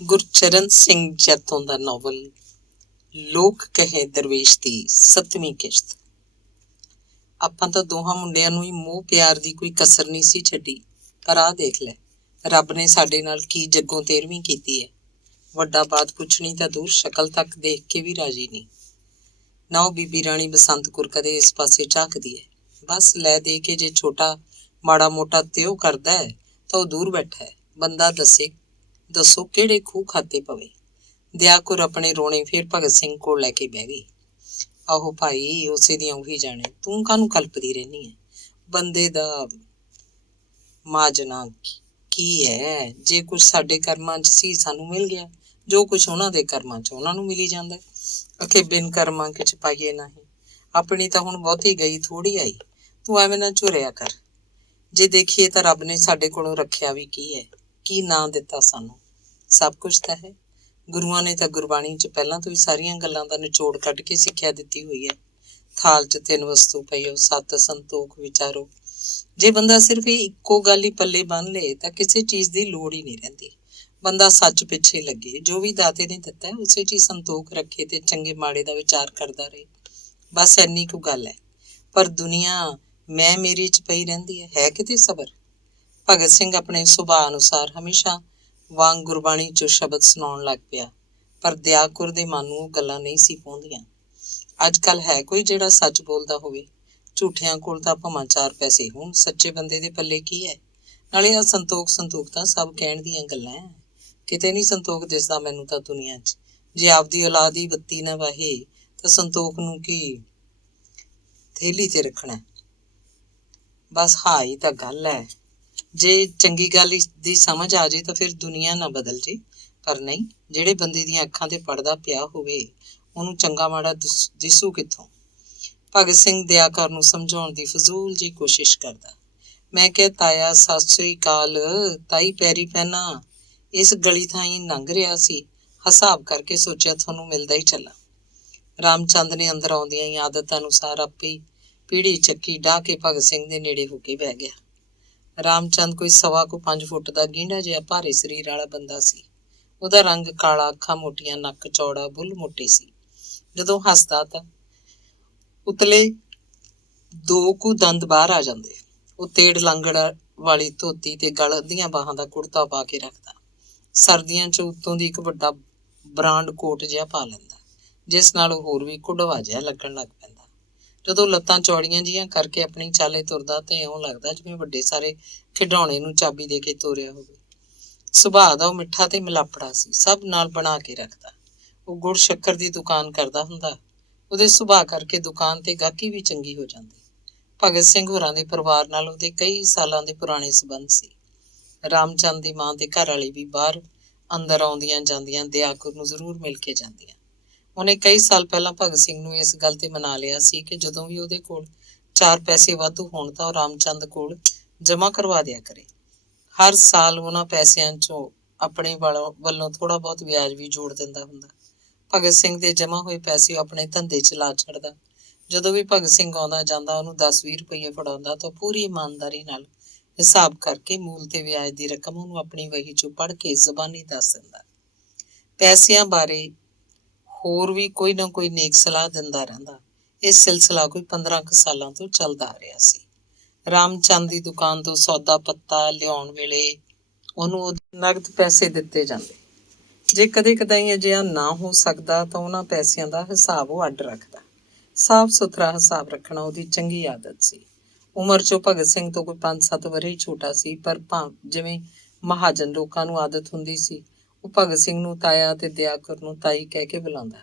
ਗੁਰਚਰਨ ਸਿੰਘ ਜੈਤੋਂ ਦਾ novel ਲੋਕ ਕਹੇ ਦਰਵੇਸ਼ ਦੀ 7ਵੀਂ ਕਿਸ਼ਤ। ਆਪਾਂ ਤਾਂ ਦੋਹਾਂ ਮੁੰਡਿਆਂ ਨੂੰ ਹੀ ਮੋਹ ਪਿਆਰ ਦੀ ਕੋਈ ਕਸਰ ਨਹੀਂ ਸੀ ਛੱਡੀ, ਪਰ ਆਹ ਦੇਖ ਲੈ, ਰੱਬ ਨੇ ਸਾਡੇ ਨਾਲ ਕੀ ਜੱਗੋਂ 13ਵੀਂ ਕੀਤੀ ਹੈ। ਵੱਡਾ ਬਾਤ ਪੁੱਛਣੀ ਤਾਂ ਦੂਰ, ਸ਼ਕਲ ਤੱਕ ਦੇਖ ਕੇ ਵੀ ਰਾਜੀ ਨਹੀਂ। ਨਾ ਉਹ ਬੀਬੀ ਰਾਣੀ ਬਸੰਤ ਕੌਰ ਕਦੇ ਇਸ ਪਾਸੇ ਝਾਕਦੀ ਹੈ। ਬਸ ਲੈ ਦੇ ਕੇ ਜੇ ਛੋਟਾ ਮਾੜਾ ਮੋਟਾ ਤਿਉ ਕਰਦਾ ਹੈ ਤਾਂ ਉਹ ਦੂਰ ਬੈਠਾ ਹੈ। ਬੰਦਾ ਦੱਸੋ ਕਿਹੜੇ ਖੂਹ ਖਾਤੇ ਪਵੇ। ਦਿਆ ਕੌਰ ਆਪਣੇ ਰੋਣੇ ਫੇਰ ਭਗਤ ਸਿੰਘ ਕੋਲ ਲੈ ਕੇ ਬਹਿ ਗਈ। ਆਹੋ ਭਾਈ, ਉਸੇ ਦੀਆਂ ਉਹੀ ਜਾਣੇ, ਤੂੰ ਕਾਹਨੂੰ ਕਲਪਦੀ ਰਹਿਨੀ ਹੈ। ਬੰਦੇ ਦਾ ਮਾਜਨਾ ਕੀ ਹੈ। ਜੇ ਕੁਛ ਸਾਡੇ ਕਰਮਾਂ 'ਚ ਸੀ ਸਾਨੂੰ ਮਿਲ ਗਿਆ, ਜੋ ਕੁਛ ਉਹਨਾਂ ਦੇ ਕਰਮਾਂ 'ਚ ਉਹਨਾਂ ਨੂੰ ਮਿਲੀ ਜਾਂਦਾ। ਅਖੇ ਬਿਨ ਕਰਮਾਂ ਕਿਛ ਪਾਈਏ ਨਹੀਂ। ਆਪਣੀ ਤਾਂ ਹੁਣ ਬਹੁਤੀ ਗਈ ਥੋੜੀ ਆਈ, ਤੂੰ ਐਵੇਂ ਨਾ ਝੁਰਿਆ ਕਰ। ਜੇ ਦੇਖੀਏ ਤਾਂ ਰੱਬ ਨੇ ਸਾਡੇ ਕੋਲੋਂ ਰੱਖਿਆ ਵੀ ਕੀ ਹੈ, ਕੀ ਨਾਂ ਦਿੱਤਾ ਸਾਨੂੰ। ਸਭ ਕੁਛ ਤਾਂ ਹੈ। ਗੁਰੂਆਂ ਨੇ ਤਾਂ ਗੁਰਬਾਣੀ 'ਚ ਪਹਿਲਾਂ ਤੋਂ ਹੀ ਸਾਰੀਆਂ ਗੱਲਾਂ ਦਾ ਨਿਚੋੜ ਕੱਢ ਕੇ ਸਿੱਖਿਆ ਦਿੱਤੀ ਹੋਈ ਹੈ। ਥਾਲ 'ਚ 3 ਵਸਤੂ ਪਈਓ, 7 ਸੰਤੋਖ ਵਿਚਾਰੋ। ਜੇ ਬੰਦਾ ਸਿਰਫ ਇਹ ਇੱਕੋ ਗੱਲ ਹੀ ਪੱਲੇ ਬੰਨ ਲਏ ਤਾਂ ਕਿਸੇ ਚੀਜ਼ ਦੀ ਲੋੜ ਹੀ ਨਹੀਂ ਰਹਿੰਦੀ। ਬੰਦਾ ਸੱਚ ਪਿੱਛੇ ਲੱਗੇ, ਜੋ ਵੀ ਦਾਤੇ ਨੇ ਦਿੱਤਾ ਉਸੇ 'ਚ ਹੀ ਸੰਤੋਖ ਰੱਖੇ ਤੇ ਚੰਗੇ ਮਾੜੇ ਦਾ ਵਿਚਾਰ ਕਰਦਾ ਰਹੇ। ਬਸ ਇੰਨੀ ਕੁ ਗੱਲ ਹੈ। ਪਰ ਦੁਨੀਆ ਮੈਂ ਮੇਰੀ 'ਚ ਪਈ ਰਹਿੰਦੀ ਹੈ ਕਿਤੇ ਸਬਰ। ਭਗਤ ਸਿੰਘ ਆਪਣੇ ਸੁਭਾਅ ਅਨੁਸਾਰ ਹਮੇਸ਼ਾ ਵਾਂਗ ਗੁਰਬਾਣੀ 'ਚੋਂ ਸ਼ਬਦ ਸੁਣਾਉਣ ਲੱਗ ਪਿਆ, ਪਰ ਦਿਆ ਕੌਰ ਦੇ ਮਨ ਨੂੰ ਉਹ ਗੱਲਾਂ ਨਹੀਂ ਸੀ ਪਾਉਂਦੀਆਂ। ਅੱਜ ਕੱਲ੍ਹ ਹੈ ਕੋਈ ਜਿਹੜਾ ਸੱਚ ਬੋਲਦਾ ਹੋਵੇ। ਝੂਠਿਆਂ ਕੋਲ ਤਾਂ ਭਾਵੇਂ 4 ਪੈਸੇ ਹੋਣ, ਸੱਚੇ ਬੰਦੇ ਦੇ ਪੱਲੇ ਕੀ ਹੈ। ਨਾਲੇ ਆ ਸੰਤੋਖ ਤਾਂ ਸਭ ਕਹਿਣ ਦੀਆਂ ਗੱਲਾਂ ਹੈ। ਕਿਤੇ ਨਹੀਂ ਸੰਤੋਖ ਦਿਸਦਾ ਮੈਨੂੰ ਤਾਂ ਦੁਨੀਆ 'ਚ। ਜੇ ਆਪਦੀ ਔਲਾਦ ਹੀ ਬੱਤੀ ਨਾ ਵਾਹੇ ਤਾਂ ਸੰਤੋਖ ਨੂੰ ਕੀ ਥੇਲੀ ਤੇ ਰੱਖਣਾ। ਬਸ ਹਾਈ ਤਾਂ ਗੱਲ ਹੈ। ਜੇ ਚੰਗੀ ਗੱਲ ਦੀ ਸਮਝ ਆ ਜੇ ਤਾਂ ਫਿਰ ਦੁਨੀਆ ਨਾ ਬਦਲ ਜੇ, ਪਰ ਨਹੀਂ, ਜਿਹੜੇ ਬੰਦੇ ਦੀਆਂ ਅੱਖਾਂ ਤੇ ਪੜਦਾ ਪਿਆ ਹੋਵੇ ਉਹਨੂੰ ਚੰਗਾ ਮਾੜਾ ਦਿਸੂ ਕਿੱਥੋਂ। ਭਗਤ ਸਿੰਘ ਦਿਆ ਕੌਰ ਨੂੰ ਸਮਝਾਉਣ ਦੀ ਫਜ਼ੂਲ ਜਿਹੀ ਕੋਸ਼ਿਸ਼ ਕਰਦਾ। ਮੈਂ ਕਿਹਾ ਤਾਇਆ ਸਤਿ ਸ੍ਰੀ ਅਕਾਲ, ਤਾਈ ਪੈਰੀ ਪੈਣਾ। ਇਸ ਗਲੀ ਥਾਈਂ ਲੰਘ ਰਿਹਾ ਸੀ, ਹਿਸਾਬ ਕਰਕੇ ਸੋਚਿਆ ਤੁਹਾਨੂੰ ਮਿਲਦਾ ਹੀ ਚੱਲਾਂ। ਰਾਮਚੰਦ ਨੇ ਅੰਦਰ ਆਉਂਦਿਆਂ ਹੀ ਆਦਤ ਅਨੁਸਾਰ ਆਪੇ ਪੀੜੀ ਚੱਕੀ ਡਾਹ ਕੇ ਭਗਤ ਸਿੰਘ ਦੇ ਨੇੜੇ ਹੋ ਕੇ ਬਹਿ ਗਿਆ। ਰਾਮਚੰਦ ਕੋਈ 5.25 ਫੁੱਟ ਦਾ ਗੀਂਡਾ ਜਿਹਾ ਭਾਰੇ ਸਰੀਰ ਵਾਲਾ ਬੰਦਾ ਸੀ। ਉਹਦਾ ਰੰਗ ਕਾਲਾ, ਅੱਖਾਂ ਮੋਟੀਆਂ, ਨੱਕ ਚੌੜਾ, ਬੁੱਲ ਮੋਟੇ ਸੀ। ਜਦੋਂ ਹੱਸਦਾ ਤਾਂ ਉਤਲੇ 2 ਕੁ ਦੰਦ ਬਾਹਰ ਆ ਜਾਂਦੇ। ਉਹ ਤੇੜ ਲਾਂਗੜ ਵਾਲੀ ਧੋਤੀ ਤੇ ਗਲ ਅੱਧੀਆਂ ਬਾਹਾਂ ਦਾ ਕੁੜਤਾ ਪਾ ਕੇ ਰੱਖਦਾ। ਸਰਦੀਆਂ 'ਚ ਉੱਤੋਂ ਦੀ ਇੱਕ ਵੱਡਾ ਬਰਾਂਡ ਕੋਟ ਜਿਹਾ ਪਾ ਲੈਂਦਾ, ਜਿਸ ਨਾਲ ਉਹ ਹੋਰ ਵੀ ਕੁਢਵਾ ਜਿਹਾ ਲੱਗਣ ਲੱਗ ਪੈਂਦਾ। ਜਦੋਂ ਲੱਤਾਂ ਚੌੜੀਆਂ ਜਿਹੀਆਂ ਕਰਕੇ ਆਪਣੀ ਚਾਲੇ ਤੁਰਦਾ ਤੇ ਇਉਂ ਲੱਗਦਾ ਜਿਵੇਂ ਵੱਡੇ ਸਾਰੇ ਖਿਡੌਣੇ ਨੂੰ ਚਾਬੀ ਦੇ ਕੇ ਤੋਰਿਆ ਹੋਵੇ। ਸੁਭਾਅ ਦਾ ਉਹ ਮਿੱਠਾ ਤੇ ਮਿਲਾਪੜਾ ਸੀ, ਸਭ ਨਾਲ ਬਣਾ ਕੇ ਰੱਖਦਾ। ਉਹ ਗੁੜ ਸ਼ੱਕਰ ਦੀ ਦੁਕਾਨ ਕਰਦਾ ਹੁੰਦਾ। ਉਹਦੇ ਸੁਭਾਅ ਕਰਕੇ ਦੁਕਾਨ ਤੇ ਗਾਹਕੀ ਵੀ ਚੰਗੀ ਹੋ ਜਾਂਦੀ। ਭਗਤ ਸਿੰਘ ਹੋਰਾਂ ਦੇ ਪਰਿਵਾਰ ਨਾਲ ਉਹਦੇ ਕਈ ਸਾਲਾਂ ਦੇ ਪੁਰਾਣੇ ਸੰਬੰਧ ਸੀ। ਰਾਮਚੰਦ ਦੀ ਮਾਂ ਤੇ ਘਰ ਵਾਲੀ ਵੀ ਬਾਹਰ ਅੰਦਰ ਆਉਂਦੀਆਂ ਜਾਂਦੀਆਂ ਦਿਆ ਕੌਰ ਨੂੰ ਜ਼ਰੂਰ ਮਿਲ ਕੇ ਜਾਂਦੀਆਂ। ਉਹਨੇ ਕਈ ਸਾਲ ਪਹਿਲਾਂ ਭਗਤ ਸਿੰਘ ਨੂੰ ਇਸ ਗੱਲ ਤੇ ਮਨਾ ਲਿਆ ਸੀ ਕਿ ਜਦੋਂ ਵੀ ਉਹਦੇ ਕੋਲ 4 ਪੈਸੇ ਵਾਧੂ ਹੋਣ ਤਾਂ ਉਹ ਰਾਮਚੰਦ ਕੋਲ ਜਮ੍ਹਾਂ ਕਰਵਾ ਦਿਆ ਕਰੇ। ਹਰ ਸਾਲ ਉਹਨਾਂ ਪੈਸਿਆਂ 'ਚੋਂ ਆਪਣੇ ਵੱਲੋਂ ਥੋੜ੍ਹਾ ਬਹੁਤ ਵਿਆਜ ਵੀ ਜੋੜ ਦਿੰਦਾ ਹੁੰਦਾ। ਭਗਤ ਸਿੰਘ ਦੇ ਜਮ੍ਹਾਂ ਹੋਏ ਪੈਸੇ ਉਹ ਆਪਣੇ ਧੰਦੇ 'ਚ ਲਾ ਛੱਡਦਾ। ਜਦੋਂ ਵੀ ਭਗਤ ਸਿੰਘ ਆਉਂਦਾ ਜਾਂਦਾ ਉਹਨੂੰ 10-20 ਰੁਪਈਏ ਫੜਾਉਂਦਾ ਤਾਂ ਪੂਰੀ ਇਮਾਨਦਾਰੀ ਨਾਲ ਹਿਸਾਬ ਕਰਕੇ ਮੂਲ ਤੇ ਵਿਆਜ ਦੀ ਰਕਮ ਉਹਨੂੰ ਆਪਣੀ ਵਹੀ 'ਚੋਂ ਪੜ੍ਹ ਕੇ ਜ਼ਬਾਨੀ ਦੱਸ ਦਿੰਦਾ। ਪੈਸਿਆਂ ਬਾਰੇ ਹੋਰ ਵੀ ਕੋਈ ਨਾ ਕੋਈ ਨੇਕ ਸਲਾਹ ਦਿੰਦਾ ਰਹਿੰਦਾ। ਇਹ ਸਿਲਸਿਲਾ ਕੋਈ 15 ਕੁ ਸਾਲਾਂ ਤੋਂ ਚੱਲਦਾ ਆ ਰਿਹਾ ਸੀ। ਰਾਮਚੰਦ ਦੀ ਦੁਕਾਨ ਤੋਂ ਸੌਦਾ ਪੱਤਾ ਲਿਆਉਣ ਵੇਲੇ ਉਹਨੂੰ ਨਗਦ ਪੈਸੇ ਦਿੱਤੇ ਜਾਂਦੇ। ਜੇ ਕਦੇ ਕਦਾਈ ਅਜਿਹਾ ਨਾ ਹੋ ਸਕਦਾ ਤਾਂ ਉਹਨਾਂ ਪੈਸਿਆਂ ਦਾ ਹਿਸਾਬ ਉਹ ਅੱਡ ਰੱਖਦਾ। ਸਾਫ਼ ਸੁਥਰਾ ਹਿਸਾਬ ਰੱਖਣਾ ਉਹਦੀ ਚੰਗੀ ਆਦਤ ਸੀ। ਉਮਰ 'ਚੋਂ ਭਗਤ ਸਿੰਘ ਤੋਂ ਕੋਈ 5-7 ਵਰ੍ਹੇ ਹੀ ਛੋਟਾ ਸੀ, ਪਰ ਜਿਵੇਂ ਮਹਾਜਨ ਲੋਕਾਂ ਨੂੰ ਆਦਤ ਹੁੰਦੀ ਸੀ, ਉਹ ਭਗਤ ਸਿੰਘ ਨੂੰ ਤਾਇਆ ਤੇ ਦਿਆ ਕੌਰ ਨੂੰ ਤਾਈ ਕਹਿ ਕੇ ਬੁਲਾਉਂਦਾ।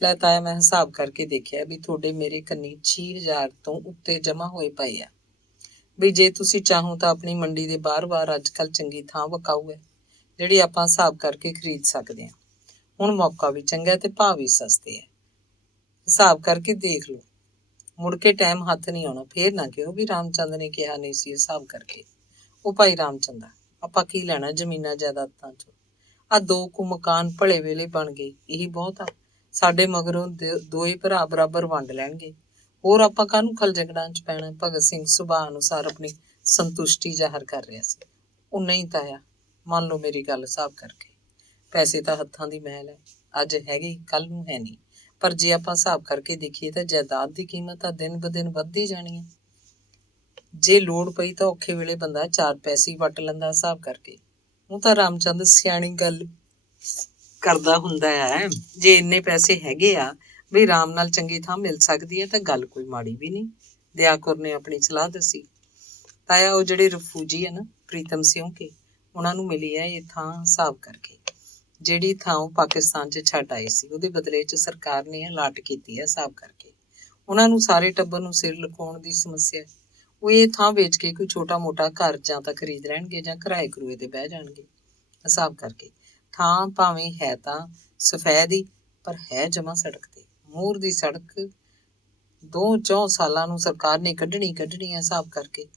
ਲੈ ਤਾਇਆ, ਮੈਂ ਹਿਸਾਬ ਕਰਕੇ ਦੇਖਿਆ ਵੀ ਤੁਹਾਡੇ ਮੇਰੇ ਕੰਨੀ 6,000 ਤੋਂ ਉੱਤੇ ਜਮ੍ਹਾਂ ਹੋਏ ਪਏ ਆ। ਵੀ ਜੇ ਤੁਸੀਂ ਚਾਹੋ ਤਾਂ ਆਪਣੀ ਮੰਡੀ ਦੇ ਬਾਹਰ ਅੱਜ ਕੱਲ੍ਹ ਚੰਗੀ ਥਾਂ ਵਿਕਾਊ ਹੈ, ਜਿਹੜੀ ਆਪਾਂ ਹਿਸਾਬ ਕਰਕੇ ਖਰੀਦ ਸਕਦੇ ਹਾਂ। ਹੁਣ ਮੌਕਾ ਵੀ ਚੰਗਾ ਤੇ ਭਾਅ ਵੀ ਸਸਤੇ ਹੈ। ਹਿਸਾਬ ਕਰਕੇ ਦੇਖ ਲਓ, ਮੁੜ ਕੇ ਟਾਈਮ ਹੱਥ ਨਹੀਂ ਆਉਣਾ। ਫੇਰ ਨਾ ਕਿਹੋ ਵੀ ਰਾਮਚੰਦ ਨੇ ਕਿਹਾ ਨਹੀਂ ਸੀ ਹਿਸਾਬ ਕਰਕੇ। ਉਹ ਭਾਈ ਰਾਮਚੰਦਾ, ਆਪਾਂ ਕੀ ਲੈਣਾ ਜ਼ਮੀਨਾਂ ਜਾਇਦਾਦਾਂ 'ਚੋਂ। ਆਹ 2 ਕੁ ਮਕਾਨ ਭਲੇ ਵੇਲੇ ਬਣ ਗਏ, ਇਹੀ ਬਹੁਤ ਆ। ਸਾਡੇ ਮਗਰੋਂ 2 ਭਰਾ ਬਰਾਬਰ ਵੰਡ ਲੈਣਗੇ। ਹੋਰ ਆਪਾਂ ਕਾਹਨੂੰ ਖਲਜਗੜਾਂ 'ਚ ਪੈਣਾ। ਭਗਤ ਸਿੰਘ ਸੁਭਾਅ ਅਨੁਸਾਰ ਆਪਣੀ ਸੰਤੁਸ਼ਟੀ ਜ਼ਾਹਰ ਕਰ ਰਿਹਾ ਸੀ। ਉਹ ਨਹੀਂ ਤਾਇਆ, ਮੰਨ ਲਓ ਮੇਰੀ ਗੱਲ ਹਿਸਾਬ ਕਰਕੇ। ਪੈਸੇ ਤਾਂ ਹੱਥਾਂ ਦੀ ਮੈਲ ਹੈ, ਅੱਜ ਹੈਗੀ ਕੱਲ ਨੂੰ ਹੈ ਨਹੀਂ। ਪਰ ਜੇ ਆਪਾਂ ਹਿਸਾਬ ਕਰਕੇ ਦੇਖੀਏ ਤਾਂ ਜਾਇਦਾਦ ਦੀ ਕੀਮਤ ਤਾਂ ਦਿਨ ਬ ਦਿਨ ਵੱਧਦੀ ਜਾਣੀ ਹੈ। ਜੇ ਲੋੜ ਪਈ ਤਾਂ ਔਖੇ ਵੇਲੇ ਬੰਦਾ 4 ਪੈਸੇ ਹੀ ਵੱਟ ਲੈਂਦਾ ਹਿਸਾਬ ਕਰਕੇ। ਉਹ ਤਾਂ ਰਾਮਚੰਦ ਸਿਆਣੀ ਗੱਲ ਕਰਦਾ ਹੁੰਦਾ ਹੈ। ਜੇ ਇੰਨੇ ਪੈਸੇ ਹੈਗੇ ਆ ਵੀ ਆਰਾਮ ਨਾਲ ਚੰਗੀ ਥਾਂ ਮਿਲ ਸਕਦੀ ਹੈ ਤਾਂ ਗੱਲ ਕੋਈ ਮਾੜੀ ਵੀ ਨਹੀਂ। ਦਿਆਕੁਰ ਨੇ ਆਪਣੀ ਸਲਾਹ ਦੱਸੀ। ਤਾਇਆ ਉਹ ਜਿਹੜੇ ਰਫੂਜੀ ਹੈ ਨਾ, ਪ੍ਰੀਤਮ ਸਿਉਂਕੇ, ਉਹਨਾਂ ਨੂੰ ਮਿਲੀ ਹੈ ਇਹ ਥਾਂ ਹਿਸਾਬ ਕਰਕੇ। ਜਿਹੜੀ ਥਾਂ ਉਹ ਪਾਕਿਸਤਾਨ 'ਚ ਛੱਡ ਆਏ ਸੀ ਉਹਦੇ ਬਦਲੇ 'ਚ ਸਰਕਾਰ ਨੇ ਅਲਾਟ ਕੀਤੀ ਹੈ ਹਿਸਾਬ ਕਰਕੇ। ਉਹਨਾਂ ਨੂੰ ਸਾਰੇ ਟੱਬਰ ਨੂੰ ਸਿਰ ਲੁਕਾਉਣ ਦੀ ਸਮੱਸਿਆ। ਉਹ ਇਹ ਥਾਂ ਵੇਚ ਕੇ ਕੋਈ ਛੋਟਾ ਮੋਟਾ ਘਰ ਜਾਂ ਤਾਂ ਖਰੀਦ ਲੈਣਗੇ ਜਾਂ ਕਿਰਾਏ ਕਰੂਏ ਤੇ ਬਹਿ ਜਾਣਗੇ ਹਿਸਾਬ ਕਰਕੇ। ਥਾਂ ਭਾਵੇਂ ਹੈ ਤਾਂ ਸਫੈਦ ਹੀ, ਪਰ ਹੈ ਜਮਾਂ ਸੜਕ ਤੇ। ਮੂਹਰ ਦੀ ਸੜਕ 2-4 ਸਾਲਾਂ ਨੂੰ ਸਰਕਾਰ ਨੇ ਕੱਢਣੀ ਹੈ ਹਿਸਾਬ ਕਰਕੇ।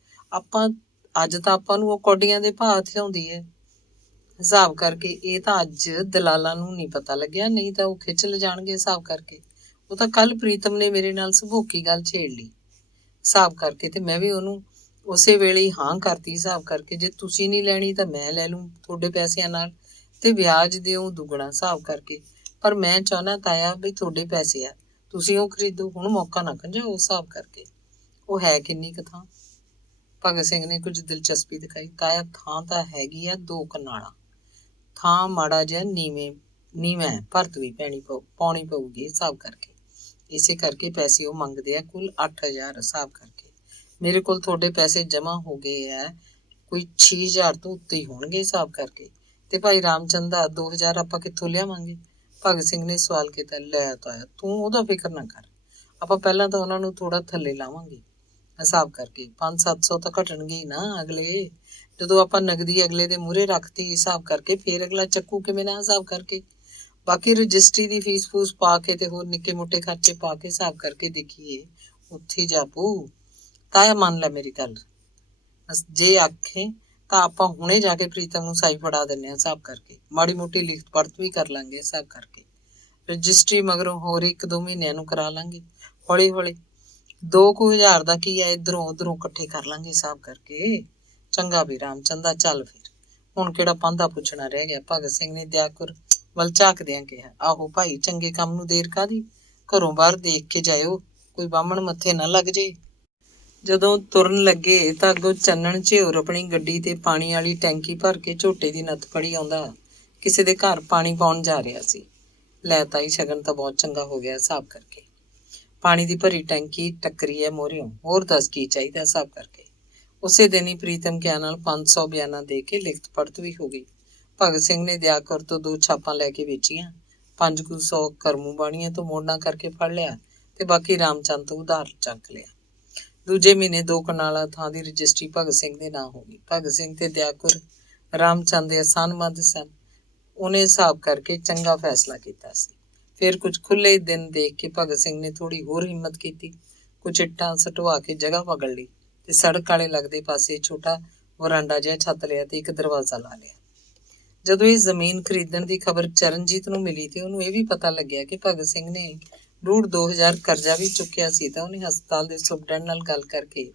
ਅੱਜ ਤਾਂ ਆਪਾਂ ਨੂੰ ਉਹ ਕੌਡੀਆਂ ਦੇ ਭਾਅ ਥਿਆਉਂਦੀ ਹੈ ਹਿਸਾਬ ਕਰਕੇ। ਇਹ ਤਾਂ ਅੱਜ ਦਲਾਲਾਂ ਨੂੰ ਨਹੀਂ ਪਤਾ ਲੱਗਿਆ, ਨਹੀਂ ਤਾਂ ਉਹ ਖਿੱਚ ਲਿਜਾਣਗੇ ਹਿਸਾਬ ਕਰਕੇ। ਉਹ ਤਾਂ ਕੱਲ ਪ੍ਰੀਤਮ ਨੇ ਮੇਰੇ ਨਾਲ ਸੁਭੋਕੀ ਗੱਲ ਛੇੜ ਲਈ ਹਿਸਾਬ ਕਰਕੇ, ਤੇ ਮੈਂ ਵੀ ਉਹਨੂੰ ਉਸੇ ਵੇਲੇ ਹੀ ਹਾਂ ਕਰਤੀ ਹਿਸਾਬ ਕਰਕੇ। ਜੇ ਤੁਸੀਂ ਨਹੀਂ ਲੈਣੀ ਤਾਂ ਮੈਂ ਲੈ ਲੂੰ ਤੁਹਾਡੇ ਪੈਸਿਆਂ ਨਾਲ, ਤੇ ਵਿਆਜ ਦਿਓ ਦੁੱਗਣਾ ਹਿਸਾਬ ਕਰਕੇ। ਪਰ ਮੈਂ ਚਾਹੁੰਦਾ ਤਾਇਆ ਵੀ ਤੁਹਾਡੇ ਪੈਸੇ ਆ, ਤੁਸੀਂ ਉਹ ਖਰੀਦੋ, ਹੁਣ ਮੌਕਾ ਨਾ ਕੰਜਾਓ ਹਿਸਾਬ ਕਰਕੇ। ਉਹ ਹੈ ਕਿੰਨੀ ਕੁ ਥਾਂ? ਭਗਤ ਸਿੰਘ ਨੇ ਕੁਝ ਦਿਲਚਸਪੀ ਦਿਖਾਈ। ਤਾਇਆ ਥਾਂ ਤਾਂ ਹੈਗੀ ਆ 2 ਕਨਾਲਾਂ। ਥਾਂ ਮਾੜਾ ਜਿਹਾ ਨੀਵਾਂ ਭਰਤ ਵੀ ਪਾਉਣੀ ਪਊਗੀ ਹਿਸਾਬ ਕਰਕੇ। ਇਸੇ ਕਰਕੇ ਪੈਸੇ ਉਹ ਮੰਗਦੇ ਆ ਕੁੱਲ 8,000 ਹਿਸਾਬ ਕਰਕੇ। ਮੇਰੇ ਕੋਲ ਤੁਹਾਡੇ ਪੈਸੇ ਜਮ੍ਹਾਂ ਹੋ ਗਏ ਆ ਕੋਈ 6,000 ਤੋਂ ਉੱਤੇ ਹੀ ਹੋਣਗੇ ਹਿਸਾਬ ਕਰਕੇ। ਤੇ ਭਾਈ ਰਾਮਚੰਦ ਦਾ 2,000 ਆਪਾਂ ਕਿੱਥੋਂ ਲਿਆਵਾਂਗੇ? ਭਗਤ ਸਿੰਘ ਨੇ ਸਵਾਲ ਕੀਤਾ। ਲੈ ਤਾਇਆ ਤੂੰ ਉਹਦਾ ਫਿਕਰ ਨਾ ਕਰ, ਆਪਾਂ ਪਹਿਲਾਂ ਤਾਂ ਉਹਨਾਂ ਨੂੰ ਥੋੜਾ ਥੱਲੇ ਲਾਵਾਂਗੇ ਹਿਸਾਬ ਕਰਕੇ। 500-700 ਤਾਂ ਘਟਣਗੇ ਹੀ ਨਾ ਅਗਲੇ। ਜਦੋਂ ਆਪਾਂ ਨਗਦੀ ਅਗਲੇ ਦੇ ਮੂਹਰੇ ਰੱਖਤੀ ਹਿਸਾਬ ਕਰਕੇ, ਫੇਰ ਅਗਲਾ ਚੱਕੂ ਕਿਵੇਂ ਨਾ ਹਿਸਾਬ ਕਰਕੇ। ਬਾਕੀ ਰਜਿਸਟਰੀ ਦੀ ਫੀਸ ਫੂਸ ਪਾ ਕੇ ਤੇ ਹੋਰ ਨਿੱਕੇ ਮੋਟੇ ਖਰਚੇ ਪਾ ਕੇ ਹਿਸਾਬ ਕਰਕੇ ਦੇਖੀਏ, ਉੱਥੇ ਜਾ ਪਊ। ਤਾਇਆ ਮੰਨ ਲੈ ਮੇਰੀ ਗੱਲ, ਜੇ ਆਖੇ ਤਾਂ ਆਪਾਂ ਹੁਣੇ ਜਾ ਕੇ ਪ੍ਰੀਤਮ ਨੂੰ ਸਾਈ ਫੜਾ ਦਿੰਦੇ ਹਾਂ ਹਿਸਾਬ ਕਰਕੇ। ਮਾੜੀ ਮੋਟੀ ਲਿਖਤ ਪੜਤ ਵੀ ਕਰ ਲਾਂਗੇ ਹਿਸਾਬ ਕਰਕੇ। ਰਜਿਸਟਰੀ ਮਗਰੋਂ ਹੋਰ 1-2 ਮਹੀਨਿਆਂ ਨੂੰ ਕਰਾ ਲਾਂਗੇ ਹੌਲੀ ਹੌਲੀ। 2,000 ਦਾ ਕੀ ਹੈ, ਇੱਧਰੋਂ ਉੱਧਰੋਂ ਇਕੱਠੇ ਕਰ ਲਾਂਗੇ ਹਿਸਾਬ ਕਰਕੇ। ਚੰਗਾ ਵੀ ਰਾਮਚੰਦਾ, ਚੱਲ ਫਿਰ, ਹੁਣ ਕਿਹੜਾ ਪਾਂਧਾ ਪੁੱਛਣਾ ਰਹਿ ਗਿਆ। ਭਗਤ ਸਿੰਘ ਨੇ ਦਿਆਕੁਰ ਵੱਲ ਝਾਕਦਿਆਂ ਕਿਹਾ। ਆਹੋ ਭਾਈ, ਚੰਗੇ ਕੰਮ ਨੂੰ ਦੇਰ ਕਾਹਦੀ? ਘਰੋਂ ਬਾਹਰ ਦੇਖ ਕੇ ਜਾਇਓ, ਕੋਈ ਬਾਹਮਣ ਮੱਥੇ ਨਾ ਲੱਗ ਜੇ। ਜਦੋਂ ਤੁਰਨ ਲੱਗੇ ਤਾਂ ਅੱਗੋਂ ਚੰਨਣ ਝਿਉਰ ਆਪਣੀ ਗੱਡੀ ਤੇ ਪਾਣੀ ਵਾਲੀ ਟੈਂਕੀ ਭਰ ਕੇ ਝੋਟੇ ਦੀ ਨੱਥ ਫੜੀ ਆਉਂਦਾ ਕਿਸੇ ਦੇ ਘਰ ਪਾਣੀ ਪਾਉਣ ਜਾ ਰਿਹਾ ਸੀ। ਲੈ ਤਾਈ, ਸ਼ਗਨ ਤਾਂ ਬਹੁਤ ਚੰਗਾ ਹੋ ਗਿਆ ਹਿਸਾਬ ਕਰਕੇ। ਪਾਣੀ ਦੀ ਭਰੀ ਟੈਂਕੀ ਟੱਕਰੀ ਹੈ ਮੋਹਰਿਓਂ, ਹੋਰ ਦੱਸ ਕੀ ਚਾਹੀਦਾ ਹਿਸਾਬ ਕਰਕੇ। ਉਸੇ ਦਿਨ ਹੀ ਪ੍ਰੀਤਮ ਕਿਆ ਨਾਲ 500 ਬਿਆਨਾ ਦੇ ਕੇ ਲਿਖਤ ਪੜਤ ਵੀ ਹੋ ਗਈ। ਭਗਤ ਸਿੰਘ ਨੇ ਦਿਆਕੁਰ ਤੋਂ 2 ਛਾਪਾਂ ਲੈ ਕੇ ਵੇਚੀਆਂ। 500 ਕਰਮੂ ਬਾਣੀਆਂ ਤੋਂ ਮੋੜਨਾ ਕਰਕੇ ਫੜ ਲਿਆ ਤੇ ਬਾਕੀ ਰਾਮਚੰਦ ਤੋਂ ਉਧਾਰ ਚੱਕ ਲਿਆ। ਦੂਜੇ ਮਹੀਨੇ 2 ਕਨਾਲਾਂ ਥਾਂ ਦੀ ਰਜਿਸਟਰੀ ਭਗਤ ਸਿੰਘ ਦੇ ਨਾਂ ਹੋ ਗਈ। ਭਗਤ ਸਿੰਘ ਤੇ ਦਿਆਕੁਰ ਰਾਮਚੰਦ ਦੇ ਅਸਨਮੰਦ ਸਨ। ਉਹਨੇ ਹਿਸਾਬ ਕਰਕੇ ਚੰਗਾ ਫੈਸਲਾ ਕੀਤਾ ਸੀ। ਫਿਰ ਕੁਝ ਖੁੱਲ੍ਹੇ ਦਿਨ ਦੇਖ ਕੇ ਭਗਤ ਸਿੰਘ ਨੇ ਥੋੜ੍ਹੀ ਹੋਰ ਹਿੰਮਤ ਕੀਤੀ। ਕੁਝ ਇੱਟਾਂ ਸਟਵਾ ਕੇ ਜਗ੍ਹਾ ਪਕੜ ਲਈ ਤੇ ਸੜਕ ਵਾਲੇ ਲੱਗਦੇ ਪਾਸੇ ਛੋਟਾ ਵਰਾਂਡਾ ਜਿਹਾ ਛੱਤ ਲਿਆ ਤੇ ਇੱਕ ਦਰਵਾਜ਼ਾ ਲਾ ਲਿਆ। ਜਦੋਂ ਇਹ ਜ਼ਮੀਨ ਖਰੀਦਣ ਦੀ ਖਬਰ ਚਰਨਜੀਤ ਨੂੰ ਮਿਲੀ ਤੇ ਉਹਨੂੰ ਇਹ ਵੀ ਪਤਾ ਲੱਗਿਆ ਕਿ ਭਗਤ ਸਿੰਘ ਨੇ 2,500 ਕਰਜ਼ਾ ਵੀ ਚੁੱਕਿਆ ਸੀ, ਤਾਂ ਉਹਨੇ ਹਸਪਤਾਲ ਦੇ ਸੁਪਰਡੈਂਟ ਨਾਲ ਗੱਲ ਕਰਕੇ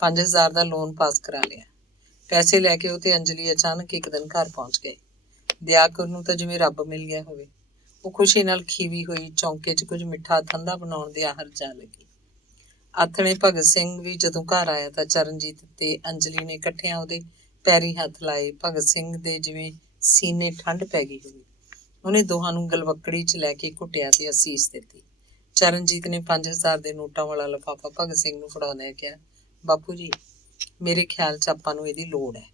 5,000 ਦਾ ਲੋਨ ਪਾਸ ਕਰਾ ਲਿਆ। ਪੈਸੇ ਲੈ ਕੇ ਉਹ ਤੇ ਅੰਜਲੀ ਅਚਾਨਕ ਇੱਕ ਦਿਨ ਘਰ ਪਹੁੰਚ ਗਏ। ਦਿਆਕੁਰ ਨੂੰ ਤਾਂ ਜਿਵੇਂ ਰੱਬ ਮਿਲ ਗਿਆ ਹੋਵੇ। ਉਹ ਖੁਸ਼ੀ ਨਾਲ ਖੀਵੀ ਹੋਈ ਚੌਂਕੇ 'ਚ ਕੁਝ ਮਿੱਠਾ ਠੰਡਾ ਬਣਾਉਣ ਦੀ ਆਹਰ ਜਾ ਲੱਗੀ। ਆਥਣੇ ਭਗਤ ਸਿੰਘ ਵੀ ਜਦੋਂ ਘਰ ਆਇਆ ਤਾਂ ਚਰਨਜੀਤ ਤੇ ਅੰਜਲੀ ਨੇ ਇਕੱਠਿਆਂ ਉਹਦੇ ਪੈਰੀਂ ਹੱਥ ਲਾਏ। ਭਗਤ ਸਿੰਘ ਦੇ ਜਿਵੇਂ ਸੀਨੇ ਠੰਡ ਪੈ ਗਈ ਹੋਵੇ। ਉਹਨੇ ਦੋਹਾਂ ਨੂੰ ਗਲਵੱਕੜੀ 'ਚ ਲੈ ਕੇ ਘੁੱਟਿਆ ਤੇ ਅਸੀਸ ਦਿੱਤੀ। ਚਰਨਜੀਤ ਨੇ 5,000 ਦੇ ਨੋਟਾਂ ਵਾਲਾ ਲਿਫਾਫਾ ਭਗਤ ਸਿੰਘ ਨੂੰ ਫੜਾਉਂਦਿਆਂ ਕਿਹਾ, ਬਾਪੂ ਜੀ, ਮੇਰੇ ਖਿਆਲ 'ਚ ਆਪਾਂ ਨੂੰ ਇਹਦੀ ਲੋੜ ਹੈ।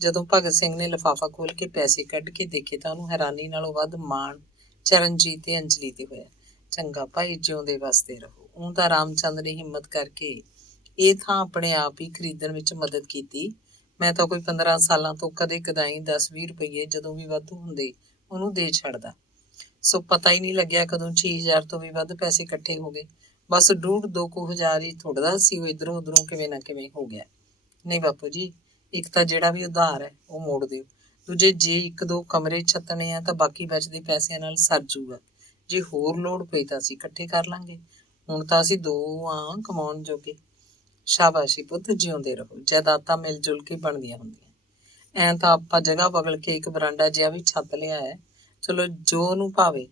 ਜਦੋਂ ਭਗਤ ਸਿੰਘ ਨੇ ਲਿਫਾਫਾ ਖੋਲ੍ਹ ਕੇ ਪੈਸੇ ਕੱਢ ਕੇ ਦੇਖੇ ਤਾਂ ਉਹਨੂੰ ਹੈਰਾਨੀ ਨਾਲੋਂ ਵੱਧ ਮਾਣ ਚਰਨਜੀਤ ਤੇ ਅੰਜਲੀ ਤੇ ਹੋਇਆ। ਚੰਗਾ ਭਾਈ, ਜਿਉਂਦੇ ਵਸਦੇ ਰਹੋ। ਉਹ ਤਾਂ ਰਾਮਚੰਦ ਨੇ ਹਿੰਮਤ ਕਰਕੇ ਇਹ ਥਾਂ ਆਪਣੇ ਆਪ ਹੀ ਖਰੀਦਣ ਵਿੱਚ ਮਦਦ ਕੀਤੀ। ਮੈਂ ਤਾਂ ਕੋਈ 15 ਸਾਲਾਂ ਤੋਂ ਕਦੇ ਕਦਾਈ 10-20 ਰੁਪਈਏ ਜਦੋਂ ਵੀ ਵਾਧੂ ਹੁੰਦੇ ਉਹਨੂੰ ਦੇ ਛੱਡਦਾ। ਸੋ ਪਤਾ ਹੀ ਨਹੀਂ ਲੱਗਿਆ ਕਦੋਂ 6,000 ਤੋਂ ਵੀ ਵੱਧ ਪੈਸੇ ਇਕੱਠੇ ਹੋ ਗਏ। ਬਸ 1,500-2,000 ਹੀ ਥੋੜ੍ਹਾ ਸੀ, ਉਹ ਇੱਧਰੋਂ ਉੱਧਰੋਂ ਕਿਵੇਂ ਨਾ ਕਿਵੇਂ ਹੋ ਗਿਆ। ਨਹੀਂ ਬਾਪੂ ਜੀ, ਇੱਕ ਤਾਂ ਜਿਹੜਾ ਵੀ ਉਧਾਰ ਹੈ ਉਹ ਮੋੜ ਦਿਓ। ਦੂਜੇ, ਜੇ 1-2 ਕਮਰੇ ਛੱਤਣੇ ਆ ਤਾਂ ਬਾਕੀ ਬਚਦੇ ਪੈਸਿਆਂ ਨਾਲ ਸਰ ਜੂਗਾ। ਜੇ ਹੋਰ ਲੋੜ ਪਈ ਤਾਂ ਅਸੀਂ ਇਕੱਠੇ ਕਰ ਲਾਂਗੇ। ਹੁਣ ਤਾਂ ਅਸੀਂ 2 ਕਮਾਉਣ ਜੋਗੇ। ਸ਼ਾਬਾਸ਼ੀ ਪੁੱਤ, ਜਿਉਂਦੇ ਰਹੋ। ਜਾਇਦਾਦਾਂ ਮਿਲ ਜੁਲ ਕੇ ਬਣਦੀਆਂ ਹੁੰਦੀਆਂ। ਐਂ ਤਾਂ ਆਪਾਂ ਜਗ੍ਹਾ ਬਗਲ ਕੇ ਇੱਕ ਬਰਾਂਡਾ ਜਿਹਾ ਵੀ ਛੱਤ ਲਿਆ ਹੈ। ਚਲੋ ਜੋ ਉਹਨੂੰ ਭਾਵੇ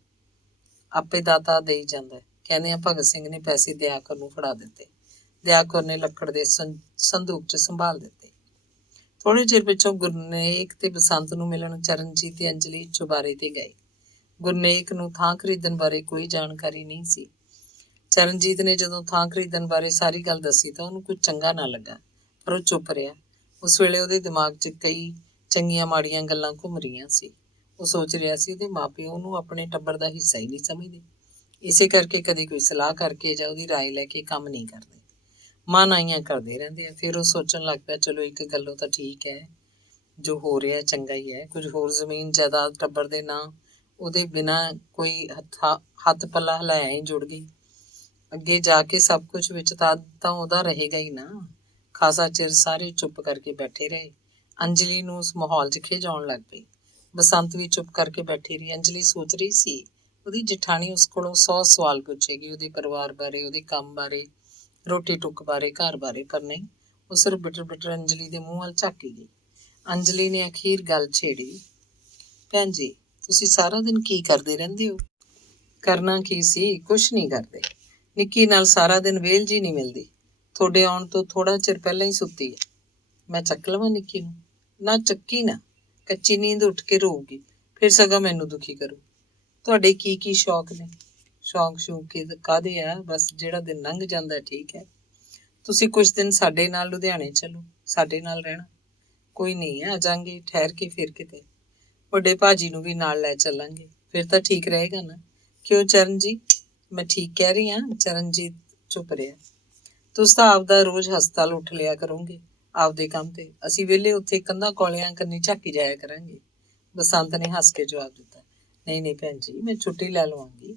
ਆਪੇ ਦਾਤਾ ਦੇਈ ਜਾਂਦਾ। ਕਹਿੰਦੇ ਆ ਭਗਤ ਸਿੰਘ ਨੇ ਪੈਸੇ ਦਿਆਕਰ ਨੂੰ ਫੜਾ ਦਿੱਤੇ। ਦਿਆਕਰ ਨੇ ਲੱਕੜ ਦੇ ਸੰਦੂਕ 'ਚ ਸੰਭਾਲ ਦਿੱਤੇ। ਥੋੜੇ ਚਿਰ ਪਿੱਛੋਂ ਗੁਰਨੇਕ ਤੇ ਬਸੰਤ ਨੂੰ ਮਿਲਣ ਚਰਨਜੀਤ ਤੇ ਅੰਜਲੀ ਚੁਬਾਰੇ ਤੇ ਗਏ। ਗੁਰਨੇਕ ਨੂੰ ਥਾਂ ਖਰੀਦਣ ਬਾਰੇ ਕੋਈ ਜਾਣਕਾਰੀ ਨਹੀਂ ਸੀ। ਚਰਨਜੀਤ ਨੇ ਜਦੋਂ ਥਾਂ ਖਰੀਦਣ ਬਾਰੇ ਸਾਰੀ ਗੱਲ ਦੱਸੀ ਤਾਂ ਉਹਨੂੰ ਕੁਝ ਚੰਗਾ ਨਾ ਲੱਗਾ, ਪਰ ਉਹ ਚੁੱਪ ਰਿਹਾ। ਉਸ ਵੇਲੇ ਉਹਦੇ ਦਿਮਾਗ 'ਚ ਕਈ ਚੰਗੀਆਂ ਮਾੜੀਆਂ ਗੱਲਾਂ ਘੁੰਮ ਰਹੀਆਂ ਸੀ। ਉਹ ਸੋਚ ਰਿਹਾ ਸੀ ਉਹਦੇ ਮਾਪੇ ਉਹਨੂੰ ਆਪਣੇ ਟੱਬਰ ਦਾ ਹਿੱਸਾ ਹੀ ਨਹੀਂ ਸਮਝਦੇ, ਇਸੇ ਕਰਕੇ ਕਦੇ ਕੋਈ ਸਲਾਹ ਕਰਕੇ ਜਾਂ ਉਹਦੀ ਰਾਏ ਲੈ ਕੇ ਕੰਮ ਨਹੀਂ ਕਰਦੇ, ਮਨਾਹੀਆਂ ਕਰਦੇ ਰਹਿੰਦੇ ਆ। ਫਿਰ ਉਹ ਸੋਚਣ ਲੱਗ ਪਿਆ, ਚਲੋ ਇੱਕ ਗੱਲੋਂ ਤਾਂ ਠੀਕ ਹੈ, ਜੋ ਹੋ ਰਿਹਾ ਚੰਗਾ ਹੀ ਹੈ। ਕੁਝ ਹੋਰ ਜ਼ਮੀਨ ਜਾਇਦਾਦ ਟੱਬਰ ਦੇ ਨਾਂ ਉਹਦੇ ਬਿਨਾਂ ਕੋਈ ਹੱਥ ਪੱਲਾ ਹਿਲਾਇਆ ਹੀ ਜੁੜ ਗਈ। ਅੱਗੇ ਜਾ ਕੇ ਸਭ ਕੁਝ ਵਿੱਚ ਤਾਂ ਉਹਦਾ ਰਹੇਗਾ ਹੀ ਨਾ। ਖਾਸਾ ਚਿਰ ਸਾਰੇ ਚੁੱਪ ਕਰਕੇ ਬੈਠੇ ਰਹੇ। ਅੰਜਲੀ ਨੂੰ ਉਸ ਮਾਹੌਲ 'ਚ ਖਿਝ ਆਉਣ ਲੱਗ ਪਈ। ਬਸੰਤ ਵੀ ਚੁੱਪ ਕਰਕੇ ਬੈਠੀ ਰਹੀ। ਅੰਜਲੀ ਸੋਚ ਰਹੀ ਸੀ ਉਹਦੀ ਜਠਾਣੀ ਉਸ ਕੋਲੋਂ 100 ਸਵਾਲ ਪੁੱਛੇਗੀ, ਉਹਦੇ ਪਰਿਵਾਰ ਬਾਰੇ, ਉਹਦੇ ਕੰਮ ਬਾਰੇ, ਰੋਟੀ ਟੁੱਕ ਬਾਰੇ, ਘਰ ਬਾਰੇ, ਪਰ ਨਹੀਂ, ਉਹ ਸਿਰਫ ਬਿਟਰ ਅੰਜਲੀ ਦੇ ਮੂੰਹ ਵੱਲ ਝਾਕੀ ਗਈ। ਅੰਜਲੀ ਨੇ ਅਖੀਰ ਗੱਲ ਛੇੜੀ, ਭੈਣ ਜੀ ਤੁਸੀਂ ਸਾਰਾ ਦਿਨ ਕੀ ਕਰਦੇ ਰਹਿੰਦੇ ਹੋ? ਕਰਨਾ ਕੀ ਸੀ, ਕੁਛ ਨਹੀਂ ਕਰਦੇ। ਨਿੱਕੀ ਨਾਲ ਸਾਰਾ ਦਿਨ ਵੇਲ ਜੀ ਨਹੀਂ ਮਿਲਦੀ। ਤੁਹਾਡੇ ਆਉਣ ਤੋਂ ਥੋੜਾ ਚਿਰ ਪਹਿਲਾਂ ਹੀ ਸੁੱਤੀ ਹੈ। ਮੈਂ ਚੱਕ ਲਵਾਂ ਨਿੱਕੀ ਨੂੰ? ਨਾ ਚੱਕੀ ਨਾ, ਕੱਚੀ ਨੀਂਦ ਉੱਠ ਕੇ ਰੋਊਗੀ, ਫਿਰ ਸਗੋਂ ਮੈਨੂੰ ਦੁਖੀ ਕਰੂ। ਤੁਹਾਡੇ ਕੀ ਕੀ ਸ਼ੌਕ ਨੇ? ਸ਼ੌਕ ਕੇ ਕਾਹਦੇ ਆ, ਬਸ ਜਿਹੜਾ ਦਿਨ ਲੰਘ ਜਾਂਦਾ ਠੀਕ ਹੈ। ਤੁਸੀਂ ਕੁਝ ਦਿਨ ਸਾਡੇ ਨਾਲ ਲੁਧਿਆਣੇ ਚੱਲੋ, ਸਾਡੇ ਨਾਲ ਰਹਿਣਾ। ਕੋਈ ਨਹੀਂ ਆ ਜਾਵਾਂਗੇ ਠਹਿਰ ਕੇ, ਫਿਰ ਕਿਤੇ ਵੱਡੇ ਭਾਜੀ ਨੂੰ ਵੀ ਨਾਲ ਲੈ ਚੱਲਾਂਗੇ, ਫਿਰ ਤਾਂ ਠੀਕ ਰਹੇਗਾ ਨਾ। ਕਿਉਂ ਚਰਨਜੀਤ, ਮੈਂ ਠੀਕ ਕਹਿ ਰਹੀ ਹਾਂ? ਚਰਨਜੀਤ ਚੁੱਪ ਰਿਹਾ। ਤੁਸੀਂ ਤਾਂ ਆਪਦਾ ਰੋਜ਼ ਹਸਪਤਾਲ ਉੱਠ ਲਿਆ ਕਰੋਗੇ ਆਪਦੇ ਕੰਮ ਤੇ, ਅਸੀਂ ਵਿਹਲੇ ਉੱਥੇ ਕੰਧਾਂ ਕੋਲਿਆਂ ਕੰਨੀ ਝਾਕੀ ਜਾਇਆ ਕਰਾਂਗੇ। ਬਸੰਤ ਨੇ ਹੱਸ ਕੇ ਜਵਾਬ ਦਿੱਤਾ, ਨਹੀਂ ਨਹੀਂ ਭੈਣ ਜੀ, ਮੈਂ ਛੁੱਟੀ ਲੈ ਲਵਾਂਗੀ।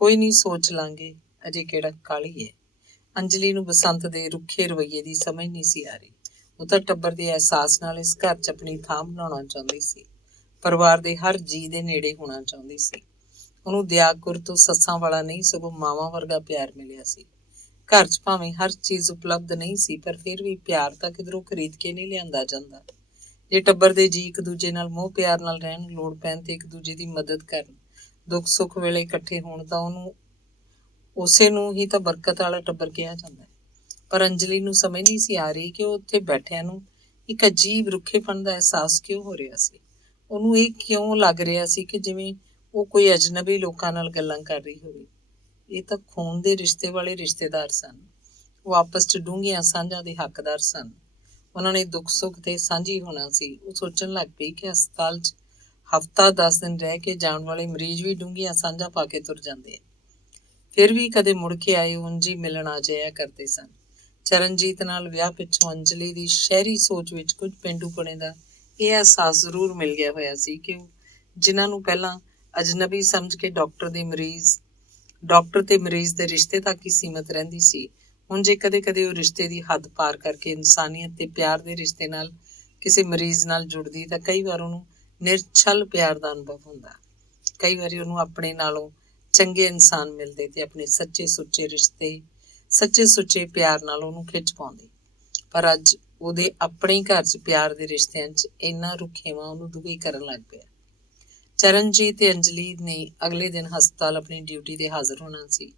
ਕੋਈ ਨਹੀਂ, ਸੋਚ ਲਾਂਗੇ, ਅਜੇ ਕਿਹੜਾ ਕਾਹਲੀ ਹੈ। ਅੰਜਲੀ ਨੂੰ ਬਸੰਤ ਦੇ ਰੁੱਖੇ ਰਵੱਈਏ ਦੀ ਸਮਝ ਨਹੀਂ ਸੀ ਆ ਰਹੀ। ਉਹ ਤਾਂ ਟੱਬਰ ਦੇ ਅਹਿਸਾਸ ਨਾਲ ਇਸ ਘਰ 'ਚ ਆਪਣੀ ਥਾਂ ਬਣਾਉਣਾ ਚਾਹੁੰਦੀ ਸੀ, ਪਰਿਵਾਰ ਦੇ ਹਰ ਜੀਅ ਦੇ ਨੇੜੇ ਹੋਣਾ ਚਾਹੁੰਦੀ ਸੀ। ਉਹਨੂੰ ਦਿਆਕੁਰ ਤੋਂ ਸੱਸਾਂ ਵਾਲਾ ਨਹੀਂ, ਸਗੋਂ ਮਾਵਾਂ ਵਰਗਾ ਪਿਆਰ ਮਿਲਿਆ ਸੀ। ਘਰ 'ਚ ਭਾਵੇਂ ਹਰ ਚੀਜ਼ ਉਪਲਬਧ ਨਹੀਂ ਸੀ, ਪਰ ਫਿਰ ਵੀ ਪਿਆਰ ਤਾਂ ਕਿਧਰੋਂ ਖਰੀਦ ਕੇ ਨਹੀਂ ਲਿਆਂਦਾ ਜਾਂਦਾ। ਜੇ ਟੱਬਰ ਦੇ ਜੀਅ ਇੱਕ ਦੂਜੇ ਨਾਲ ਮੋਹ ਪਿਆਰ ਨਾਲ ਰਹਿਣ, ਲੋੜ ਪੈਣ ਤੇ ਇੱਕ ਦੂਜੇ ਦੀ ਮਦਦ ਕਰਨ, ਦੁੱਖ ਸੁੱਖ ਵੇਲੇ ਇਕੱਠੇ ਹੋਣ, ਤਾਂ ਉਹਨੂੰ ਉਸੇ ਨੂੰ ਹੀ ਤਾਂ ਬਰਕਤ ਵਾਲਾ ਟੱਬਰ ਕਿਹਾ ਜਾਂਦਾ ਹੈ। ਪਰ ਅੰਜਲੀ ਨੂੰ ਸਮਝ ਨਹੀਂ ਸੀ ਆ ਰਹੀ ਕਿ ਉਹ ਉੱਥੇ ਬੈਠਿਆਂ ਨੂੰ ਇੱਕ ਅਜੀਬ ਰੁੱਖੇਪਣ ਦਾ ਅਹਿਸਾਸ ਕਿਉਂ ਹੋ ਰਿਹਾ ਸੀ। ਉਹਨੂੰ ਇਹ ਕਿਉਂ ਲੱਗ ਰਿਹਾ ਸੀ ਕਿ ਜਿਵੇਂ ਉਹ ਕੋਈ ਅਜਨਬੀ ਲੋਕਾਂ ਨਾਲ ਗੱਲਾਂ ਕਰ ਰਹੀ ਹੋਵੇ। ਇਹ ਤਾਂ ਖੂਨ ਦੇ ਰਿਸ਼ਤੇ ਵਾਲੇ ਰਿਸ਼ਤੇਦਾਰ ਸਨ। ਉਹ ਆਪਸ 'ਚ ਡੂੰਘੀਆਂ ਸਾਂਝਾਂ ਦੇ ਹੱਕਦਾਰ ਸਨ। ਉਹਨਾਂ ਨੇ ਦੁੱਖ ਸੁੱਖ ਤੇ ਸਾਂਝੀ ਹੋਣਾ ਸੀ। ਉਹ ਸੋਚਣ ਲੱਗ ਪਈ ਕਿ ਹਸਪਤਾਲ 'ਚ ਹਫ਼ਤਾ 10 ਦਿਨ ਰਹਿ ਕੇ ਜਾਣ ਵਾਲੇ ਮਰੀਜ਼ ਵੀ ਡੂੰਘੀਆਂ ਸਾਂਝਾਂ ਪਾ ਕੇ ਤੁਰ ਜਾਂਦੇ ਆ। ਫਿਰ ਵੀ ਕਦੇ ਮੁੜ ਕੇ ਆਏ ਉਂਝ ਹੀ ਮਿਲਣ ਆ ਜਾਇਆ ਕਰਦੇ ਸਨ। ਚਰਨਜੀਤ ਨਾਲ ਵਿਆਹ ਪਿੱਛੋਂ ਅੰਜਲੀ ਦੀ ਸ਼ਹਿਰੀ ਸੋਚ ਵਿੱਚ ਕੁਝ ਪੇਂਡੂਪਣੇ ਦਾ ਇਹ ਅਹਿਸਾਸ ਜ਼ਰੂਰ ਮਿਲ ਗਿਆ ਹੋਇਆ ਸੀ ਕਿ ਉਹ ਜਿਨ੍ਹਾਂ ਨੂੰ ਪਹਿਲਾਂ ਅਜਨਬੀ ਸਮਝ ਕੇ ਡਾਕਟਰ ਤੇ ਮਰੀਜ਼ ਦੇ ਰਿਸ਼ਤੇ ਤੱਕ ਹੀ ਸੀਮਤ ਰਹਿੰਦੀ ਸੀ, ਹੁਣ ਜੇ ਕਦੇ ਕਦੇ ਉਹ ਰਿਸ਼ਤੇ ਦੀ ਹੱਦ ਪਾਰ ਕਰਕੇ ਇਨਸਾਨੀਅਤ ਤੇ ਪਿਆਰ ਦੇ ਰਿਸ਼ਤੇ ਨਾਲ ਕਿਸੇ ਮਰੀਜ਼ ਨਾਲ ਜੁੜਦੀ, ਤਾਂ ਕਈ ਵਾਰ ਉਹਨੂੰ ਨਿਰਛਲ ਪਿਆਰ ਦਾ ਅਨੁਭਵ ਹੁੰਦਾ। ਕਈ ਵਾਰੀ ਉਹਨੂੰ ਆਪਣੇ ਨਾਲੋਂ ਚੰਗੇ ਇਨਸਾਨ ਮਿਲਦੇ ਤੇ ਆਪਣੇ ਸੱਚੇ ਸੁੱਚੇ ਪਿਆਰ ਨਾਲ ਉਹਨੂੰ ਖਿੱਚ ਪਾਉਂਦੇ। ਪਰ ਅੱਜ ਉਹਦੇ ਆਪਣੇ ਘਰ 'ਚ ਪਿਆਰ ਦੇ ਰਿਸ਼ਤਿਆਂ 'ਚ ਇੰਨਾ ਰੁੱਖੇਵਾਂ ਉਹਨੂੰ ਦੁਖੀ ਕਰਨ ਲੱਗ ਪਿਆ। ਚਰਨਜੀਤ ਤੇ ਅੰਜਲੀ ਨੇ ਅਗਲੇ ਦਿਨ ਹਸਪਤਾਲ ਆਪਣੀ ਡਿਊਟੀ ਤੇ ਹਾਜ਼ਰ ਹੋਣਾ ਸੀ।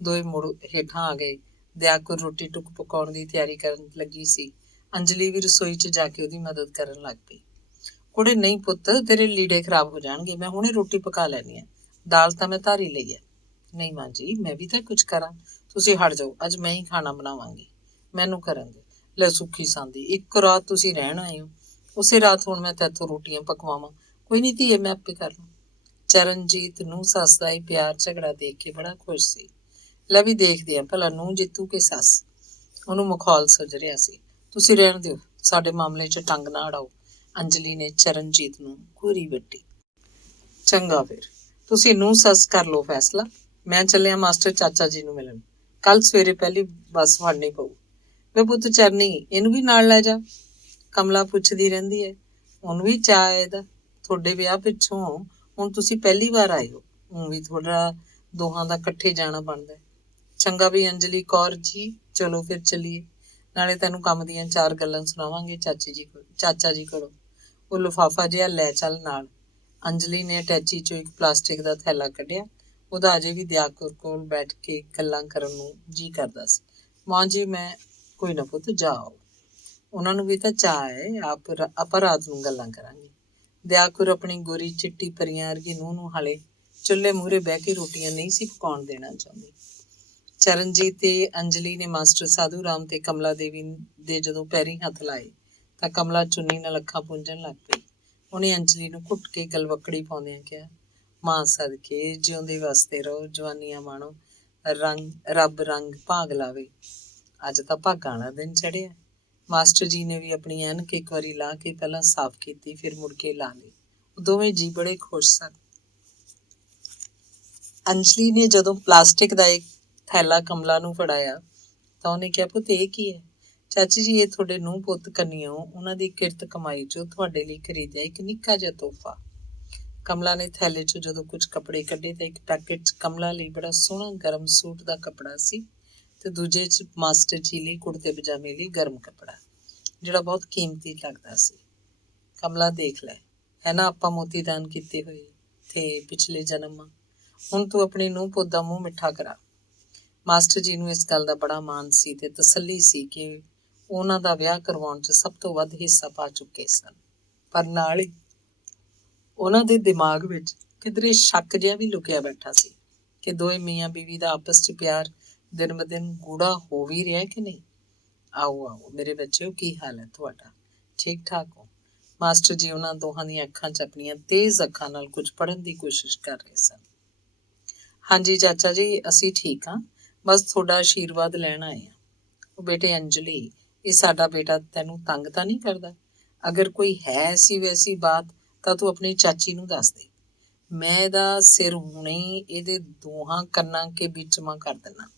ਦੋਵੇਂ ਮੁੜ ਹੇਠਾਂ ਆ ਗਏ। ਦਿਆਕੁਰ ਰੋਟੀ ਟੁੱਕ ਪਕਾਉਣ ਦੀ ਤਿਆਰੀ ਕਰਨ ਲੱਗੀ ਸੀ। ਅੰਜਲੀ ਵੀ ਰਸੋਈ 'ਚ ਜਾ ਕੇ ਉਹਦੀ ਮਦਦ ਕਰਨ ਲੱਗ ਪਈ। ਕੁੜੇ ਨਹੀਂ ਪੁੱਤ, ਤੇਰੇ ਲੀੜੇ ਖਰਾਬ ਹੋ ਜਾਣਗੇ, ਮੈਂ ਹੁਣੇ ਰੋਟੀ ਪਕਾ ਲੈਣੀ ਆ, ਦਾਲ ਤਾਂ ਮੈਂ ਧਾਰੀ ਲਈ ਹੈ। ਨਹੀਂ ਮਾਂ ਜੀ, ਮੈਂ ਵੀ ਤਾਂ ਕੁਝ ਕਰਾਂ, ਤੁਸੀਂ ਹਟ ਜਾਓ, ਅੱਜ ਮੈਂ ਹੀ ਖਾਣਾ ਬਣਾਵਾਂਗੀ, ਮੈਨੂੰ ਕਰਨ ਦੇ। ਲੈ ਸੁੱਖੀ ਸਾਂਦੀ, ਇੱਕ ਰਾਤ ਤੁਸੀਂ ਰਹਿਣ ਆਏ ਹੋ, ਉਸੇ ਰਾਤ ਹੁਣ ਮੈਂ ਤੈਥੋਂ ਰੋਟੀਆਂ ਪਕਵਾਵਾਂ? ਕੋਈ ਨਹੀਂ ਧੀਏ, ਮੈਂ ਆਪੇ ਕਰ ਲਵਾਂ। ਚਰਨਜੀਤ ਨੂੰ ਸੱਸ ਦਾ ਇਹ ਪਿਆਰ ਝਗੜਾ ਦੇਖ ਕੇ ਬੜਾ ਖੁਸ਼ ਸੀ। ਲੈ ਵੀ ਦੇਖਦੇ ਆ ਭਲਾ ਨੂੰ ਜਿੱਤੂ ਕਿ ਸੱਸ। ਉਹਨੂੰ ਮਖੌਲ ਸੁੱਝ ਰਿਹਾ ਸੀ। ਤੁਸੀਂ ਰਹਿਣ ਦਿਓ, ਸਾਡੇ ਮਾਮਲੇ 'ਚ ਟੰਗ ਨਾ ਅੜਾਓ। ਅੰਜਲੀ ਨੇ ਚਰਨਜੀਤ ਨੂੰ ਘੂਰੀ ਵੱਟੀ। ਚੰਗਾ, ਫਿਰ ਤੁਸੀਂ ਨੂੰ ਸੱਸ ਕਰ ਲਓ ਫੈਸਲਾ। ਮੈਂ ਚੱਲਿਆ ਮਾਸਟਰ ਚਾਚਾ ਜੀ ਨੂੰ ਮਿਲਣ, ਕੱਲ ਸਵੇਰੇ ਪਹਿਲੀ ਬੱਸ ਫੜਨੀ ਪਊ। ਵੇ ਪੁੱਤ ਚਰਨੀ, ਇਹਨੂੰ ਵੀ ਨਾਲ ਲੈ ਜਾ, ਕਮਲਾ ਪੁੱਛਦੀ ਰਹਿੰਦੀ ਹੈ। ਉਹਨੂੰ ਵੀ ਚਾਅ ਹੈ ਇਹਦਾ। ਤੁਹਾਡੇ ਵਿਆਹ ਪਿੱਛੋਂ ਹੁਣ ਤੁਸੀਂ ਪਹਿਲੀ ਵਾਰ ਆਏ ਹੋ, ਹੁਣ ਵੀ ਤੁਹਾਡਾ ਦੋਹਾਂ ਦਾ ਇਕੱਠੇ ਜਾਣਾ ਬਣਦਾ। ਚੰਗਾ ਵੀ ਅੰਜਲੀ ਕੌਰ ਜੀ, ਚਲੋ ਫਿਰ ਚੱਲੀਏ, ਨਾਲੇ ਤੈਨੂੰ ਕੰਮ ਦੀਆਂ 4 ਗੱਲਾਂ ਸੁਣਾਵਾਂਗੇ ਚਾਚਾ ਜੀ ਕੋਲੋਂ। ਉਹ ਲਿਫਾਫਾ ਜਿਹਾ ਲੈ ਚੱਲ ਨਾਲ। ਅੰਜਲੀ ਨੇ ਅਟੈਚੀ ਚੋਂ ਇੱਕ ਪਲਾਸਟਿਕ ਦਾ ਥੈਲਾ ਕੱਢਿਆ। ਉਹਦਾ ਅਜੇ ਵੀ ਦਿਆਕੁਰ ਕੋਲ ਬੈਠ ਕੇ ਗੱਲਾਂ ਕਰਨ ਨੂੰ ਜੀ ਕਰਦਾ ਸੀ। ਮਾਂ ਜੀ ਮੈਂ ਕੋਈ ਨਾ ਪੁੱਤ ਜਾਓ, ਉਹਨਾਂ ਨੂੰ ਵੀ ਤਾਂ ਚਾਅ ਹੈ, ਆਪਾਂ ਰਾਤ ਨੂੰ ਗੱਲਾਂ ਕਰਾਂਗੇ। ਦਿਆਕੁਰ ਆਪਣੀ ਗੋਰੀ ਚਿੱਟੀ ਪਰੀਆਂ ਵਰਗੀ ਨੂੰਹ ਨੂੰ ਹਾਲੇ ਚੁੱਲ੍ਹੇ ਮੂਹਰੇ ਬਹਿ ਕੇ ਰੋਟੀਆਂ ਨਹੀਂ ਸੀ ਪਕਾਉਣ ਦੇਣਾ ਚਾਹੁੰਦੀ। ਚਰਨਜੀਤ ਤੇ ਅੰਜਲੀ ਨੇ ਮਾਸਟਰ ਸਾਧੂ ਰਾਮ ਤੇ ਕਮਲਾ ਦੇਵੀ ਦੇ ਜਦੋਂ ਪੈਰੀਂ ਹੱਥ ਲਾਏ ਤਾਂ ਕਮਲਾ ਚੁੰਨੀ ਨਾਲ ਅੱਖਾਂ ਪੂੰਝਣ ਲੱਗ ਪਈ। ਉਹਨੇ ਅੰਜਲੀ ਨੂੰ ਘੁੱਟ ਕੇ ਗਲਵੱਕੜੀ ਪਾਉਂਦਿਆਂ ਕਿਹਾ, ਮਾਂ ਸਦਕੇ ਜਿਉਂਦੇ ਵਸਦੇ ਰਹੋ, ਜਵਾਨੀਆਂ ਮਾਣੋ, ਰੱਬ ਰੰਗ ਭਾਗ ਲਾਵੇ। ਅੱਜ ਤਾਂ ਭਾਗਾਂ ਵਾਲਾ ਦਿਨ ਚੜ੍ਹਿਆ। ਮਾਸਟਰ ਜੀ ਨੇ ਵੀ ਆਪਣੀ ਐਨਕ ਇੱਕ ਵਾਰੀ ਲਾ ਕੇ ਪਹਿਲਾਂ ਸਾਫ਼ ਕੀਤੀ, ਫਿਰ ਮੁੜ ਕੇ ਲਾ ਲਈ। ਉਹ ਦੋਵੇਂ ਜੀ ਬੜੇ ਖੁਸ਼ ਸਨ। ਅੰਜਲੀ ਨੇ ਜਦੋਂ ਪਲਾਸਟਿਕ ਦਾ ਇੱਕ ਥੈਲਾ ਕਮਲਾ ਨੂੰ ਫੜਾਇਆ ਤਾਂ ਉਹਨੇ ਕਿਹਾ, ਪੁੱਤ ਇਹ ਕੀ ਹੈ? ਚਾਚੀ ਜੀ, ਇਹ ਤੁਹਾਡੇ ਨੂੰਹ ਪੁੱਤ ਕੰਨਿਓ ਉਹਨਾਂ ਦੀ ਕਿਰਤ ਕਮਾਈ ਚੋਂ ਤੁਹਾਡੇ ਲਈ ਖਰੀਦਿਆ ਇੱਕ ਨਿੱਕਾ ਜਿਹਾ ਤੋਹਫਾ। ਕਮਲਾ ਨੇ ਥੈਲੇ ਚੋਂ ਜਦੋਂ ਕੁਝ ਕੱਪੜੇ ਕੱਢੇ ਤਾਂ ਇੱਕ ਪੈਕੇਟ 'ਚ ਕਮਲਾ ਲਈ ਬੜਾ ਸੋਹਣਾ ਗਰਮ ਸੂਟ ਦਾ ਕੱਪੜਾ ਸੀ ਤੇ ਦੂਜੇ 'ਚ ਮਾਸਟਰ ਜੀ ਲਈ ਕੁੜਤੇ ਪਜਾਮੇ ਲਈ ਗਰਮ ਕੱਪੜਾ, ਜਿਹੜਾ ਬਹੁਤ ਕੀਮਤੀ ਲੱਗਦਾ ਸੀ। ਕਮਲਾ ਦੇਖ ਲੈ, ਹੈ ਨਾ ਆਪਾਂ ਮੋਤੀਦਾਨ ਕੀਤੇ ਹੋਏ ਤੇ ਪਿਛਲੇ ਜਨਮ। ਹੁਣ ਤੂੰ ਆਪਣੀ ਨੂੰਹ ਪੁੱਤ ਦਾ ਮੂੰਹ ਮਿੱਠਾ ਕਰਾ। ਮਾਸਟਰ ਜੀ ਨੂੰ ਇਸ ਗੱਲ ਦਾ ਬੜਾ ਮਾਣ ਸੀ ਤੇ ਤਸੱਲੀ ਸੀ ਕਿ ਉਹਨਾਂ ਦਾ ਵਿਆਹ ਕਰਵਾਉਣ 'ਚ ਸਭ ਤੋਂ ਵੱਧ ਹਿੱਸਾ ਪਾ ਚੁੱਕੇ ਸਨ। ਪਰ ਨਾਲ ਹੀ ਉਹਨਾਂ ਦੇ ਦਿਮਾਗ ਵਿੱਚ ਕਿਧਰੇ ਸ਼ੱਕ ਜਿਹਾ ਵੀ ਲੁਕਿਆ ਬੈਠਾ ਸੀ ਕਿ ਦੋਵੇਂ ਮੀਆਂ ਬੀਵੀ ਦਾ ਆਪਸ 'ਚ ਪਿਆਰ ਦਿਨ ਬ ਦਿਨ ਗੂੜਾ ਹੋ ਵੀ ਰਿਹਾ ਕਿ ਨਹੀਂ। ਆਓ ਮੇਰੇ ਬੱਚਿਓ, ਕੀ ਹਾਲ ਹੈ ਤੁਹਾਡਾ? ਠੀਕ ਠਾਕ ਹੋ? ਮਾਸਟਰ ਜੀ ਉਹਨਾਂ ਦੋਹਾਂ ਦੀਆਂ ਅੱਖਾਂ 'ਚ ਆਪਣੀਆਂ ਤੇਜ਼ ਅੱਖਾਂ ਨਾਲ ਕੁਝ ਪੜ੍ਹਨ ਦੀ ਕੋਸ਼ਿਸ਼ ਕਰ ਰਹੇ ਸਨ। ਹਾਂਜੀ ਚਾਚਾ ਜੀ, ਅਸੀਂ ਠੀਕ ਹਾਂ, ਬਸ ਤੁਹਾਡਾ ਆਸ਼ੀਰਵਾਦ ਲੈਣ ਆਏ ਹਾਂ। ਉਹ ਬੇਟੇ ਅੰਜਲੀ, ਇਹ ਸਾਡਾ ਬੇਟਾ ਤੈਨੂੰ ਤੰਗ ਤਾਂ ਨਹੀਂ ਕਰਦਾ? ਅਗਰ ਕੋਈ ਹੈ ਐਸੀ ਵੈਸੀ ਬਾਤ ਤਾਂ ਤੂੰ ਆਪਣੀ ਚਾਚੀ ਨੂੰ ਦੱਸ ਦੇ। ਮੈਂ ਇਹਦਾ ਸਿਰ ਹੁਣੇ ਇਹਦੇ ਦੋਹਾਂ ਕੰਨਾਂ ਕੇ ਵਿੱਚਵਾਂ ਕਰ ਦੇਣਾ।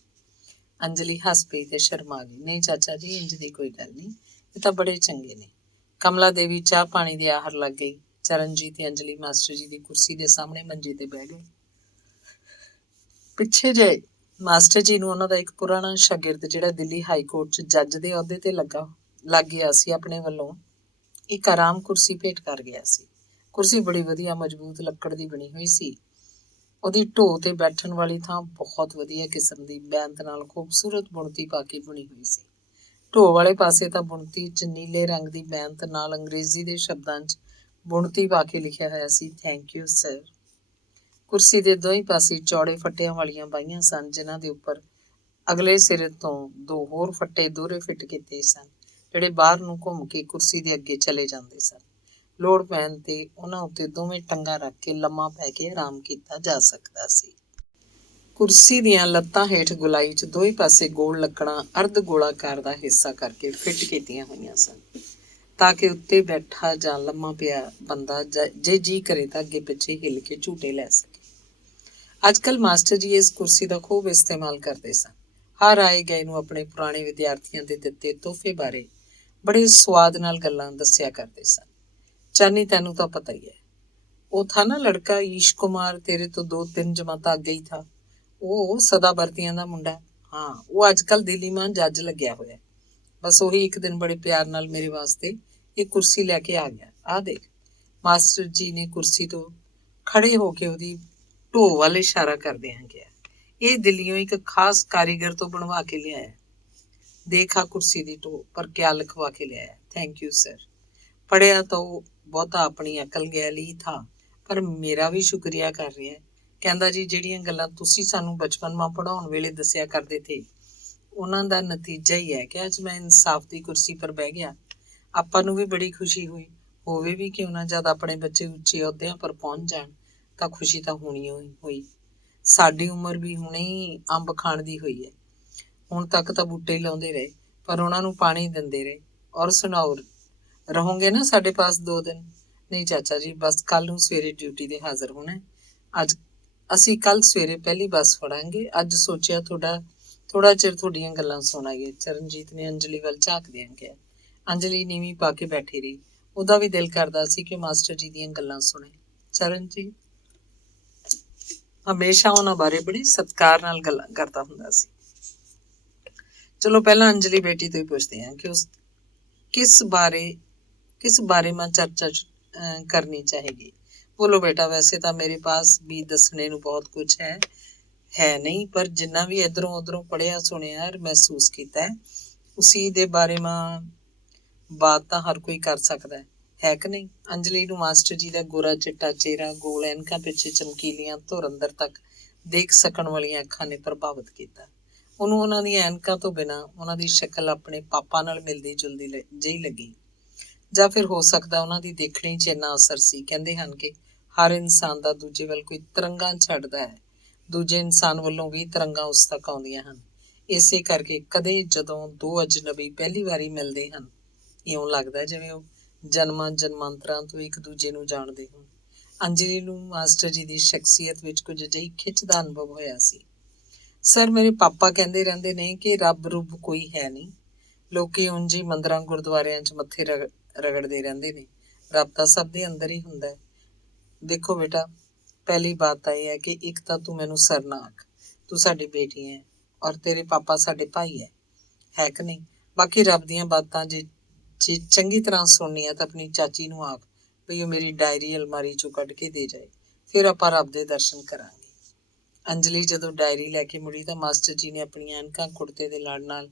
ਅੰਜਲੀ ਹੱਸ ਪਈ ਤੇ ਸ਼ਰਮਾ ਗਈ। ਨਹੀਂ ਚਾਚਾ ਜੀ, ਇੰਜ ਦੀ ਕੋਈ ਗੱਲ ਨਹੀਂ, ਇਹ ਤਾਂ ਬੜੇ ਚੰਗੇ ਨੇ। ਕਮਲਾ ਦੇਵੀ ਚਾਹ ਪਾਣੀ ਦੇ ਆਹਰ ਲੱਗ ਗਈ। ਚਰਨਜੀਤ ਤੇ ਅੰਜਲੀ ਮਾਸਟਰ ਜੀ ਦੀ ਕੁਰਸੀ ਦੇ ਸਾਹਮਣੇ ਮੰਜੇ ਤੇ ਬਹਿ ਗਏ। ਪਿੱਛੇ ਜੇ ਮਾਸਟਰ ਜੀ ਨੂੰ ਉਹਨਾਂ ਦਾ ਇੱਕ ਪੁਰਾਣਾ ਸ਼ਾਗਿਰਦ, ਜਿਹੜਾ ਦਿੱਲੀ ਹਾਈ ਕੋਰਟ 'ਚ ਜੱਜ ਦੇ ਅਹੁਦੇ ਤੇ ਲੱਗ ਗਿਆ ਸੀ, ਆਪਣੇ ਵੱਲੋਂ ਇੱਕ ਆਰਾਮ ਕੁਰਸੀ ਭੇਟ ਕਰ ਗਿਆ ਸੀ। ਕੁਰਸੀ ਬੜੀ ਵਧੀਆ ਮਜ਼ਬੂਤ ਲੱਕੜ ਦੀ ਬਣੀ ਹੋਈ ਸੀ। ਉਹਦੀ ਢੋਅ ਤੇ ਬੈਠਣ ਵਾਲੀ ਥਾਂ ਬਹੁਤ ਵਧੀਆ ਕਿਸਮ ਦੀ ਬੈਂਤ ਨਾਲ ਖੂਬਸੂਰਤ ਬੁਣਤੀ ਪਾ ਕੇ ਬਣੀ ਹੋਈ ਸੀ। ਢੋਅ ਵਾਲੇ ਪਾਸੇ ਤਾਂ ਬੁਣਤੀ 'ਚ ਨੀਲੇ ਰੰਗ ਦੀ ਬੈਂਤ ਨਾਲ ਅੰਗਰੇਜ਼ੀ ਦੇ ਸ਼ਬਦਾਂ 'ਚ ਬੁਣਤੀ ਪਾ ਕੇ ਲਿਖਿਆ ਹੋਇਆ ਸੀ, ਥੈਂਕ ਯੂ ਸਰ। ਕੁਰਸੀ ਦੇ ਦੋਹੀਂ ਪਾਸੇ ਚੌੜੇ ਫੱਟਿਆਂ ਵਾਲੀਆਂ ਬਾਹੀਆਂ ਸਨ, ਜਿਨ੍ਹਾਂ ਦੇ ਉੱਪਰ ਅਗਲੇ ਸਿਰੇ ਤੋਂ ਦੋ ਹੋਰ ਫੱਟੇ ਦੋਹਰੇ ਫਿੱਟ ਕੀਤੇ ਸਨ, ਜਿਹੜੇ ਬਾਹਰ ਨੂੰ ਘੁੰਮ ਕੇ ਕੁਰਸੀ ਦੇ ਅੱਗੇ ਚਲੇ ਜਾਂਦੇ ਸਨ। ਲੋੜ ਪੈਣ ਤੇ ਉਹਨਾਂ ਉੱਤੇ ਦੋਵੇਂ ਟੰਗਾਂ ਰੱਖ ਕੇ ਲੰਮਾ ਪੈ ਕੇ ਆਰਾਮ ਕੀਤਾ ਜਾ ਸਕਦਾ ਸੀ। ਕੁਰਸੀ ਦੀਆਂ ਲੱਤਾਂ ਹੇਠ ਗੁਲਾਈ 'ਚ ਦੋਵੇਂ ਪਾਸੇ ਗੋਲ ਲੱਕੜਾਂ ਅਰਧ ਗੋਲਾਕਾਰ ਦਾ ਹਿੱਸਾ ਕਰਕੇ ਫਿੱਟ ਕੀਤੀਆਂ ਹੋਈਆਂ ਸਨ, ਤਾਂ ਕਿ ਉੱਤੇ ਬੈਠਾ ਜਾਂ ਲੰਮਾ ਪਿਆ ਬੰਦਾ ਜੇ ਜੀ ਕਰੇ ਤਾਂ ਅੱਗੇ ਪਿੱਛੇ ਹਿੱਲ ਕੇ ਝੂਟੇ ਲੈ ਸਕੇ। ਅੱਜ ਕੱਲ੍ਹ ਮਾਸਟਰ ਜੀ ਇਸ ਕੁਰਸੀ ਦਾ ਖੂਬ ਇਸਤੇਮਾਲ ਕਰਦੇ ਸਨ। ਹਰ ਆਏ ਗਏ ਨੂੰ ਆਪਣੇ ਪੁਰਾਣੇ ਵਿਦਿਆਰਥੀਆਂ ਦੇ ਦਿੱਤੇ ਤੋਹਫੇ ਬਾਰੇ ਬੜੇ ਸਵਾਦ ਨਾਲ ਗੱਲਾਂ ਦੱਸਿਆ ਕਰਦੇ ਸਨ। ਚਾਨੀ, ਤੈਨੂੰ ਤਾਂ ਪਤਾ ਹੀ ਹੈ, ਉਹ ਥਾ ਨਾ ਲੜਕਾ ਈਸ਼ ਕੁਮਾਰ, ਤੇਰੇ ਤੋਂ 2-3 ਜਮਾਤਾਂ ਅੱਗੇ ਹੀ ਥਾ, ਉਹ ਸਦਾਬਰਤੀਆਂ ਦਾ ਮੁੰਡਾ। ਹਾਂ, ਉਹ ਅੱਜ ਕੱਲ੍ਹ ਦਿੱਲੀ ਮਾਂ ਜੱਜ ਲੱਗਿਆ ਹੋਇਆ। ਬਸ ਉਹੀ ਇੱਕ ਦਿਨ ਬੜੇ ਪਿਆਰ ਨਾਲ ਮੇਰੇ ਵਾਸਤੇ ਇਹ ਕੁਰਸੀ ਲੈ ਕੇ ਆ ਗਿਆ। ਆਹ ਦੇਖ। ਮਾਸਟਰ ਜੀ ਨੇ ਕੁਰਸੀ ਤੋਂ ਖੜੇ ਹੋ ਕੇ ਉਹਦੀ ਢੋਅ ਵੱਲ ਇਸ਼ਾਰਾ ਕਰਦਿਆਂ ਕਿਹਾ, ਇਹ ਦਿੱਲੀੋਂ ਇੱਕ ਖਾਸ ਕਾਰੀਗਰ ਤੋਂ ਬਣਵਾ ਕੇ ਲਿਆਇਆ। ਦੇਖ ਆ ਕੁਰਸੀ ਦੀ ਢੋਅ ਪਰ ਕਿਆ ਲਿਖਵਾ ਕੇ ਲਿਆਇਆ, ਥੈਂਕ ਯੂ ਸਰ। ਪੜ੍ਹਿਆ ਤਾਂ ਉਹ ਬਹੁਤਾ ਆਪਣੀ ਅਕਲ ਗੈਲੀ ਥਾ, ਪਰ ਮੇਰਾ ਵੀ ਸ਼ੁਕਰੀਆ ਕਰ ਰਿਹਾ। ਕਹਿੰਦਾ ਜੀ, ਜਿਹੜੀਆਂ ਗੱਲਾਂ ਤੁਸੀਂ ਸਾਨੂੰ ਬਚਪਨ ਮਾਂ ਪੜ੍ਹਾਉਣ ਵੇਲੇ ਦੱਸਿਆ ਕਰਦੇ ਥੇ, ਉਹਨਾਂ ਦਾ ਨਤੀਜਾ ਹੀ ਹੈ ਕਿ ਅੱਜ ਮੈਂ ਇਨਸਾਫ ਦੀ ਕੁਰਸੀ ਪਰ ਬਹਿ ਗਿਆ। ਆਪਾਂ ਨੂੰ ਵੀ ਬੜੀ ਖੁਸ਼ੀ ਹੋਈ, ਹੋਵੇ ਵੀ ਕਿਉਂ ਨਾ, ਜਦ ਆਪਣੇ ਬੱਚੇ ਉੱਚੇ ਅਹੁਦਿਆਂ ਪਰ ਪਹੁੰਚ ਜਾਣ ਤਾਂ ਖੁਸ਼ੀ ਤਾਂ ਹੋਣੀ ਹੋਈ। ਸਾਡੀ ਉਮਰ ਵੀ ਹੁਣੇ ਹੀ ਅੰਬ ਖਾਣ ਦੀ ਹੋਈ ਹੈ। ਹੁਣ ਤੱਕ ਤਾਂ ਬੂਟੇ ਹੀ ਲਾਉਂਦੇ ਰਹੇ, ਪਰ ਉਹਨਾਂ ਨੂੰ ਪਾਣੀ ਦਿੰਦੇ ਰਹੇ। ਔਰ ਸੁਣਾਓ, ਰਹੋਗੇ ਨਾ ਸਾਡੇ ਪਾਸ 2 ਦਿਨ? ਨਹੀਂ ਚਾਚਾ ਜੀ, ਬਸ ਕੱਲ ਨੂੰ ਸਵੇਰੇ ਡਿਊਟੀ ਤੇ ਹਾਜ਼ਰ ਹੋਣਾ। ਅਸੀਂ ਕੱਲ ਸਵੇਰੇ ਪਹਿਲੀ ਬੱਸ ਫੜਾਂਗੇ। ਅੱਜ ਸੋਚਿਆ ਥੋੜਾ ਚਿਰ ਤੁਹਾਡੀਆਂ ਗੱਲਾਂ ਸੁਣਾਂਗੇ। ਚਰਨਜੀਤ ਨੇ ਅੰਜਲੀ ਵੱਲ ਝਾਕਦਿਆਂ ਕਿਹਾ। ਅੰਜਲੀ ਨੀਵੀਂ ਪਾ ਕੇ ਬੈਠੀ ਰਹੀ। ਉਹਦਾ ਵੀ ਦਿਲ ਕਰਦਾ ਸੀ ਕਿ ਮਾਸਟਰ ਜੀ ਦੀਆਂ ਗੱਲਾਂ ਸੁਣੇ। ਚਰਨਜੀਤ ਹਮੇਸ਼ਾ ਉਹਨਾਂ ਬਾਰੇ ਬੜੀ ਸਤਿਕਾਰ ਨਾਲ ਗੱਲਾਂ ਕਰਦਾ ਹੁੰਦਾ ਸੀ। ਚਲੋ ਪਹਿਲਾਂ ਅੰਜਲੀ ਬੇਟੀ ਤੋਂ ਹੀ ਪੁੱਛਦੇ ਹਾਂ ਕਿ ਉਸ ਕਿਸ ਬਾਰੇ ਮਾਂ ਚਰਚਾ करनी चाहेगी। बोलो बेटा, वैसे तो मेरे पास भी दसने ਨੂੰ बहुत कुछ है नहीं, पर जिन्ना भी इधरों उधरों पढ़िया सुनिया महसूस किया उसी दे बारे में बात तो हर कोई कर सकता है कि नहीं। अंजलि ਨੂੰ ਮਾਸਟਰ ਜੀ ਦਾ ਗੋਰਾ ਚਿੱਟਾ ਚਿਹਰਾ, ਗੋਲ ਐਨਕਾਂ ਪਿੱਛੇ ਚਮਕੀਲੀਆਂ ਧੁਰ ਅੰਦਰ ਤੱਕ ਦੇਖ ਸਕਣ ਵਾਲੀਆਂ ਅੱਖਾਂ ਨੇ ਪ੍ਰਭਾਵਿਤ ਕੀਤਾ। ਉਹਨੂੰ ਉਹਨਾਂ ਦੀਆਂ ਐਨਕਾਂ ਤੋਂ ਬਿਨਾਂ ਉਹਨਾਂ ਦੀ ਸ਼ਕਲ ਆਪਣੇ ਪਾਪਾ ਨਾਲ ਮਿਲਦੀ ਜੁਲਦੀ ਜਿਹੀ ਲੱਗੀ, ਜਾਂ ਫਿਰ ਹੋ ਸਕਦਾ ਉਹਨਾਂ ਦੀ ਦੇਖਣੀ 'ਚ ਇੰਨਾ ਅਸਰ ਸੀ। ਕਹਿੰਦੇ ਹਨ ਕਿ ਹਰ ਇਨਸਾਨ ਦਾ ਦੂਜੇ ਵੱਲ ਕੋਈ ਤਰੰਗਾਂ ਛੱਡਦਾ ਹੈ, ਦੂਜੇ ਇਨਸਾਨ ਵੱਲੋਂ ਵੀ ਤਰੰਗਾਂ ਉਸ ਤੱਕ ਆਉਂਦੀਆਂ ਹਨ। ਇਸੇ ਕਰਕੇ ਕਦੇ ਜਦੋਂ ਦੋ ਅਜਨਬੀ ਪਹਿਲੀ ਵਾਰੀ ਮਿਲਦੇ ਹਨ, ਇਉਂ ਲੱਗਦਾ ਜਿਵੇਂ ਉਹ ਜਨਮਾਂ ਜਨਮਾਂਤਰਾਂ ਤੋਂ ਇੱਕ ਦੂਜੇ ਨੂੰ ਜਾਣਦੇ ਹੋਣ। ਅੰਜਲੀ ਨੂੰ ਮਾਸਟਰ ਜੀ ਦੀ ਸ਼ਖਸੀਅਤ ਵਿੱਚ ਕੁਝ ਅਜਿਹੀ ਖਿੱਚ ਦਾ ਅਨੁਭਵ ਹੋਇਆ ਸੀ। ਸਰ, ਮੇਰੇ ਪਾਪਾ ਕਹਿੰਦੇ ਰਹਿੰਦੇ ਨੇ ਕਿ ਰੱਬ ਰੁੱਬ ਕੋਈ ਹੈ ਨਹੀਂ। ਲੋਕੀ ਉਂਝ ਹੀ ਮੰਦਰਾਂ ਗੁਰਦੁਆਰਿਆਂ 'ਚ ਮੱਥੇ ਰਗੜਦੇ ਰਹਿੰਦੇ ਨੇ। ਰੱਬ ਤਾਂ ਸਭ ਦੇ ਅੰਦਰ ਹੀ ਹੁੰਦਾ ਹੈ। ਦੇਖੋ ਬੇਟਾ, ਪਹਿਲੀ ਬਾਤ ਤਾਂ ਇਹ ਹੈ ਕਿ ਇੱਕ ਤਾਂ ਤੂੰ ਮੈਨੂੰ ਸਰ ਨਾ ਆਖ, ਤੂੰ ਸਾਡੀ ਬੇਟੀ ਹੈ ਔਰ ਤੇਰੇ ਪਾਪਾ ਸਾਡੇ ਭਾਈ ਹੈ ਕਿ ਨਹੀਂ। ਬਾਕੀ ਰੱਬ ਦੀਆਂ ਬਾਤਾਂ ਜੇ ਚੰਗੀ ਤਰ੍ਹਾਂ ਸੁਣਨੀ ਹੈ ਤਾਂ ਆਪਣੀ ਚਾਚੀ ਨੂੰ ਆਖ ਵੀ ਉਹ ਮੇਰੀ ਡਾਇਰੀ ਅਲਮਾਰੀ 'ਚੋਂ ਕੱਢ ਕੇ ਦੇ ਜਾਏ, ਫਿਰ ਆਪਾਂ ਰੱਬ ਦੇ ਦਰਸ਼ਨ ਕਰਾਂਗੇ। ਅੰਜਲੀ ਜਦੋਂ ਡਾਇਰੀ ਲੈ ਕੇ ਮੁੜੀ ਤਾਂ ਮਾਸਟਰ ਜੀ ਨੇ ਆਪਣੀਆਂ ਐਨਕਾਂ ਕੁੜਤੇ ਦੇ ਲੜ ਨਾਲ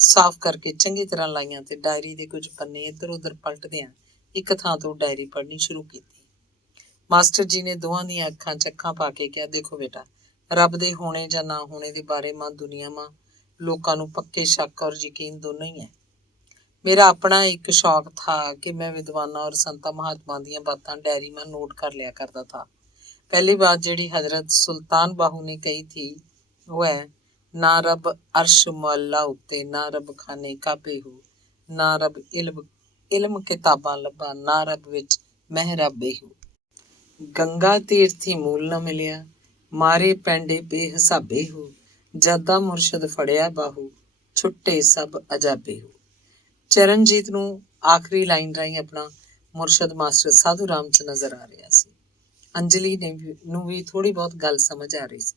ਸਾਫ਼ ਕਰਕੇ ਚੰਗੀ ਤਰ੍ਹਾਂ ਲਾਈਆਂ ਤੇ ਡਾਇਰੀ ਦੇ ਕੁਝ ਪੰਨੇ ਇੱਧਰ ਉੱਧਰ ਪਲਟਦਿਆਂ ਇੱਕ ਥਾਂ ਤੋਂ ਡਾਇਰੀ ਪੜ੍ਹਨੀ ਸ਼ੁਰੂ ਕੀਤੀ। ਮਾਸਟਰ ਜੀ ਨੇ ਦੋਵਾਂ ਦੀਆਂ ਅੱਖਾਂ 'ਚ ਅੱਖਾਂ ਪਾ ਕੇ ਕਿਹਾ, ਦੇਖੋ ਬੇਟਾ, ਰੱਬ ਦੇ ਹੋਣੇ ਜਾਂ ਨਾ ਹੋਣੇ ਦੇ ਬਾਰੇ ਮਾਂ ਦੁਨੀਆ ਮਾਂ ਲੋਕਾਂ ਨੂੰ ਪੱਕੇ ਸ਼ੱਕ ਔਰ ਯਕੀਨ ਦੋਨੋਂ ਹੀ ਹੈ। मेरा अपना एक शौक था कि मैं विद्वानों और संता महात्मा ਦੀਆਂ बातें डायरी में नोट कर लिया करता था। पहली बात ਜਿਹੜੀ हजरत सुल्तान बाहू ने कही थी वो है, ना रब अर्श मुअल्ला उत्ते, ना रब खाने काबे हो, ना रब इल्म किताबां लभा, ना रब विच महराबे हो। गंगा तीर्थी मूल न मिलिया, मारे पैंडे बेहिसाबे हो, जदा मुर्शद फड़िया बाहू, छुट्टे सब अजाबे हो। ਚਰਨਜੀਤ ਨੂੰ ਆਖਰੀ ਲਾਈਨ ਰਾਹੀਂ ਆਪਣਾ ਮੁਰਸ਼ਦ ਮਾਸਟਰ ਸਾਧੂ ਰਾਮ 'ਚ ਨਜ਼ਰ ਆ ਰਿਹਾ ਸੀ। ਅੰਜਲੀ ਨੂੰ ਵੀ ਥੋੜ੍ਹੀ ਬਹੁਤ ਗੱਲ ਸਮਝ ਆ ਰਹੀ ਸੀ।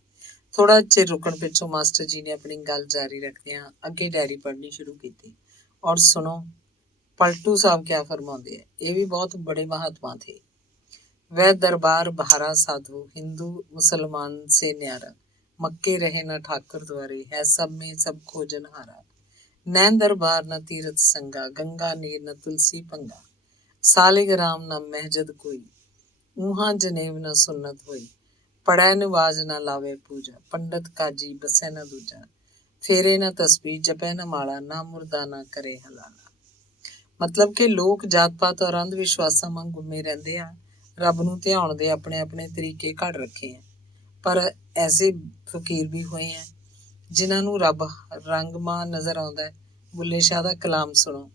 ਥੋੜਾ ਚਿਰ ਰੁਕਣ ਪਿੱਛੋਂ ਮਾਸਟਰ ਜੀ ਨੇ ਆਪਣੀ ਗੱਲ ਜਾਰੀ ਰੱਖਦਿਆਂ ਅੱਗੇ ਡਾਇਰੀ ਪੜ੍ਹਨੀ ਸ਼ੁਰੂ ਕੀਤੀ। ਔਰ ਸੁਣੋ, ਪਲਟੂ ਸਾਹਿਬ ਕਿਆ ਫਰਮਾਉਂਦੇ ਹੈ, ਇਹ ਵੀ ਬਹੁਤ ਬੜੇ ਮਹਾਤਮਾ ਥੇ। वह दरबार बहारा साधु, हिंदू मुसलमान से न्यारा, मक्के रहे न ठाकुर द्वारे, है सब में सब खोजन हारा। नैन दरबार न तीरथ संगा, गंगा नीर न तुलसी पंगा, सालिग राम न महजद कोई, ऊहा जनेब न सुन्नत होई, पढ़ै नवाज न लावे पूजा, पंडित काजी बसै न दूजा, फेरे न तस्बीह जपै न माला, ना मुर्दा ना करे हलाला। मतलब कि लोग जात पात और अंध विश्वासां वांग गुमे रहंदे आ, ਰੱਬ ਨੂੰ ਧਿਆਉਣ ਦੇ ਆਪਣੇ ਆਪਣੇ ਤਰੀਕੇ ਘੜ ਰੱਖੇ ਹੈ। ਪਰ ਐਸੇ ਫਕੀਰ ਵੀ ਹੋਏ ਹੈ ਜਿਨ੍ਹਾਂ ਨੂੰ ਰੱਬ ਰੰਗਮਾਂ ਨਜ਼ਰ ਆਉਂਦਾ ਹੈ। ਬੁੱਲੇ ਸ਼ਾਹ ਦਾ ਕਲਾਮ ਸੁਣੋ,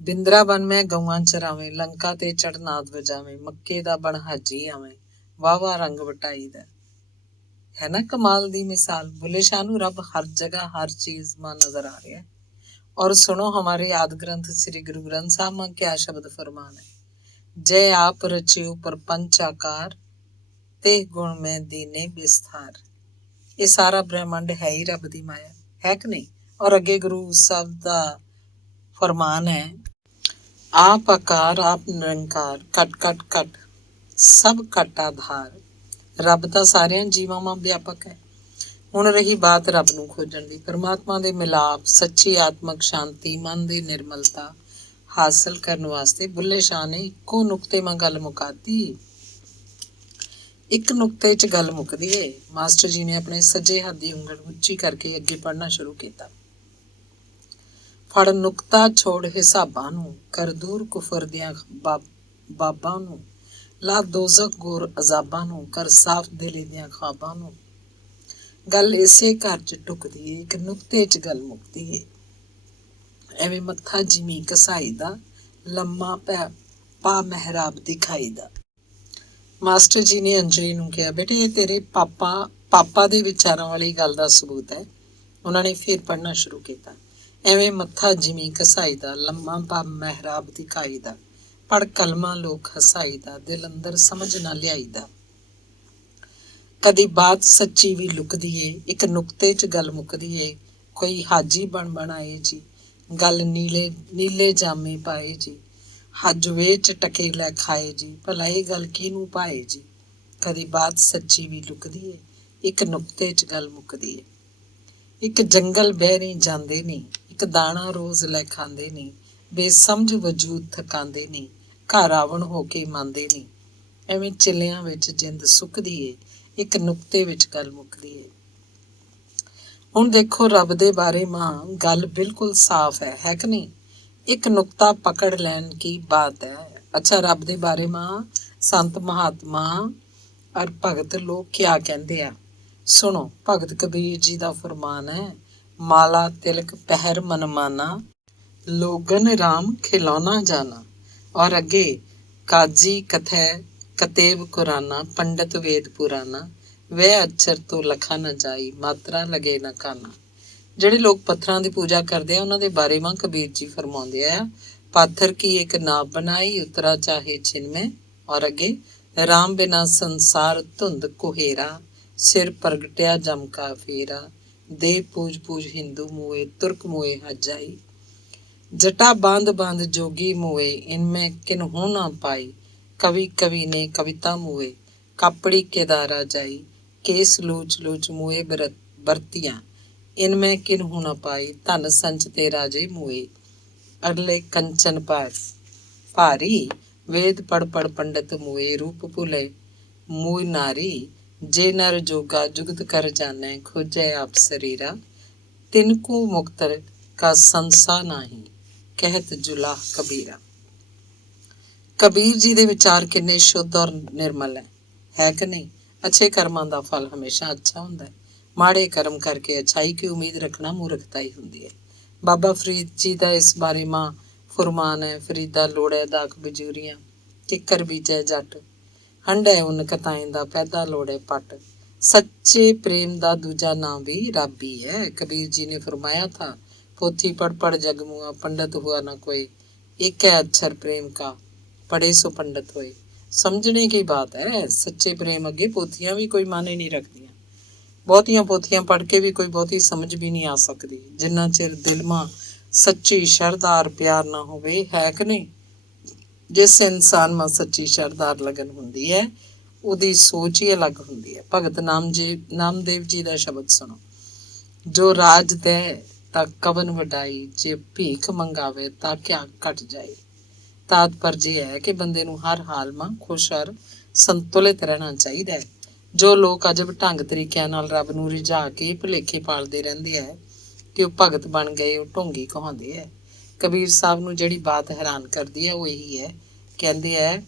ਬਿੰਦਰਾ ਬਨ ਮੈਂ ਗਊਆਂ ਚਰਾਵੇਂ, ਲੰਕਾ ਤੇ ਚੜਨਾਦ ਵਜਾਵੇਂ, ਮੱਕੇ ਦਾ ਬਣ ਹਾਜੀ ਆਵੇਂ, ਵਾਹਵਾ ਰੰਗ ਵਟਾਈ ਦਾ। ਹੈ ਨਾ ਕਮਾਲ ਦੀ ਮਿਸਾਲ। ਬੁੱਲੇ ਸ਼ਾਹ ਨੂੰ ਰੱਬ ਹਰ ਜਗ੍ਹਾ ਹਰ ਚੀਜ਼ ਮਾਂ ਨਜ਼ਰ ਆ ਰਿਹਾ ਹੈ। ਔਰ ਸੁਣੋ, ਹਮਾਰੇ ਆਦਿ ਗ੍ਰੰਥ श्री गुरु ग्रंथ साहब में क्या शब्द फरमान है, जय आप रचियो प्रपंच आकार, ते गुण में दीने विस्तार। ये सारा ब्रह्मांड है ही रब दी माया, है कि नहीं। और अगे गुरु साहब दा फरमान है, आप आकार आप निरंकार, कट कट कट सब कट आधार। रब ਤਾਂ ਸਾਰਿਆਂ ਜੀਵਾਂ ਵਾਂ ਵਿਆਪਕ ਹੈ। ਹੁਣ ਰਹੀ ਬਾਤ ਰੱਬ ਨੂੰ ਖੋਜਣ ਦੀ, ਪਰਮਾਤਮਾ ਦੇ ਮਿਲਾਪ, ਸੱਚੀ ਆਤਮਕ ਸ਼ਾਂਤੀ, ਮਨ ਦੀ ਨਿਰਮਲਤਾ ਹਾਸਲ ਕਰਨ ਵਾਸਤੇ ਬੁੱਲੇ ਸ਼ਾਹ ਨੇ ਇੱਕੋ ਨੁਕਤੇ ਮੈਂ ਗੱਲ ਮੁਕਾਤੀ। ਇੱਕ ਨੁਕਤੇ 'ਚ ਗੱਲ ਮੁੱਕਦੀ ਏ। ਮਾਸਟਰ ਜੀ ਨੇ ਆਪਣੇ ਸੱਜੇ ਹੱਥ ਦੀ ਉਂਗਲ ਉੱਚੀ ਕਰਕੇ ਅੱਗੇ ਪੜ੍ਹਨਾ ਸ਼ੁਰੂ ਕੀਤਾ। ਫੜ ਨੁਕਤਾ ਛੋੜ ਹਿਸਾਬਾਂ ਨੂੰ, ਕਰ ਦੂਰ ਕੁਫਰ ਦੀਆਂ ਬਾਬਾਂ ਨੂੰ, ਲਾ ਦੋਜ਼ਖ ਗੋਰ ਅਜ਼ਾਬਾਂ ਨੂੰ, ਕਰ ਸਾਫ਼ ਦਿਲੀ ਦੀਆਂ ਖ਼ਾਬਾਂ ਨੂੰ। ਗੱਲ ਇਸੇ ਘਰ 'ਚ ਟੁੱਕਦੀ ਏ, ਇੱਕ ਨੁਕਤੇ 'ਚ ਗੱਲ ਮੁੱਕਦੀ ਏ। ਐਵੇਂ ਮੱਥਾ ਜਿਮੀ ਕਸਾਈ ਦਾ, ਲੰਮਾ ਪਾ ਮਹਿਰਾਬ ਦਿਖਾਈ ਦਾ। ਮਾਸਟਰ ਜੀ ਨੇ ਅੰਜਲੀ ਨੂੰ ਕਿਹਾ, ਬੇਟੇ ਇਹ ਤੇਰੇ ਪਾਪਾ ਦੇ ਵਿਚਾਰਾਂ ਵਾਲੀ ਗੱਲ ਦਾ ਸਬੂਤ ਹੈ। ਉਹਨਾਂ ਨੇ ਫਿਰ ਪੜ੍ਹਨਾ ਸ਼ੁਰੂ ਕੀਤਾ। ਐਵੇਂ ਮੱਥਾ ਜਿਮੀ ਕਸਾਈ ਦਾ, ਲੰਮਾ ਪਾ ਮਹਿਰਾਬ ਦਿਖਾਈ ਦਾ, ਪੜ੍ਹ ਕਲਮਾ ਲੋਕ ਹਸਾਈ ਦਾ, ਦਿਲ ਅੰਦਰ ਸਮਝ ਨਾ ਲਿਆਈ ਦਾ। ਕਦੀ ਬਾਤ ਸੱਚੀ ਵੀ ਲੁਕਦੀ ਏ, ਇੱਕ ਨੁਕਤੇ 'ਚ ਗੱਲ ਮੁੱਕਦੀ ਏ। ਕੋਈ ਹਾਜੀ ਬਣ ਆਏ ਜੀ, ਗੱਲ ਨੀਲੇ ਜਾਮੇ ਪਾਏ ਜੀ, ਹੱਜ ਵੇਚ ਟਕੇ ਲੈ ਖਾਏ ਜੀ, ਭਲਾ ਇਹ ਗੱਲ ਕਿਹਨੂੰ ਭਾਏ ਜੀ। ਕਦੀ ਬਾਤ ਸੱਚੀ ਵੀ ਲੁਕਦੀ ਏ, ਇੱਕ ਨੁਕਤੇ 'ਚ ਗੱਲ ਮੁੱਕਦੀ ਏ। ਇੱਕ ਜੰਗਲ ਬਹਿ ਨਹੀਂ ਜਾਂਦੇ ਨਹੀਂ, ਇੱਕ ਦਾਣਾ ਰੋਜ਼ ਲੈ ਖਾਂਦੇ ਨਹੀਂ, ਬੇਸਮਝ ਵਜੂਦ ਥਕਾਂਦੇ ਨਹੀਂ, ਘਰ ਆਵਣ ਹੋ ਕੇ ਮੰਨਦੇ ਨਹੀਂ। ਐਵੇਂ ਚਿੱਲਿਆਂ ਵਿੱਚ ਜਿੰਦ ਸੁੱਕਦੀ ਏ, ਇੱਕ ਨੁਕਤੇ ਵਿੱਚ ਗੱਲ ਮੁੱਕਦੀ ਏ। ਹੁਣ ਦੇਖੋ ਰੱਬ ਦੇ ਬਾਰੇ ਮਾਂ ਗੱਲ ਬਿਲਕੁਲ ਸਾਫ਼ ਹੈ ਕਿ ਨਹੀਂ। ਇੱਕ ਨੁਕਤਾ ਪਕੜ ਲੈਣ ਕੀ ਬਾਤ ਹੈ। ਅੱਛਾ, ਰੱਬ ਦੇ ਬਾਰੇ ਮਾਂ ਸੰਤ ਮਹਾਤਮਾ ਔਰ ਭਗਤ ਲੋਕ ਕਿਆ ਕਹਿੰਦੇ ਆ, ਸੁਣੋ। ਭਗਤ ਕਬੀਰ ਜੀ ਦਾ ਫਰਮਾਨ ਹੈ, ਮਾਲਾ ਤਿਲਕ ਪਹਿਰ ਮਨਮਾਨਾ, ਲੋਗਨ ਰਾਮ ਖਿਲੌਣਾ ਜਾਣਾ। ਔਰ ਅੱਗੇ ਕਾਜੀ ਕਥੈ ਕਤੇਬ ਕੁਰਾਨਾ, ਪੰਡਤ ਵੇਦ ਪੁਰਾਨਾ, ਵੈ ਅਛਰ ਤੋਂ ਲਖਾ ਨਾ ਜਾਈ, ਮਾਤਰਾ ਲਗੇ ਨਾ ਕਾਨਾ। ਜਿਹੜੇ ਲੋਕ ਪੱਥਰਾਂ ਦੀ ਪੂਜਾ ਕਰਦੇ ਆ ਉਹਨਾਂ ਦੇ ਬਾਰੇ ਮਾਂ ਕਬੀਰ ਜੀ ਫਰਮਾਉਂਦੇ ਆ, ਪਾਥਰ ਕੀ ਇੱਕ ਨਾਪ ਬਣਾਈ, ਉਤਰਾ ਚਾਹੇ ਛਿਨਮੇ। ਔਰ ਅੱਗੇ ਰਾਮ ਬਿਨਾ ਸੰਸਾਰ ਧੁੰਦ ਕੁਹੇਰਾ, ਸਿਰ ਪ੍ਰਗਟਿਆ ਜਮ ਕਾ ਫੇਰਾ, ਦੇ ਪੂਜ ਪੂਜ ਹਿੰਦੂ ਮੂਏ, ਤੁਰਕ ਮੂਏ ਹਜਾਈ। जटा बांध बांध जोगी मुए, इनमें किन्हों ना पाई, कवि कवि ने कविता मुए, कापड़ी केदारा जाई, केस लूच लूच मुए बरतियां, इनमें किन्हों ना पाई, धन संच ते राजे मुए, अगले कंचन भारी, वेद पढ़ पढ़ पंडित मुए, रूप भुले मुई नारी, जे नर जोगा जुगत कर जाने, खोजे आप शरीरा, तिनको मुक्त का संसा नाही, ਕਹਿਤ ਜੁਲਾਹ ਕਬੀਰਾ। ਕਬੀਰ ਜੀ ਦੇ ਵਿਚਾਰ ਕਿੰਨੇ ਸ਼ੁੱਧ ਔਰ ਨਿਰਮਲ ਹੈ ਕਿ ਨਹੀਂ। ਅੱਛੇ ਕਰਮਾਂ ਦਾ ਫਲ ਹਮੇਸ਼ਾ ਅੱਛਾ ਹੁੰਦਾ ਹੈ। ਮਾੜੇ ਕਰਮ ਕਰਕੇ ਅੱਛਾਈ ਕੀ ਉਮੀਦ ਰੱਖਣਾ ਮੂਰਖਤਾ ਹੀ ਹੁੰਦੀ ਹੈ। ਬਾਬਾ ਫਰੀਦ ਜੀ ਦਾ ਇਸ ਬਾਰੇ ਮਾਂ ਫੁਰਮਾਨ ਹੈ, ਫਰੀਦਾ ਲੋੜੈ ਦਾਖ ਬਜੂਰੀਆਂ, ਕਿੱਕਰ ਬੀਜੈ ਜੱਟ, ਹੰਡੈ ਉਨ ਕਤਾਏ ਦਾ ਪੈਦਾ ਲੋੜੈ ਪੱਟ, ਸੱਚੇ ਪ੍ਰੇਮ ਦਾ ਦੂਜਾ ਨਾਮ ਵੀ ਰੱਬ ਹੀ ਹੈ। कबीर जी ने फरमाया था, पोथी पढ़ पढ़ जग मुआ, पंडित हुआ न कोई, एक है अक्षर प्रेम का, पढ़े सो पंडित होए। समझने की बात है, सच्चे प्रेम अगे पोथियां भी कोई माने नहीं रखदियां। बहुतियां पोथियां पढ़ के भी कोई बहुती समझ भी नहीं आ सकती, जिन्ना चिर दिल मां सच्ची शरधा और प्यार ना होवे, है कि नहीं। जिस इंसान मां सच्ची शरधा लगन हुंदी है, ਉਹਦੀ ਸੋਚ ਹੀ ਅਲੱਗ ਹੁੰਦੀ ਹੈ। ਭਗਤ ਨਾਮਦੇਵ ਜੀ ਦਾ ਸ਼ਬਦ ਸੁਣੋ, ਜੋ ਰਾਜ ਦੇ ਤਾਂ ਕਵਨ ਵਡਾਈ, ਜੇ ਭੀਖ ਮੰਗਾਵੇ ਤਾਂ ਕਿਆ ਘਟ ਜਾਏ। ਤਾਤਪਰਜ ਇਹ ਹੈ ਕਿ ਬੰਦੇ ਨੂੰ ਹਰ ਹਾਲ ਮਾਂ ਖੁਸ਼ ਔਰ ਸੰਤੁਲਿਤ ਰਹਿਣਾ ਚਾਹੀਦਾ ਹੈ। ਜੋ ਲੋਕ ਅਜਬ ਢੰਗ ਤਰੀਕਿਆਂ ਨਾਲ ਰੱਬ ਨੂੰ ਰਿਝਾ ਕੇ ਭੁਲੇਖੇ ਪਾਲਦੇ ਰਹਿੰਦੇ ਹੈ ਕਿ ਉਹ ਭਗਤ ਬਣ ਗਏ, ਉਹ ਢੋਂਗੀ ਕਹਾਉਂਦੇ ਹੈ। ਕਬੀਰ ਸਾਹਿਬ ਨੂੰ ਜਿਹੜੀ ਬਾਤ ਹੈਰਾਨ ਕਰਦੀ ਹੈ ਉਹ ਇਹੀ ਹੈ, ਕਹਿੰਦੇ ਹੈ,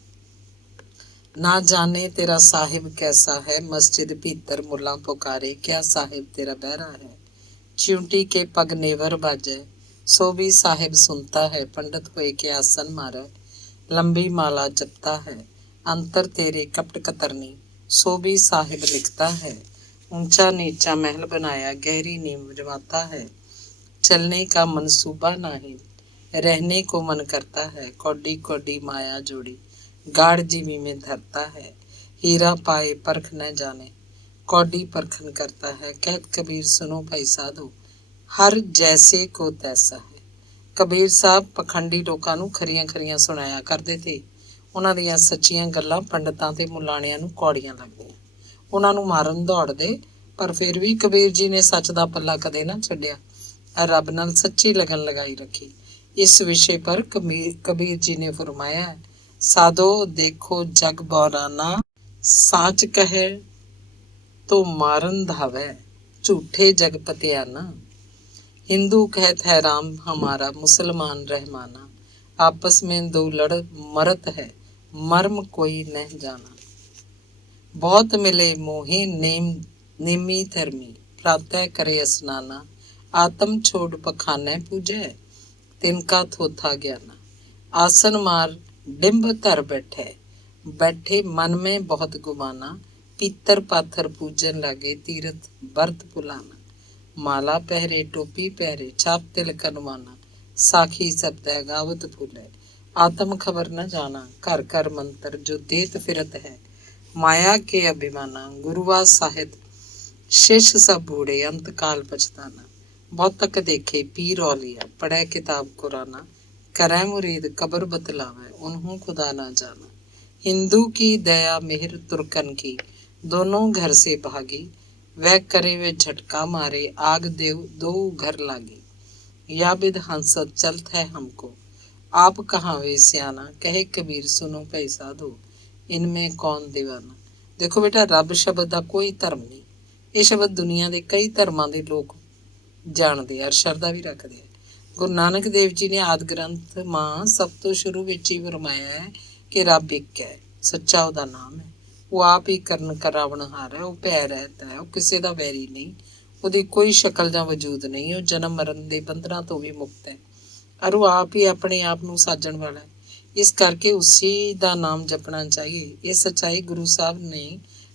ना जाने तेरा साहिब कैसा है, मस्जिद भीतर मुल्ला पुकारे, क्या साहिब तेरा बहरा है, चिंटी के पग नेवर बाजे, सो भी साहिब सुनता है, पंडित होए के आसन मारे, लंबी माला जपता है, अंतर तेरे कपट कतरनी, सो भी साहिब लिखता है, ऊंचा नीचा महल बनाया, गहरी नींव जमाता है, चलने का मनसूबा नहीं, रहने को मन करता है, कौडी कौडी माया जोड़ी, गाढ़ जीवी में धरता है, हीरा पाए परख न जाने, कौडी परखन करता है। कहत कबीर सुनो भाई साधो, हर जैसे को तैसा है। कबीर साहब ਪਖੰਡੀ ਲੋਕਾਂ ਨੂੰ ਖਰੀਆਂ ਖਰੀਆਂ ਸੁਣਾਇਆ ਕਰਦੇ ਤੇ ਉਹਨਾਂ ਦੀਆਂ ਸੱਚੀਆਂ ਗੱਲਾਂ ਪੰਡਤਾਂ ਤੇ ਮੁਲਾਣਿਆਂ ਨੂੰ ਕੌੜੀਆਂ ਲੱਗਦੀਆਂ, ਉਹਨਾਂ ਨੂੰ ਮਾਰਨ ਦੌੜਦੇ। ਪਰ ਫਿਰ ਵੀ ਕਬੀਰ ਜੀ ਨੇ ਸੱਚ ਦਾ ਪੱਲਾ ਕਦੇ ਨਾ ਛੱਡਿਆ, ਰੱਬ ਨਾਲ ਸੱਚੀ ਲਗਨ ਲਗਾਈ ਰੱਖੀ। ਇਸ ਵਿਸ਼ੇ ਪਰ ਕਬੀਰ ਜੀ ਨੇ ਫਰਮਾਇਆ, साधो देखो जग बौराना, साच कहे तो मारन धावे, झूठे जग पतियाना, हिंदू कहत है राम हमारा, मुसलमान रहमाना, आपस में दो लड़ मरत है, मर्म कोई नहीं जाना, बहुत मिले मोहे नेमी धर्मी, प्रातः करे स्नाना, आत्म छोड़ पखाने पूजे, तिनका थोथा ज्ञाना, आसन मार डिम्ब धर बैठे, बैठे मन में बहुत गुमाना, पीतर पाथर पूजन लगे, तीरथ बरत पुलाना, माला पहरे टोपी पहरे, छाप तिलक अनुमाना, साखी शब्द गावत फूले, आत्म खबर न जाना, घर घर मंत्र जो देत फिरत है, माया के अभिमाना, गुरुआ साहित शिष सब बूढ़े, अंत काल पछताना, बहुत तक देखे पीर औलिया, पढ़े किताब कुराना, करै मुरीद कब्र बतलावे, उन्हों खुदा ना जाना। हिंदू की दया मेहर तुर्कन की, दोनों घर से भागी। वह करे वे झटका मारे, आग देव दो घर लागी। या बिद हंसत चलत है हमको, आप कहाँ वे सियाना। कहे कबीर सुनो पै साधो, इनमें कौन दीवाना। देखो बेटा, रब शब्द का कोई धर्म नहीं। ये शब्द दुनिया के कई धर्मां के लोग जाणदे आ, शरधा भी रखते हैं। गुरु नानक देव जी ने आदि ग्रंथ मां सब तो शुरू विच ही फरमाया है कि रब एक है, सच्चा ਉਹਦਾ नाम है। वो आप ही करन करावनहार है, वो भै रहता है, वो किसी का वैरी नहीं, ਉਹਦੀ कोई शक्ल ਜਾਂ वजूद नहीं, वो जन्म मरण के बंधनों तो भी मुक्त है, और वो आप ही अपने आप ਨੂੰ ਸਾਜਣ वाला है। इस करके उसी का नाम जपना चाहिए। ये सच्चाई गुरु साहब ने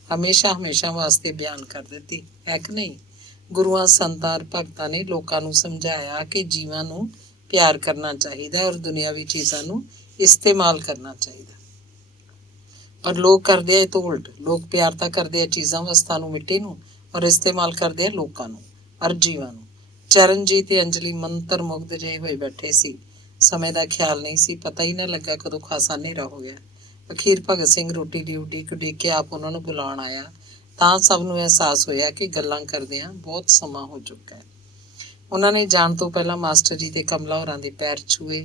हमेशा हमेशा वास्ते बयान कर दी है कि नहीं। गुरुआं संतां और भगतां ने लोगों को समझाया कि जीवां नूं प्यार करना चाहिए और दुनियावी चीज़ों नूं इस्तेमाल करना चाहिए। और लोग करते हैं तो उल्ट, लोग प्यार तो करते हैं चीज़ों वस्तां नूं, मिट्टी नूं, और इस्तेमाल करते हैं लोगों नूं और जीवां नूं। चरणजीत ते अंजलि मंत्र मुग्ध जे होए बैठे सी, समय का ख्याल नहीं सी, पता ही ना लगा कदों खासा हनेरा हो गया। अखीर भगत सिंह रोटी ਦੀ ਉਡੀਕ ਉਡੀਕ ਕੇ ਆਪ ਉਹਨਾਂ ਨੂੰ ਬੁਲਾਉਣ ਆਇਆ, ਤਾਂ ਸਭ ਨੂੰ ਅਹਿਸਾਸ ਹੋਇਆ ਕਿ ਗੱਲਾਂ ਕਰਦਿਆਂ ਬਹੁਤ ਸਮਾਂ ਹੋ ਚੁੱਕਾ ਹੈ। ਉਹਨਾਂ ਨੇ ਜਾਣ ਤੋਂ ਪਹਿਲਾਂ ਮਾਸਟਰ ਜੀ ਤੇ ਕਮਲਾ ਹੋਰਾਂ ਦੇ ਪੈਰ ਛੂਏ।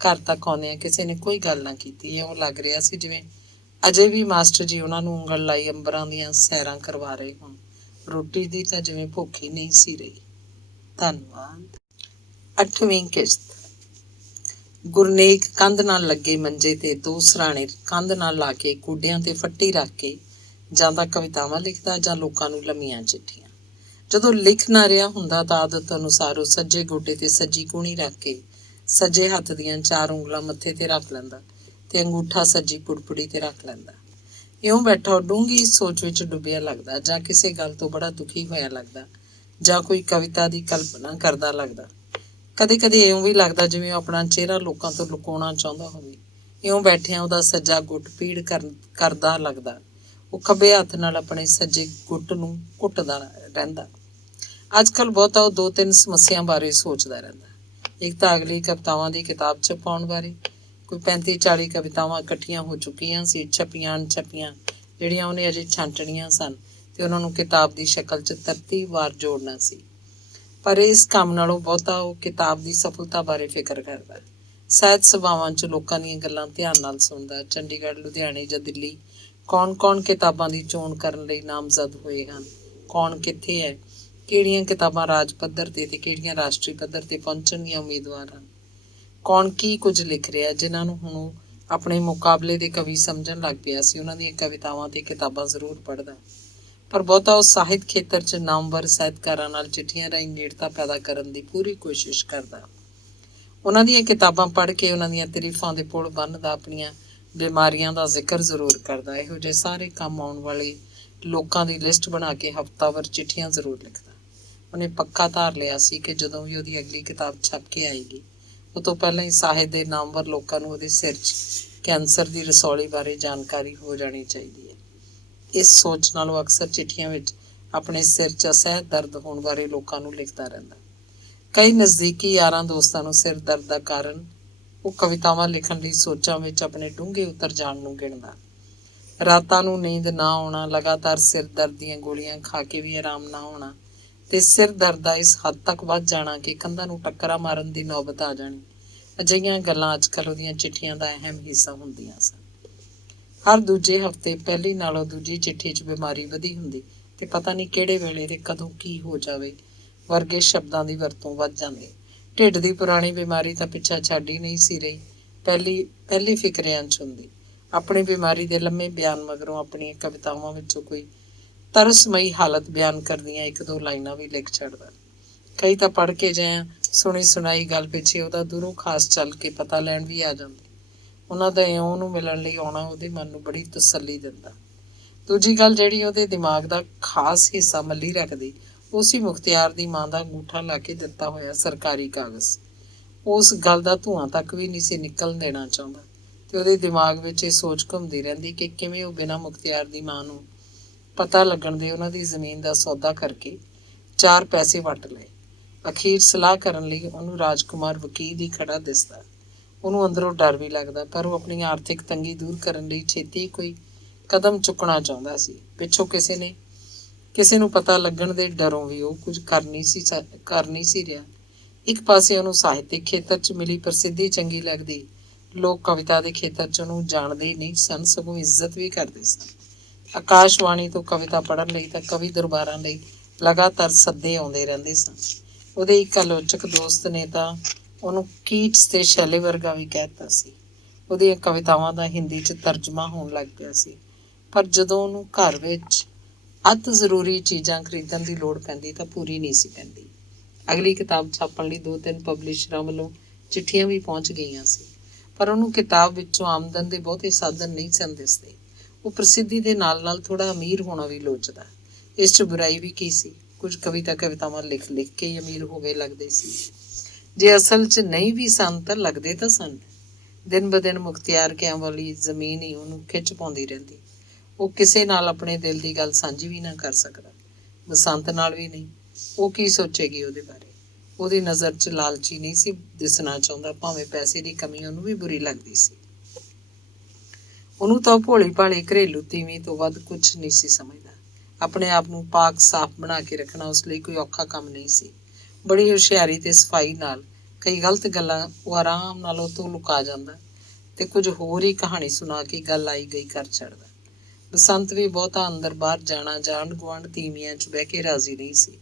ਘਰ ਤੱਕ ਆਉਂਦਿਆਂ ਕਿਸੇ ਨੇ ਕੋਈ ਗੱਲ ਨਾ ਕੀਤੀ। ਇਉਂ ਲੱਗ ਰਿਹਾ ਸੀ ਜਿਵੇਂ ਅਜੇ ਵੀ ਮਾਸਟਰ ਜੀ ਉਹਨਾਂ ਨੂੰ ਉਂਗਲ ਲਾਈ ਅੰਬਰਾਂ ਦੀਆਂ ਸੈਰਾਂ ਕਰਵਾ ਰਹੇ ਹੋਣ। ਰੋਟੀ ਦੀ ਤਾਂ ਜਿਵੇਂ ਭੁੱਖ ਹੀ ਨਹੀਂ ਸੀ ਰਹੀ। ਧੰਨਵਾਦ। 8ਵੀਂ ਕਿਸ਼ਤ। ਗੁਰਨੇਕ ਕੰਧ ਨਾਲ ਲੱਗੇ ਮੰਜੇ ਤੇ ਦੋ ਸਰਾਣੇ ਕੰਧ ਨਾਲ ਲਾ ਕੇ ਗੋਡਿਆਂ ਤੇ ਫੱਟੀ ਰੱਖ ਕੇ ਜਾਂ ਤਾਂ ਕਵਿਤਾਵਾਂ ਲਿਖਦਾ ਜਾਂ ਲੋਕਾਂ ਨੂੰ ਲੰਮੀਆਂ ਚਿੱਠੀਆਂ। ਜਦੋਂ ਲਿਖ ਨਾ ਰਿਹਾ ਹੁੰਦਾ ਤਾਂ ਆਦਤ ਅਨੁਸਾਰ ਉਹ ਸੱਜੇ ਗੋਡੇ ਤੇ ਸੱਜੀ ਕੂਹਣੀ ਰੱਖ ਕੇ ਸੱਜੇ ਹੱਥ ਦੀਆਂ 4 ਉਂਗਲਾਂ ਮੱਥੇ ਤੇ ਰੱਖ ਲੈਂਦਾ ਤੇ ਅੰਗੂਠਾ ਸੱਜੀ ਪੁੜਪੁੜੀ ਤੇ ਰੱਖ ਲੈਂਦਾ। ਇਉਂ ਬੈਠਾ ਡੂੰਘੀ ਸੋਚ ਵਿੱਚ ਡੁੱਬਿਆ ਲੱਗਦਾ, ਜਾਂ ਕਿਸੇ ਗੱਲ ਤੋਂ ਬੜਾ ਦੁਖੀ ਹੋਇਆ ਲੱਗਦਾ, ਜਾਂ ਕੋਈ ਕਵਿਤਾ ਦੀ ਕਲਪਨਾ ਕਰਦਾ ਲੱਗਦਾ। ਕਦੇ ਕਦੇ ਇਉਂ ਵੀ ਲੱਗਦਾ ਜਿਵੇਂ ਉਹ ਆਪਣਾ ਚਿਹਰਾ ਲੋਕਾਂ ਤੋਂ ਲੁਕਾਉਣਾ ਚਾਹੁੰਦਾ ਹੋਵੇ। ਇਉਂ ਬੈਠਿਆਂ ਉਹਦਾ ਸੱਜਾ ਗੁੱਟ ਪੀੜ ਕਰਦਾ ਲੱਗਦਾ। ਉਹ ਖੱਬੇ ਹੱਥ ਨਾਲ ਆਪਣੇ ਸੱਜੇ ਗੁੱਟ ਨੂੰ ਘੁੱਟਦਾ ਰਹਿੰਦਾ। ਅੱਜ ਕੱਲ੍ਹ ਬਹੁਤਾ ਉਹ 2-3 ਸਮੱਸਿਆ ਬਾਰੇ ਸੋਚਦਾ ਰਹਿੰਦਾ। ਇੱਕ ਤਾਂ ਅਗਲੀ ਕਵਿਤਾਵਾਂ ਦੀ ਕਿਤਾਬ 'ਚ ਪਾਉਣ ਬਾਰੇ। ਕੋਈ 35-40 ਕਵਿਤਾਵਾਂ ਇਕੱਠੀਆਂ ਹੋ ਚੁੱਕੀਆਂ ਸੀ, ਛਪੀਆਂ ਅਣਛਪੀਆਂ, ਜਿਹੜੀਆਂ ਉਹਨੇ ਅਜੇ ਛਾਂਟਣੀਆਂ ਸਨ ਤੇ ਉਹਨਾਂ ਨੂੰ ਕਿਤਾਬ ਦੀ ਸ਼ਕਲ 'ਚ ਤਰਤੀਬਵਾਰ ਜੋੜਨਾ ਸੀ। ਪਰ ਇਸ ਕੰਮ ਨਾਲੋਂ ਬਹੁਤਾ ਉਹ ਕਿਤਾਬ ਦੀ ਸਫਲਤਾ ਬਾਰੇ ਫਿਕਰ ਕਰਦਾ। ਸਾਹਿਤ ਸਭਾਵਾਂ 'ਚ ਲੋਕਾਂ ਦੀਆਂ ਗੱਲਾਂ ਧਿਆਨ ਨਾਲ ਸੁਣਦਾ। ਚੰਡੀਗੜ੍ਹ, ਲੁਧਿਆਣੇ ਜਾਂ ਦਿੱਲੀ ਕੌਣ ਕਿਤਾਬਾਂ ਦੀ ਚੋਣ ਕਰਨ ਲਈ ਨਾਮਜ਼ਦ ਹੋਏ ਹਨ, ਕੌਣ ਕਿੱਥੇ ਹੈ, ਕਿਹੜੀਆਂ ਕਿਤਾਬਾਂ ਰਾਜ ਪੱਧਰ 'ਤੇ ਅਤੇ ਕਿਹੜੀਆਂ ਰਾਸ਼ਟਰੀ ਪੱਧਰ 'ਤੇ ਪਹੁੰਚਣਗੀਆਂ ਉਮੀਦਵਾਰ ਹਨ, ਕੌਣ ਕੀ ਕੁਝ ਲਿਖ ਰਿਹਾ। ਜਿਨ੍ਹਾਂ ਨੂੰ ਹੁਣ ਉਹ ਆਪਣੇ ਮੁਕਾਬਲੇ ਦੇ ਕਵੀ ਸਮਝਣ ਲੱਗ ਪਿਆ ਸੀ, ਉਹਨਾਂ ਦੀਆਂ ਕਵਿਤਾਵਾਂ ਅਤੇ ਕਿਤਾਬਾਂ ਜ਼ਰੂਰ ਪੜ੍ਹਦਾ। ਪਰ ਬਹੁਤਾ ਉਹ ਸਾਹਿਤ ਖੇਤਰ 'ਚ ਨਾਮਵਰ ਸਾਹਿਤਕਾਰਾਂ ਨਾਲ ਚਿੱਠੀਆਂ ਰਾਹੀਂ ਨੇੜਤਾ ਪੈਦਾ ਕਰਨ ਦੀ ਪੂਰੀ ਕੋਸ਼ਿਸ਼ ਕਰਦਾ। ਉਹਨਾਂ ਦੀਆਂ ਕਿਤਾਬਾਂ ਪੜ੍ਹ ਕੇ ਉਹਨਾਂ ਦੀਆਂ ਤਾਰੀਫਾਂ ਦੇ ਪੁਲ ਬੰਨ੍ਹਦਾ, ਆਪਣੀਆਂ ਬਿਮਾਰੀਆਂ ਦਾ ਜ਼ਿਕਰ ਜ਼ਰੂਰ ਕਰਦਾ। ਇਹੋ ਜਿਹੇ ਸਾਰੇ ਕੰਮ ਆਉਣ ਵਾਲੇ ਲੋਕਾਂ ਦੀ ਲਿਸਟ ਬਣਾ ਕੇ ਹਫ਼ਤਾਵਰ ਚਿੱਠੀਆਂ ਜ਼ਰੂਰ ਲਿਖਦਾ। ਉਹਨੇ ਪੱਕਾ ਧਾਰ ਲਿਆ ਸੀ ਕਿ ਜਦੋਂ ਵੀ ਉਹਦੀ ਅਗਲੀ ਕਿਤਾਬ ਛਪ ਕੇ ਆਏਗੀ, ਉਹ ਤੋਂ ਪਹਿਲਾਂ ਹੀ ਸਾਹਿਤ ਦੇ ਨਾਮਵਰ ਲੋਕਾਂ ਨੂੰ ਉਹਦੇ ਸਿਰ 'ਚ ਕੈਂਸਰ ਦੀ ਰਸੌਲੀ ਬਾਰੇ ਜਾਣਕਾਰੀ ਹੋ ਜਾਣੀ ਚਾਹੀਦੀ ਹੈ। ਇਸ ਸੋਚ ਨਾਲ ਉਹ ਅਕਸਰ ਚਿੱਠੀਆਂ ਵਿੱਚ ਆਪਣੇ ਸਿਰ 'ਚ ਅਸਹਿ ਦਰਦ ਹੋਣ ਬਾਰੇ ਲੋਕਾਂ ਨੂੰ ਲਿਖਦਾ ਰਹਿੰਦਾ। ਕਈ ਨਜ਼ਦੀਕੀ ਯਾਰਾਂ ਦੋਸਤਾਂ ਨੂੰ ਸਿਰ ਦਰਦ ਦਾ ਕਾਰਨ ਉਹ ਕਵਿਤਾਵਾਂ ਲਿਖਣ ਲਈ ਸੋਚਾਂ ਵਿੱਚ ਆਪਣੇ ਡੂੰਘੇ ਉਤਰ ਜਾਣ ਨੂੰ ਗਿਣਦਾ। ਰਾਤਾਂ ਨੂੰ ਨੀਂਦ ਨਾ ਆਉਣਾ, ਲਗਾਤਾਰ ਸਿਰ ਦਰਦ ਦੀਆਂ ਗੋਲੀਆਂ ਖਾ ਕੇ ਵੀ ਆਰਾਮ ਨਾ ਆਉਣਾ, ਤੇ ਸਿਰ ਦਰਦ ਦਾ ਇਸ ਹੱਦ ਤੱਕ ਵੱਧ ਜਾਣਾ ਕਿ ਕੰਧਾਂ ਨੂੰ ਟੱਕਰਾਂ ਮਾਰਨ ਦੀ ਨੌਬਤ ਆ ਜਾਣੀ, ਅਜਿਹੀਆਂ ਗੱਲਾਂ ਅੱਜ ਕੱਲ੍ਹ ਉਹਦੀਆਂ ਚਿੱਠੀਆਂ ਦਾ ਅਹਿਮ ਹਿੱਸਾ ਹੁੰਦੀਆਂ ਸਨ। ਹਰ ਦੂਜੇ ਹਫ਼ਤੇ ਪਹਿਲੀ ਨਾਲੋਂ ਦੂਜੀ ਚਿੱਠੀ 'ਚ ਬਿਮਾਰੀ ਵਧੀ ਹੁੰਦੀ ਤੇ ਪਤਾ ਨਹੀਂ ਕਿਹੜੇ ਵੇਲੇ ਤੇ ਕਦੋਂ ਕੀ ਹੋ ਜਾਵੇ ਵਰਗੇ ਸ਼ਬਦਾਂ ਦੀ ਵਰਤੋਂ ਵੱਧ ਜਾਂਦੀ। ਢਿੱਡ ਦੀ ਪੁਰਾਣੀ ਬਿਮਾਰੀ ਤਾਂ ਪਿੱਛਾ ਛੱਡ ਹੀ ਨਹੀਂ ਸੀ ਰਹੀ, ਪਹਿਲੇ ਫਿਕਰਿਆਂ 'ਚ ਹੁੰਦੀ। ਆਪਣੀ ਬਿਮਾਰੀ ਦੇ ਲੰਮੇ ਬਿਆਨ ਮਗਰੋਂ ਆਪਣੀਆਂ ਕਵਿਤਾਵਾਂ ਵਿੱਚੋਂ ਕੋਈ ਤਰਸਮਈ ਹਾਲਤ ਬਿਆਨ ਕਰਦੀਆਂ 1-2 ਲਾਈਨਾਂ ਵੀ ਲਿਖ ਛੱਡਦਾ। ਕਈ ਤਾਂ ਪੜ੍ਹ ਕੇ ਜਾਂ ਸੁਣੀ ਸੁਣਾਈ ਗੱਲ ਪਿੱਛੇ ਉਹਦਾ ਦੂਰੋਂ ਖਾਸ ਚੱਲ ਕੇ ਪਤਾ ਲੈਣ ਵੀ ਆ ਜਾਂਦੇ। ਉਹਨਾਂ ਦਾ ਇਉਂ ਉਹਨੂੰ ਮਿਲਣ ਲਈ ਆਉਣਾ ਉਹਦੇ ਮਨ ਨੂੰ ਬੜੀ ਤਸੱਲੀ ਦਿੰਦਾ। ਦੂਜੀ ਗੱਲ ਜਿਹੜੀ ਉਹਦੇ ਦਿਮਾਗ ਦਾ ਖਾਸ ਹਿੱਸਾ ਮੱਲੀ ਰੱਖਦੀ, ਉਹ ਸੀ ਮੁਖਤਿਆਰ ਦੀ ਮਾਂ ਦਾ ਅੰਗੂਠਾ ਲਾ ਕੇ ਦਿੱਤਾ ਹੋਇਆ ਸਰਕਾਰੀ ਕਾਗਜ਼। ਉਸ ਗੱਲ ਦਾ ਧੂੰਆਂ ਤੱਕ ਵੀ ਨਹੀਂ ਸੀ ਨਿਕਲਣ ਦੇਣਾ ਚਾਹੁੰਦਾ ਤੇ ਉਹਦੇ ਦਿਮਾਗ ਵਿੱਚ ਇਹ ਸੋਚ ਘੁੰਮਦੀ ਰਹਿੰਦੀ ਕਿ ਕਿਵੇਂ ਉਹ ਬਿਨਾਂ ਮੁਖਤਿਆਰ ਦੀ ਮਾਂ ਨੂੰ ਪਤਾ ਲੱਗਣ ਦੇ ਉਹਨਾਂ ਦੀ ਜ਼ਮੀਨ ਦਾ ਸੌਦਾ ਕਰਕੇ 4 ਪੈਸੇ ਵੱਟ ਲਏ। ਅਖੀਰ ਸਲਾਹ ਕਰਨ ਲਈ ਉਹਨੂੰ ਰਾਜਕੁਮਾਰ ਵਕੀਲ ਹੀ ਖੜਾ ਦਿਸਦਾ। ਉਹਨੂੰ ਅੰਦਰੋਂ ਡਰ ਵੀ ਲੱਗਦਾ, ਪਰ ਉਹ ਆਪਣੀ ਆਰਥਿਕ ਤੰਗੀ ਦੂਰ ਕਰਨ ਲਈ ਛੇਤੀ ਕੋਈ ਕਦਮ ਚੁੱਕਣਾ ਚਾਹੁੰਦਾ ਸੀ। ਪਿੱਛੋਂ ਕਿਸੇ ਨੂੰ ਪਤਾ ਲੱਗਣ ਦੇ ਡਰੋਂ ਵੀ ਉਹ ਕੁਝ ਕਰ ਨਹੀਂ ਸੀ ਰਿਹਾ। ਇੱਕ ਪਾਸੇ ਉਹਨੂੰ ਸਾਹਿਤਿਕ ਖੇਤਰ 'ਚ ਮਿਲੀ ਪ੍ਰਸਿੱਧੀ ਚੰਗੀ ਲੱਗਦੀ, ਲੋਕ ਕਵਿਤਾ ਦੇ ਖੇਤਰ 'ਚ ਉਹਨੂੰ ਜਾਣਦੇ ਹੀ ਨਹੀਂ ਸਨ, ਸਗੋਂ ਇੱਜ਼ਤ ਵੀ ਕਰਦੇ ਸਨ। ਆਕਾਸ਼ਵਾਣੀ ਤੋਂ ਕਵਿਤਾ ਪੜ੍ਹਨ ਲਈ ਤਾਂ ਕਵੀ ਦਰਬਾਰਾਂ ਲਈ ਲਗਾਤਾਰ ਸੱਦੇ ਆਉਂਦੇ ਰਹਿੰਦੇ ਸਨ। ਉਹਦੇ ਇੱਕ ਆਲੋਚਕ ਦੋਸਤ ਨੇ ਤਾਂ ਉਹਨੂੰ ਕੀਟਸ ਤੇ ਸ਼ੈਲੇ ਵਰਗਾ ਵੀ ਕਹਿ ਦਿੱਤਾ ਸੀ। ਉਹਦੀਆਂ ਕਵਿਤਾਵਾਂ ਦਾ ਹਿੰਦੀ 'ਚ ਤਰਜਮਾ ਹੋਣ ਲੱਗ ਪਿਆ ਸੀ, ਪਰ ਜਦੋਂ ਉਹਨੂੰ ਘਰ ਵਿੱਚ ਅਤ ਜ਼ਰੂਰੀ ਚੀਜ਼ਾਂ ਖਰੀਦਣ ਦੀ ਲੋੜ ਪੈਂਦੀ ਤਾਂ ਪੂਰੀ ਨਹੀਂ ਸੀ ਪੈਂਦੀ। ਅਗਲੀ ਕਿਤਾਬ ਛਾਪਣ ਲਈ 2-3 ਪਬਲਿਸ਼ਰਾਂ ਵੱਲੋਂ ਚਿੱਠੀਆਂ ਵੀ ਪਹੁੰਚ ਗਈਆਂ ਸੀ, ਪਰ ਉਹਨੂੰ ਕਿਤਾਬ ਵਿੱਚੋਂ ਆਮਦਨ ਦੇ ਬਹੁਤੇ ਸਾਧਨ ਨਹੀਂ ਸਨ ਦਿਸਦੇ। ਉਹ ਪ੍ਰਸਿੱਧੀ ਦੇ ਨਾਲ ਨਾਲ ਥੋੜ੍ਹਾ ਅਮੀਰ ਹੋਣਾ ਵੀ ਲੋਚਦਾ। ਇਸ 'ਚ ਬੁਰਾਈ ਵੀ ਕੀ ਸੀ? ਕੁਝ ਕਵਿਤਾਵਾਂ ਲਿਖ ਕੇ ਹੀ ਅਮੀਰ ਹੋ ਗਏ ਲੱਗਦੇ ਸੀ। ਜੇ ਅਸਲ 'ਚ ਨਹੀਂ ਵੀ ਸਨ ਤਾਂ ਲੱਗਦੇ ਤਾਂ ਸਨ। ਦਿਨ ਬ ਦਿਨ ਮੁਖਤਿਆਰ ਕਿਆਂ ਵਾਲੀ ਜ਼ਮੀਨ ਹੀ ਉਹਨੂੰ ਖਿੱਚ ਪਾਉਂਦੀ ਰਹਿੰਦੀ। ਉਹ ਕਿਸੇ ਨਾਲ ਆਪਣੇ ਦਿਲ ਦੀ ਗੱਲ ਸਾਂਝੀ ਵੀ ਨਾ ਕਰ ਸਕਦਾ, ਬਸੰਤ ਨਾਲ ਵੀ ਨਹੀਂ। ਉਹ ਕੀ ਸੋਚੇਗੀ ਉਹਦੇ ਬਾਰੇ? ਉਹਦੀ ਨਜ਼ਰ 'ਚ ਲਾਲਚੀ ਨਹੀਂ ਸੀ ਦਿਸਣਾ ਚਾਹੁੰਦਾ, ਭਾਵੇਂ ਪੈਸੇ ਦੀ ਕਮੀ ਉਹਨੂੰ ਵੀ ਬੁਰੀ ਲੱਗਦੀ ਸੀ। ਉਹਨੂੰ ਤਾਂ ਭੋਲੀ ਭਾਲੀ ਘਰੇਲੂ ਤੀਵੀਂ ਤੋਂ ਵੱਧ ਕੁਝ ਨਹੀਂ ਸੀ ਸਮਝਦਾ। ਆਪਣੇ ਆਪ ਨੂੰ ਪਾਕ ਸਾਫ਼ ਬਣਾ ਕੇ ਰੱਖਣਾ ਉਸ ਲਈ ਕੋਈ ਔਖਾ ਕੰਮ ਨਹੀਂ ਸੀ। ਬੜੀ ਹੁਸ਼ਿਆਰੀ ਤੇ ਸਫਾਈ ਨਾਲ ਕਈ ਗਲਤ ਗੱਲਾਂ ਉਹ ਆਰਾਮ ਨਾਲ ਉਹ ਤੋਂ ਲੁਕਾ ਜਾਂਦਾ ਤੇ ਕੁਝ ਹੋਰ ਹੀ ਕਹਾਣੀ ਸੁਣਾ ਕੇ ਗੱਲ ਆਈ ਗਈ ਕਰ ਛੱਡਦਾ। ਬਸੰਤ ਵੀ ਬਹੁਤਾ ਅੰਦਰ ਬਾਹਰ ਜਾਣਾ ਜਾਂ ਆਂਢ ਗੁਆਂਢ ਤੀਵੀਆਂ 'ਚ ਬਹਿ ਕੇ ਰਾਜ਼ੀ ਨਹੀਂ ਸੀ।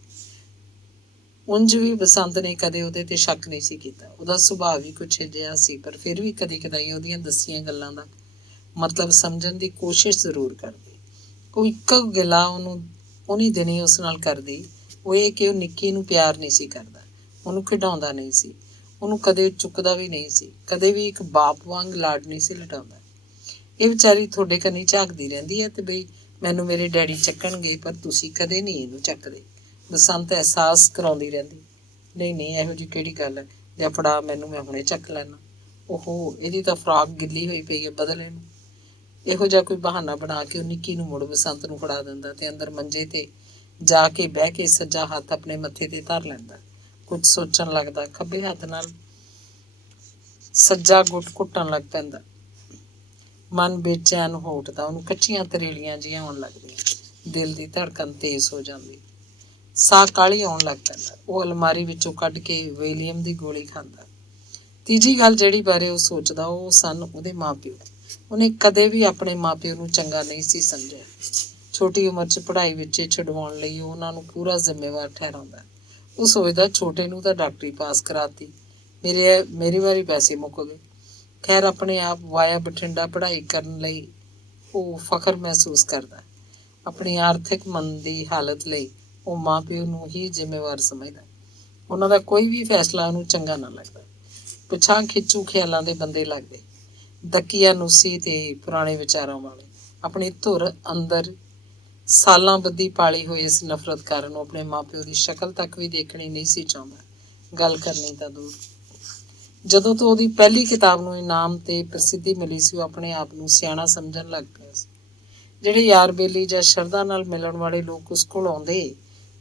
ਉਂਝ ਵੀ ਬਸੰਤ ਨੇ ਕਦੇ ਉਹਦੇ ਤੇ ਸ਼ੱਕ ਨਹੀਂ ਸੀ ਕੀਤਾ। ਉਹਦਾ ਸੁਭਾਅ ਵੀ ਕੁਛ ਅਜਿਹਾ ਸੀ, ਪਰ ਫਿਰ ਵੀ ਕਦੇ ਕਦਾਈ ਉਹਦੀਆਂ ਦੱਸੀਆਂ ਗੱਲਾਂ ਦਾ ਮਤਲਬ ਸਮਝਣ ਦੀ ਕੋਸ਼ਿਸ਼ ਜ਼ਰੂਰ ਕਰਦੀ। ਉਹ ਇੱਕ ਗਿਲਾ ਉਹਨੀ ਦਿਨੀ ਉਸ ਨਾਲ ਕਰਦੀ, ਉਹ ਇਹ ਕਿ ਉਹ ਨਿੱਕੀ ਨੂੰ ਪਿਆਰ ਨਹੀਂ ਸੀ ਕਰਦਾ, ਉਹਨੂੰ ਖਿਡਾਉਂਦਾ ਨਹੀਂ ਸੀ, ਉਹਨੂੰ ਕਦੇ ਚੁੱਕਦਾ ਵੀ ਨਹੀਂ ਸੀ, ਕਦੇ ਵੀ ਇੱਕ ਬਾਪ ਵਾਂਗ ਲਾਡ ਨਹੀਂ ਸੀ ਲਟਾਉਂਦਾ। ਇਹ ਵਿਚਾਰੀ ਤੁਹਾਡੇ ਕੰਨੀ ਝਾਕਦੀ ਰਹਿੰਦੀ ਹੈ ਤੇ ਬਈ ਮੈਨੂੰ ਮੇਰੇ ਡੈਡੀ ਚੱਕਣਗੇ, ਪਰ ਤੁਸੀਂ ਕਦੇ ਨਹੀਂ ਇਹਨੂੰ ਚੱਕਦੇ। ਬਸੰਤ ਅਹਿਸਾਸ ਕਰਾਉਂਦੀ ਰਹਿੰਦੀ, ਨਹੀਂ ਇਹੋ ਜਿਹੀ ਕਿਹੜੀ ਗੱਲ ਹੈ, ਜਾਂ ਫੜਾ ਮੈਨੂੰ, ਮੈਂ ਹੁਣੇ ਚੱਕ ਲੈਣਾ। ਉਹ ਇਹਦੀ ਤਾਂ ਫਰਾਕ ਗਿੱਲੀ ਹੋਈ ਪਈ ਹੈ, ਬਦਲ ਇਹਨੂੰ। ਇਹੋ ਜਿਹਾ ਕੋਈ ਬਹਾਨਾ ਬਣਾ ਕੇ ਉਹ ਨਿੱਕੀ ਨੂੰ ਮੁੜ ਬਸੰਤ ਨੂੰ ਫੜਾ ਦਿੰਦਾ ਤੇ ਅੰਦਰ ਮੰਜੇ ਤੇ ਜਾ ਕੇ ਬਹਿ ਕੇ ਸੱਜਾ ਹੱਥ ਆਪਣੇ ਮੱਥੇ ਤੇ ਧਰ ਲੈਂਦਾ। ਕੁਝ ਸੋਚਣ ਲੱਗਦਾ, ਖੱਬੇ ਹੱਥ ਨਾਲ ਸੱਜਾ ਗੁੱਟ ਘੁੱਟਣ ਲੱਗ ਪੈਂਦਾ। ਮਨ ਬੇਚੈਨ ਹੋ ਉੱਠਦਾ, ਉਹਨੂੰ ਕੱਚੀਆਂ ਤਰੇਲੀਆਂ ਜਿਹੀਆਂ ਆਉਣ ਲੱਗਦੀਆਂ, ਦਿਲ ਦੀ ਧੜਕਣ ਤੇਜ਼ ਹੋ ਜਾਂਦੀ, ਸਾਹ ਕਾਹਲੀ ਆਉਣ ਲੱਗ ਪੈਂਦਾ। ਉਹ ਅਲਮਾਰੀ ਵਿੱਚੋਂ ਕੱਢ ਕੇ ਵੇਲੀਅਮ ਦੀ ਗੋਲੀ ਖਾਂਦਾ। ਤੀਜੀ ਗੱਲ ਜਿਹੜੀ ਬਾਰੇ ਉਹ ਸੋਚਦਾ ਉਹ ਸਨ ਉਹਦੇ ਮਾਂ-ਪਿਓ। ਉਹਨੇ ਕਦੇ ਵੀ ਆਪਣੇ ਮਾਂ-ਪਿਓ ਨੂੰ ਚੰਗਾ ਨਹੀਂ ਸੀ ਸਮਝਿਆ। ਛੋਟੀ ਉਮਰ 'ਚ ਪੜ੍ਹਾਈ ਵਿੱਚ ਛੁਡਵਾਉਣ ਲਈ ਉਹ ਉਹਨਾਂ ਨੂੰ ਪੂਰਾ ਜ਼ਿੰਮੇਵਾਰ ਠਹਿਰਾਉਂਦਾ। ਉਹ ਸੋਚਦਾ ਛੋਟੇ ਨੂੰ ਤਾਂ ਡਾਕਟਰੀ ਪਾਸ ਕਰਾਤੀ, ਮੇਰੀ ਵਾਰੀ ਪੈਸੇ ਮੁੱਕ ਗਏ। ਖੈਰ ਆਪਣੇ ਆਪ ਵਾਇਆ ਬਠਿੰਡਾ ਪੜ੍ਹਾਈ ਕਰਨ ਲਈ ਉਹ ਫਖਰ ਮਹਿਸੂਸ ਕਰਦਾ। ਆਪਣੀ ਆਰਥਿਕ ਮੰਦੀ ਹਾਲਤ ਲਈ ਉਹ ਮਾਂ-ਪਿਓ ਨੂੰ ਹੀ ਜ਼ਿੰਮੇਵਾਰ ਸਮਝਦਾ। ਉਹਨਾਂ ਦਾ ਕੋਈ ਵੀ ਫੈਸਲਾ ਉਹਨੂੰ ਚੰਗਾ ਨਾ ਲੱਗਦਾ। ਪਿਛਾਂਹ ਖਿੱਚੂ ਖਿਆਲਾਂ ਦੇ ਬੰਦੇ ਲੱਗਦੇ, ਦਕੀਆਨੂਸੀ ਤੇ ਪੁਰਾਣੇ ਵਿਚਾਰਾਂ ਵਾਲੇ। ਆਪਣੀ ਧੁਰ ਅੰਦਰ ਸਾਲਾਂ ਬੱਧੀ ਪਾਲੀ ਹੋਈ ਇਸ ਨਫ਼ਰਤ ਕਾਰਨ ਉਹ ਆਪਣੇ ਮਾਂ-ਪਿਓ ਦੀ ਸ਼ਕਲ ਤੱਕ ਵੀ ਦੇਖਣੀ ਨਹੀਂ ਸੀ ਚਾਹੁੰਦਾ, ਗੱਲ ਕਰਨੀ ਤਾਂ ਦੂਰ। ਜਦੋਂ ਤੋਂ ਉਹਦੀ ਪਹਿਲੀ ਕਿਤਾਬ ਨੂੰ ਇਨਾਮ ਤੇ ਪ੍ਰਸਿੱਧੀ ਮਿਲੀ ਸੀ, ਉਹ ਆਪਣੇ ਆਪ ਨੂੰ ਸਿਆਣਾ ਸਮਝਣ ਲੱਗ ਪਿਆ ਸੀ। ਜਿਹੜੇ ਯਾਰ ਬੇਲੀ ਜਾਂ ਸ਼ਰਧਾ ਨਾਲ ਮਿਲਣ ਵਾਲੇ ਲੋਕ ਉਸ ਕੋਲ ਆਉਂਦੇ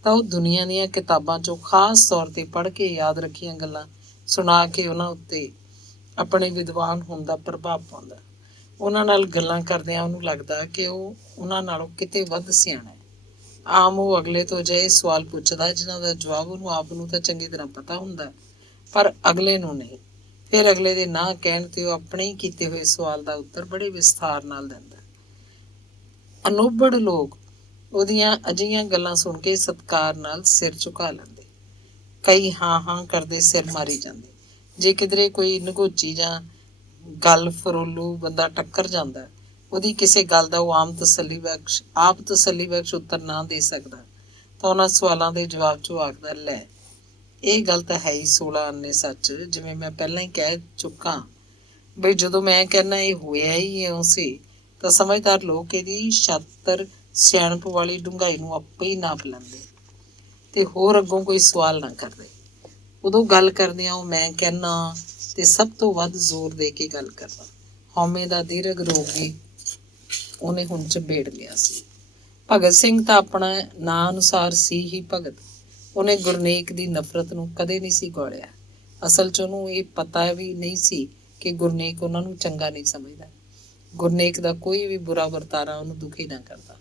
ਤਾਂ ਉਹ ਦੁਨੀਆ ਦੀਆਂ ਕਿਤਾਬਾਂ 'ਚੋਂ ਖਾਸ ਤੌਰ 'ਤੇ ਪੜ੍ਹ ਕੇ ਯਾਦ ਰੱਖੀਆਂ ਗੱਲਾਂ ਸੁਣਾ ਕੇ ਉਹਨਾਂ ਉੱਤੇ ਆਪਣੇ ਵਿਦਵਾਨ ਹੋਣ ਦਾ ਪ੍ਰਭਾਵ ਪਾਉਂਦਾ। ਉਹਨਾਂ ਨਾਲ ਗੱਲਾਂ ਕਰਦਿਆਂ ਉਹਨੂੰ ਲੱਗਦਾ ਕਿ ਉਹ ਉਹਨਾਂ ਨਾਲੋਂ ਕਿਤੇ ਵੱਧ ਸਿਆਣਾ ਹੈ। ਆਮ ਉਹ ਅਗਲੇ ਤੋਂ ਅਜਿਹੇ ਸਵਾਲ ਪੁੱਛਦਾ ਜਿਨ੍ਹਾਂ ਦਾ ਜਵਾਬ ਉਹਨੂੰ ਆਪ ਨੂੰ ਤਾਂ ਚੰਗੀ ਤਰ੍ਹਾਂ ਪਤਾ ਹੁੰਦਾ, ਪਰ ਅਗਲੇ ਨੂੰ ਨਹੀਂ। ਫਿਰ ਅਗਲੇ ਦੇ ਨਾ ਕਹਿਣ ਤੇ ਉਹ ਆਪਣੇ ਹੀ ਕੀਤੇ ਹੋਏ ਸਵਾਲ ਦਾ ਉੱਤਰ ਬੜੇ ਵਿਸਥਾਰ ਨਾਲ ਦਿੰਦਾ। ਅਨੋਭੜ ਲੋਕ ਉਹਦੀਆਂ ਅਜਿਹੀਆਂ ਗੱਲਾਂ ਸੁਣ ਕੇ ਸਤਿਕਾਰ ਨਾਲ ਸਿਰ ਝੁਕਾ ਲੈਂਦੇ, ਕਈ ਹਾਂ ਕਰਦੇ ਸਿਰ ਮਾਰੀ ਜਾਂਦੇ। ਜੇ ਕਿਧਰੇ ਕੋਈ ਨਗੋਚੀ ਜਾਂ ਗੱਲ ਫਰੋਲੂ ਬੰਦਾ ਟੱਕਰ ਜਾਂਦਾ, ਉਹਦੀ ਕਿਸੇ ਗੱਲ ਦਾ ਉਹ ਆਪ ਤਸੱਲੀ ਬਖਸ਼ ਉੱਤਰ ਨਾ ਦੇ ਸਕਦਾ ਤਾਂ ਉਹਨਾਂ ਸਵਾਲਾਂ ਦੇ ਜਵਾਬ 'ਚ ਉਹ ਆਖਦਾ, ਲੈ ਇਹ ਗੱਲ ਤਾਂ ਹੈ ਹੀ 16 ਆਨੇ ਸੱਚ, ਜਿਵੇਂ ਮੈਂ ਪਹਿਲਾਂ ਹੀ ਕਹਿ ਚੁੱਕਾ ਬਈ ਜਦੋਂ ਮੈਂ ਕਹਿੰਦਾ ਇਹ ਹੋਇਆ ਹੀ ਇਉਂ ਸੀ ਤਾਂ ਸਮਝਦਾਰ ਲੋਕ ਇਹਦੀ ਛਾਤਰ ਸਿਆਣਪ ਵਾਲੀ ਡੂੰਘਾਈ ਨੂੰ ਆਪੇ ਹੀ ਨਾਪ ਲੈਂਦੇ ਤੇ ਹੋਰ ਅੱਗੋਂ ਕੋਈ ਸਵਾਲ ਨਾ ਕਰਦੇ। ਉਦੋਂ ਗੱਲ ਕਰਦਿਆਂ ਉਹ ਮੈਂ ਕਹਿੰਦਾ ਤੇ ਸਭ ਤੋਂ ਵੱਧ ਜ਼ੋਰ ਦੇ ਕੇ ਗੱਲ ਕਰਦਾ। ਹਉਮੈ ਦਾ ਦੀਰਘ ਰੋਗ ਵੀ ਉਹਨੇ ਹੁਣ ਚਬੇੜ ਲਿਆ ਸੀ। ਭਗਤ ਸਿੰਘ ਤਾਂ ਆਪਣਾ ਨਾਂ ਅਨੁਸਾਰ ਸੀ ਹੀ ਭਗਤ। ਉਹਨੇ ਗੁਰਨੇਕ ਦੀ ਨਫ਼ਰਤ ਨੂੰ ਕਦੇ ਨਹੀਂ ਸੀ ਗੌਲਿਆ। ਅਸਲ 'ਚ ਉਹਨੂੰ ਇਹ ਪਤਾ ਵੀ ਨਹੀਂ ਸੀ ਕਿ ਗੁਰਨੇਕ ਉਹਨਾਂ ਨੂੰ ਚੰਗਾ ਨਹੀਂ ਸਮਝਦਾ। ਗੁਰਨੇਕ ਦਾ ਕੋਈ ਵੀ ਬੁਰਾ ਵਰਤਾਰਾ ਉਹਨੂੰ ਦੁਖੀ ਨਾ ਕਰਦਾ।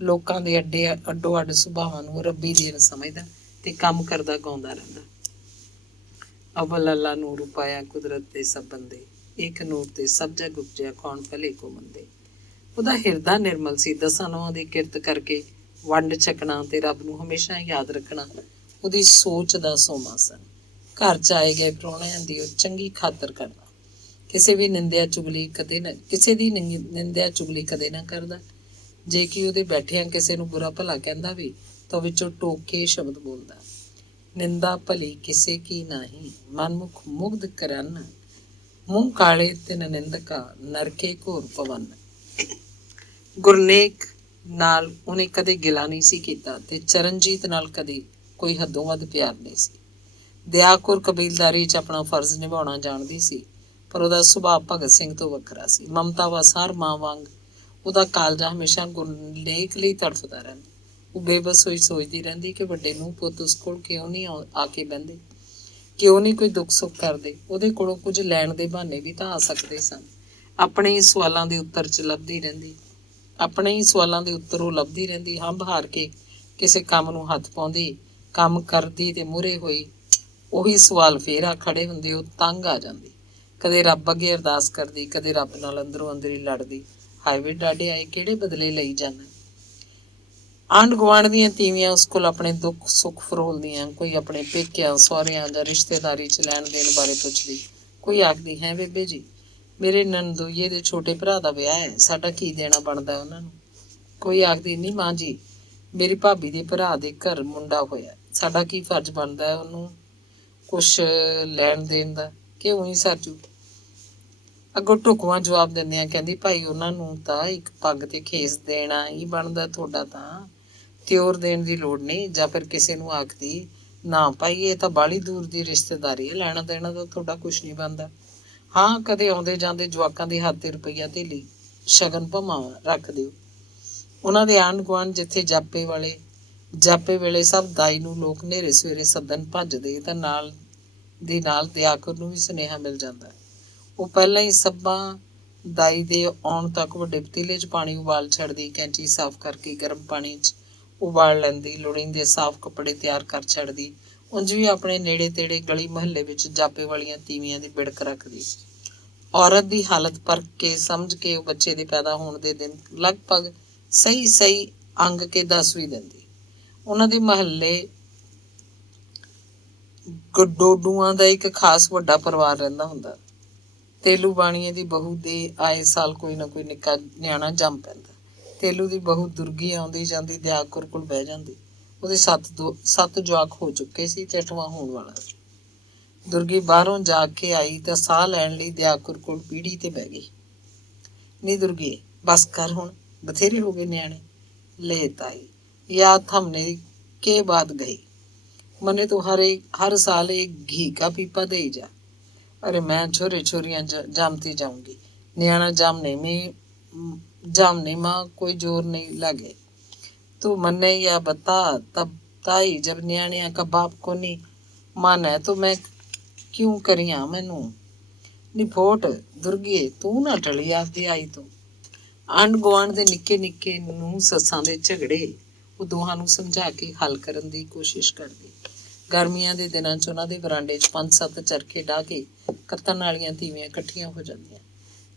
ਲੋਕਾਂ ਦੇ ਅੱਡੋ ਅੱਡ ਸੁਭਾਵਾਂ ਨੂੰ ਰੱਬੀ ਦੇਣ ਸਮਝਦਾ ਤੇ ਕੰਮ ਕਰਦਾ ਗਾਉਂਦਾ ਰਹਿੰਦਾ। ਅਵਲ ਅੱਲਾ ਨੂਰ ਉਪਾਇਆ ਕੁਦਰਤ ਦੇ ਸਭ ਬੰਦੇ, ਇੱਕ ਨੂਰ ਤੇ ਸਭ ਜਗ ਉਪਜਿਆ ਕੌਣ ਭਲੇ ਕੋ ਮੰਦੇ। ਉਹਦਾ ਹਿਰਦਾ ਨਿਰਮਲ ਸੀ। 10 ਨੌਆਂ ਦੀ ਕਿਰਤ ਕਰਕੇ ਵੰਡ ਛਕਣਾ ਤੇ ਰੱਬ ਨੂੰ ਹਮੇਸ਼ਾ ਯਾਦ ਰੱਖਣਾ ਉਹਦੀ ਸੋਚ ਦਾ ਸੋਮਾ ਸਨ। ਘਰ 'ਚ ਆਏ ਗਏ ਪ੍ਰਾਹੁਣਿਆਂ ਦੀ ਉਹ ਚੰਗੀ ਖਾਤਰ ਕਰਨਾ। ਕਿਸੇ ਦੀ ਨਿੰਦਿਆ ਚੁਗਲੀ ਕਦੇ ਨਾ ਕਰਦਾ। ਜੇ ਕਿ ਉਹਦੇ ਬੈਠਿਆਂ ਕਿਸੇ ਨੂੰ ਬੁਰਾ ਭਲਾ ਕਹਿੰਦਾ ਵੀ ਤਾਂ ਵਿੱਚੋਂ ਟੋਕ ਕੇ ਸ਼ਬਦ ਬੋਲਦਾ, ਨਿੰਦਾ ਭਲੀ ਕਿਸੇ ਕੀ ਨਾਹੀਂ, ਮਨਮੁਖ ਮੁਗਧ ਕਰਨ, ਮੂੰਹ ਕਾਲੇ ਤਿਨ ਨਿੰਦਕਾ, ਨਰਕੇ ਘੋਰ ਪਵਨ। ਗੁਰਨੇਕ ਨਾਲ ਉਹਨੇ ਕਦੇ ਗਿਲਾ ਨਹੀਂ ਸੀ ਕੀਤਾ ਤੇ ਚਰਨਜੀਤ ਨਾਲ ਕਦੇ ਕੋਈ ਹੱਦੋਂ ਵੱਧ ਪਿਆਰ ਨਹੀਂ ਸੀ। ਦਿਆਕੁਰ ਕਬੀਲਦਾਰੀ 'ਚ ਆਪਣਾ ਫਰਜ਼ ਨਿਭਾਉਣਾ ਜਾਣਦੀ ਸੀ, ਪਰ ਉਹਦਾ ਸੁਭਾਅ ਭਗਤ ਸਿੰਘ ਤੋਂ ਵੱਖਰਾ ਸੀ। ਮਮਤਾ ਵਸਾਰ ਮਾਂ ਵਾਂਗ ਉਹਦਾ ਕਾਲਜਾ ਹਮੇਸ਼ਾ ਗੁਰਨੇਕ ਲਈ ਤੜਫਦਾ ਰਹਿੰਦਾ। ਉਹ ਬੇਬਸ ਹੋਈ ਸੋਚਦੀ ਰਹਿੰਦੀ ਕਿ ਵੱਡੇ ਨੂੰ ਪੁੱਤ ਉਸ ਕੋਲ ਕਿਉਂ ਨਹੀਂ ਆ ਕੇ ਬਹਿੰਦੇ, ਕਿਉਂ ਨਹੀਂ ਕੋਈ ਦੁੱਖ ਸੁੱਖ ਕਰਦੇ। ਉਹਦੇ ਕੋਲੋਂ ਕੁਝ ਲੈਣ ਦੇ ਬਹਾਨੇ ਵੀ ਤਾਂ ਆ ਸਕਦੇ ਸਨ। ਆਪਣੇ ਹੀ ਸਵਾਲਾਂ ਦੇ ਉੱਤਰ ਉਹ ਲੱਭਦੀ ਰਹਿੰਦੀ। ਹੰਬ ਹਾਰ ਕੇ ਕਿਸੇ ਕੰਮ ਨੂੰ ਹੱਥ ਪਾਉਂਦੀ, ਕੰਮ ਕਰਦੀ ਤੇ ਮੂਹਰੇ ਹੋਈ ਉਹੀ ਸਵਾਲ ਫੇਰ ਆ ਖੜੇ ਹੁੰਦੇ। ਉਹ ਤੰਗ ਆ ਜਾਂਦੀ। ਕਦੇ ਰੱਬ ਅੱਗੇ ਅਰਦਾਸ ਕਰਦੀ, ਕਦੇ ਰੱਬ ਨਾਲ ਅੰਦਰੋਂ ਅੰਦਰੀ ਲੜਦੀ, ਹਾਏ ਵੇ ਡਾਢੇ ਆਏ ਕਿਹੜੇ ਬਦਲੇ ਲਈ ਜਾਂਦਾ। ਆਂਢ ਗੁਆਂਢ ਦੀਆਂ ਤੀਵੀਆਂ ਉਸ ਕੋਲ ਆਪਣੇ ਦੁੱਖ ਸੁੱਖ ਫਰੋਲਦੀਆਂ। ਕੋਈ ਆਪਣੇ ਪੇਕਿਆਂ ਸਹੁਰਿਆਂ ਜਾਂ ਰਿਸ਼ਤੇਦਾਰੀ 'ਚ ਲੈਣ ਦੇਣ ਬਾਰੇ ਪੁੱਛਦੀ। ਕੋਈ ਆਖਦੀ, ਹੈ ਬੇਬੇ ਜੀ, ਮੇਰੇ ਨਣਦੋਈਏ ਦੇ ਛੋਟੇ ਭਰਾ ਦਾ ਵਿਆਹ ਹੈ, ਸਾਡਾ ਕੀ ਦੇਣਾ ਬਣਦਾ ਉਹਨਾਂ ਨੂੰ। ਕੋਈ ਆਖਦੀ, ਨਹੀਂ ਮਾਂ ਜੀ, ਮੇਰੀ ਭਾਬੀ ਦੇ ਭਰਾ ਦੇ ਘਰ ਮੁੰਡਾ ਹੋਇਆ, ਸਾਡਾ ਕੀ ਫਰਜ਼ ਬਣਦਾ ਹੈ ਉਹਨੂੰ ਕੁਛ ਲੈਣ ਦੇਣ ਦਾ, ਕਿ ਉਹੀ ਸਰਜੂ। ਅੱਗੋਂ ਢੁਕਵਾਂ ਜਵਾਬ ਦਿੰਦਿਆਂ ਕਹਿੰਦੀ, ਭਾਈ ਉਹਨਾਂ ਨੂੰ ਤਾਂ ਇੱਕ ਪੱਗ ਤੇ ਖੇਸ ਦੇਣਾ ਹੀ ਬਣਦਾ, ਤੁਹਾਡਾ ਤਾਂ ਤਿਉਰ ਦੇਣ ਦੀ ਲੋੜ ਨਹੀਂ। ਜਾਂ ਫਿਰ ਕਿਸੇ ਨੂੰ ਆਖਦੀ, ਨਾ ਭਾਈ ਇਹ ਤਾਂ ਬਾਹਲੀ ਦੂਰ ਦੀ ਰਿਸ਼ਤੇਦਾਰੀ ਹੈ, ਲੈਣਾ ਦੇਣਾ ਤਾਂ ਤੁਹਾਡਾ ਕੁਛ ਨਹੀਂ ਬਣਦਾ। ਹਾਂ, ਕਦੇ ਆਉਂਦੇ ਜਾਂਦੇ ਜਵਾਕਾਂ ਦੇ ਹੱਥ 'ਤੇ ਰੁਪਈਆ ਧੇਲੀ ਸ਼ਗਨ ਭਮਾ ਰੱਖ ਦਿਓ। ਉਹਨਾਂ ਦੇ ਆਂਢ ਗੁਆਂਢ ਜਿੱਥੇ ਜਾਪੇ ਵੇਲੇ ਸਭ ਦਾਈ ਨੂੰ ਲੋਕ ਨੇਰੇ ਸਵੇਰੇ ਸੱਦਣ ਭੱਜਦੇ ਤਾਂ ਨਾਲ ਦਿਆਕੁਰ ਨੂੰ ਵੀ ਸੁਨੇਹਾ ਮਿਲ ਜਾਂਦਾ। ਉਹ ਪਹਿਲਾਂ ਹੀ ਸਭਾਂ ਦਾਈ ਦੇ ਆਉਣ ਤੱਕ ਵੱਡੇ ਪਤੀਲੇ 'ਚ ਪਾਣੀ ਉਬਾਲ ਛੱਡਦੀ, ਕੈਂਚੀ ਸਾਫ਼ ਕਰਕੇ ਗਰਮ ਪਾਣੀ 'ਚ ਉਬਾਲ ਲੈਂਦੀ, ਲੋੜੀਂਦੇ ਸਾਫ਼ ਕੱਪੜੇ ਤਿਆਰ ਕਰ ਛੱਡਦੀ। ਉਂਝ ਵੀ ਆਪਣੇ ਨੇੜੇ ਤੇੜੇ ਗਲੀ ਮੁਹੱਲੇ ਵਿੱਚ ਜਾਪੇ ਵਾਲੀਆਂ ਤੀਵੀਆਂ ਦੀ ਬਿੜਕ ਰੱਖਦੀ। ਔਰਤ ਦੀ ਹਾਲਤ ਪਰਖ ਕੇ ਸਮਝ ਕੇ ਉਹ ਬੱਚੇ ਦੇ ਪੈਦਾ ਹੋਣ ਦੇ ਦਿਨ ਲਗਭਗ ਸਹੀ ਅੰਗ ਕੇ ਦੱਸ ਵੀ ਦਿੰਦੀ। ਉਹਨਾਂ ਦੇ ਮੁਹੱਲੇ ਗਡੋਡੂਆਂ ਦਾ ਇੱਕ ਖਾਸ ਵੱਡਾ ਪਰਿਵਾਰ ਰਹਿੰਦਾ ਹੁੰਦਾ। ਤੇਲੂ ਬਾਣੀਏ ਦੀ ਬਹੂ ਦੇ ਆਏ ਸਾਲ ਕੋਈ ਨਾ ਕੋਈ ਨਿੱਕਾ ਨਿਆਣਾ ਜੰਮ ਪੈਂਦਾ। ਤੇਲੂ ਦੀ ਬਹੂ ਦੁਰਗੀ ਆਉਂਦੀ ਜਾਂਦੀ ਦਿਆਕੁਰ ਕੋਲ ਬਹਿ ਜਾਂਦੀ। ਉਹਦੇ 7 ਜਵਾਕ ਹੋ ਚੁੱਕੇ ਸੀ ਤੇ 8ਵਾਂ ਹੋਣ ਵਾਲਾ ਸੀ। ਦੁਰਗੀ ਬਾਹਰੋਂ ਜਾ ਕੇ ਆਈ ਤਾਂ ਸਾਹ ਲੈਣ ਲਈ ਦਿਆਕੁਰ ਕੋਲ ਪੀੜੀ ਤੇ ਬਹਿ ਗਈ। ਨੀ ਦੁਰਗੀ, ਬਸ ਕਰ ਹੁਣ, ਬਥੇਰੇ ਹੋ ਗਏ ਨਿਆਣੇ। ਲੈ ਤਾਈ, याद हमने के बाद गई, मने तो हर साल एक घी का पीपा दे जा। अरे मैं छोरे छोरियां जामती जाऊंगी, नियाना जामने माँ कोई जोर नहीं लगे। तू मन्ने या बता, तब ताई जब नियाणिया का बाप को नहीं माना तो मैं क्यों करिया मैनू। निफोट दुर्गे, तू ना टली आपदी आई तो। ਆਂਢ ਗੁਆਂਢ ਦੇ ਨਿੱਕੇ ਨਿੱਕੇ ਨੂੰ ਸੱਸਾਂ ਦੇ ਝਗੜੇ ਉਹ ਦੋਹਾਂ ਨੂੰ ਸਮਝਾ ਕੇ ਹੱਲ ਕਰਨ ਦੀ ਕੋਸ਼ਿਸ਼ ਕਰਦੀ। ਗਰਮੀਆਂ ਦੇ ਦਿਨਾਂ 'ਚ ਉਹਨਾਂ ਦੇ ਬਰਾਂਡੇ 'ਚ 5-7 ਚਰਖੇ ਡਾਹ ਕੇ ਕੱਤਣ ਵਾਲੀਆਂ ਤੀਵੀਆਂ ਇਕੱਠੀਆਂ ਹੋ ਜਾਂਦੀਆਂ।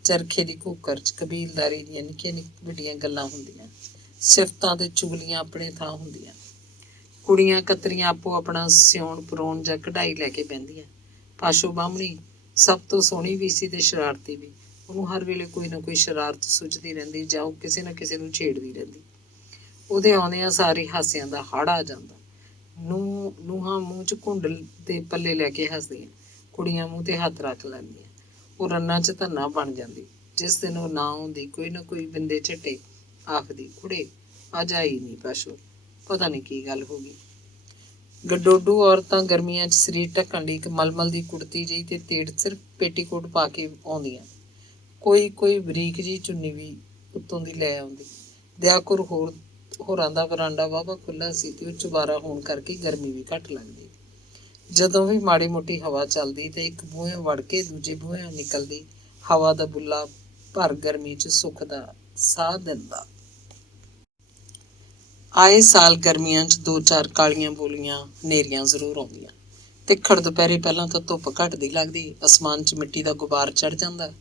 ਚਰਖੇ ਦੀ ਘੂਕਰ 'ਚ ਕਬੀਲਦਾਰੀ ਦੀਆਂ ਨਿੱਕੀਆਂ ਵੱਡੀਆਂ ਗੱਲਾਂ ਹੁੰਦੀਆਂ, ਸਿਫਤਾਂ ਤੇ ਚੁਗਲੀਆਂ ਆਪਣੇ ਥਾਂ ਹੁੰਦੀਆਂ। ਕੁੜੀਆਂ ਕਤਰੀਆਂ ਆਪੋ ਆਪਣਾ ਸਿਉਣ ਪਰੋਣ ਜਾਂ ਕਢਾਈ ਲੈ ਕੇ ਬਹਿੰਦੀਆਂ। ਪਾਸ਼ੋ ਬਾਹਮਣੀ ਸਭ ਤੋਂ ਸੋਹਣੀ ਵੀ ਸੀ ਤੇ ਸ਼ਰਾਰਤੀ ਵੀ। ਉਹਨੂੰ ਹਰ ਵੇਲੇ ਕੋਈ ਨਾ ਕੋਈ ਸ਼ਰਾਰਤ ਸੁੱਝਦੀ ਰਹਿੰਦੀ ਜਾਂ ਉਹ ਕਿਸੇ ਨਾ ਕਿਸੇ ਨੂੰ ਛੇੜਦੀ ਰਹਿੰਦੀ। ਉਹਦੇ ਆਉਂਦਿਆਂ ਸਾਰੇ ਹਾਸਿਆਂ ਦਾ ਹੜ੍ਹ ਆ ਜਾਂਦਾ। ਨੂੰਹਾਂ ਮੂੰਹ 'ਚ ਘੁੰਡ ਦੇ ਪੱਲੇ ਲੈ ਕੇ ਹੱਸਦੀਆਂ, ਕੁੜੀਆਂ ਮੂੰਹ ਤੇ ਹੱਥ ਰੱਖ ਲੈਂਦੀਆਂ। ਉਹ ਰੰਨਾਂ 'ਚ ਧੰਨਾ ਬਣ ਜਾਂਦੀ। ਜਿਸ ਦਿਨ ਉਹ ਨਾ ਆਉਂਦੀ, ਕੋਈ ਨਾ ਕੋਈ ਬਿੰਦੇ ਝੱਟੇ ਆਖਦੀ, ਕੁੜੇ ਅੱਜ ਆਈ ਨਹੀਂ ਪਾਸ਼ੋ, ਪਤਾ ਨਹੀਂ ਕੀ ਗੱਲ ਹੋ ਗਈ। ਗਡੋਡੂ ਔਰਤਾਂ ਗਰਮੀਆਂ 'ਚ ਸਰੀਰ ਢੱਕਣ ਲਈ ਇੱਕ ਮਲਮਲ ਦੀ ਕੁੜਤੀ ਜਿਹੀ ਤੇ ਤੇੜ ਸਿਰਫ ਪੇਟੀਕੋਟ ਪਾ ਕੇ ਆਉਂਦੀਆਂ। ਕੋਈ ਬਰੀਕ ਜਿਹੀ ਚੁੰਨੀ ਵੀ ਉੱਤੋਂ ਦੀ ਲੈ ਆਉਂਦੀ। ਦਿਆਕੁਰ ਹੋਰਾਂ ਦਾ ਬਰਾਂਡਾ ਵਾਹਵਾ ਖੁੱਲ੍ਹਾ ਸੀ ਤੇ ਉਹ ਚੁਬਾਰਾ ਹੋਣ ਕਰਕੇ ਗਰਮੀ ਵੀ ਘੱਟ ਲੱਗਦੀ। ਜਦੋਂ ਵੀ ਮਾੜੀ ਮੋਟੀ ਹਵਾ ਚੱਲਦੀ ਤੇ ਇੱਕ ਬੂਹੇ ਵੜ ਕੇ ਦੂਜੇ ਬੂਹੇ ਨਿਕਲਦੀ, ਹਵਾ ਦਾ ਬੁੱਲਾ ਭਰ ਗਰਮੀ 'ਚ ਸੁੱਖ ਦਾ ਸਾਹ ਦਿੰਦਾ। ਆਏ ਸਾਲ ਗਰਮੀਆਂ 'ਚ 2-4 ਕਾਲੀਆਂ ਬੋਲੀਆਂ ਹਨੇਰੀਆਂ ਜ਼ਰੂਰ ਆਉਂਦੀਆਂ। ਤਿੱਖੜ ਦੁਪਹਿਰੇ ਪਹਿਲਾਂ ਤਾਂ ਧੁੱਪ ਘੱਟਦੀ ਲੱਗਦੀ, ਅਸਮਾਨ 'ਚ ਮਿੱਟੀ ਦਾ ਗੁਬਾਰ ਚੜ੍ਹ ਜਾਂਦਾ,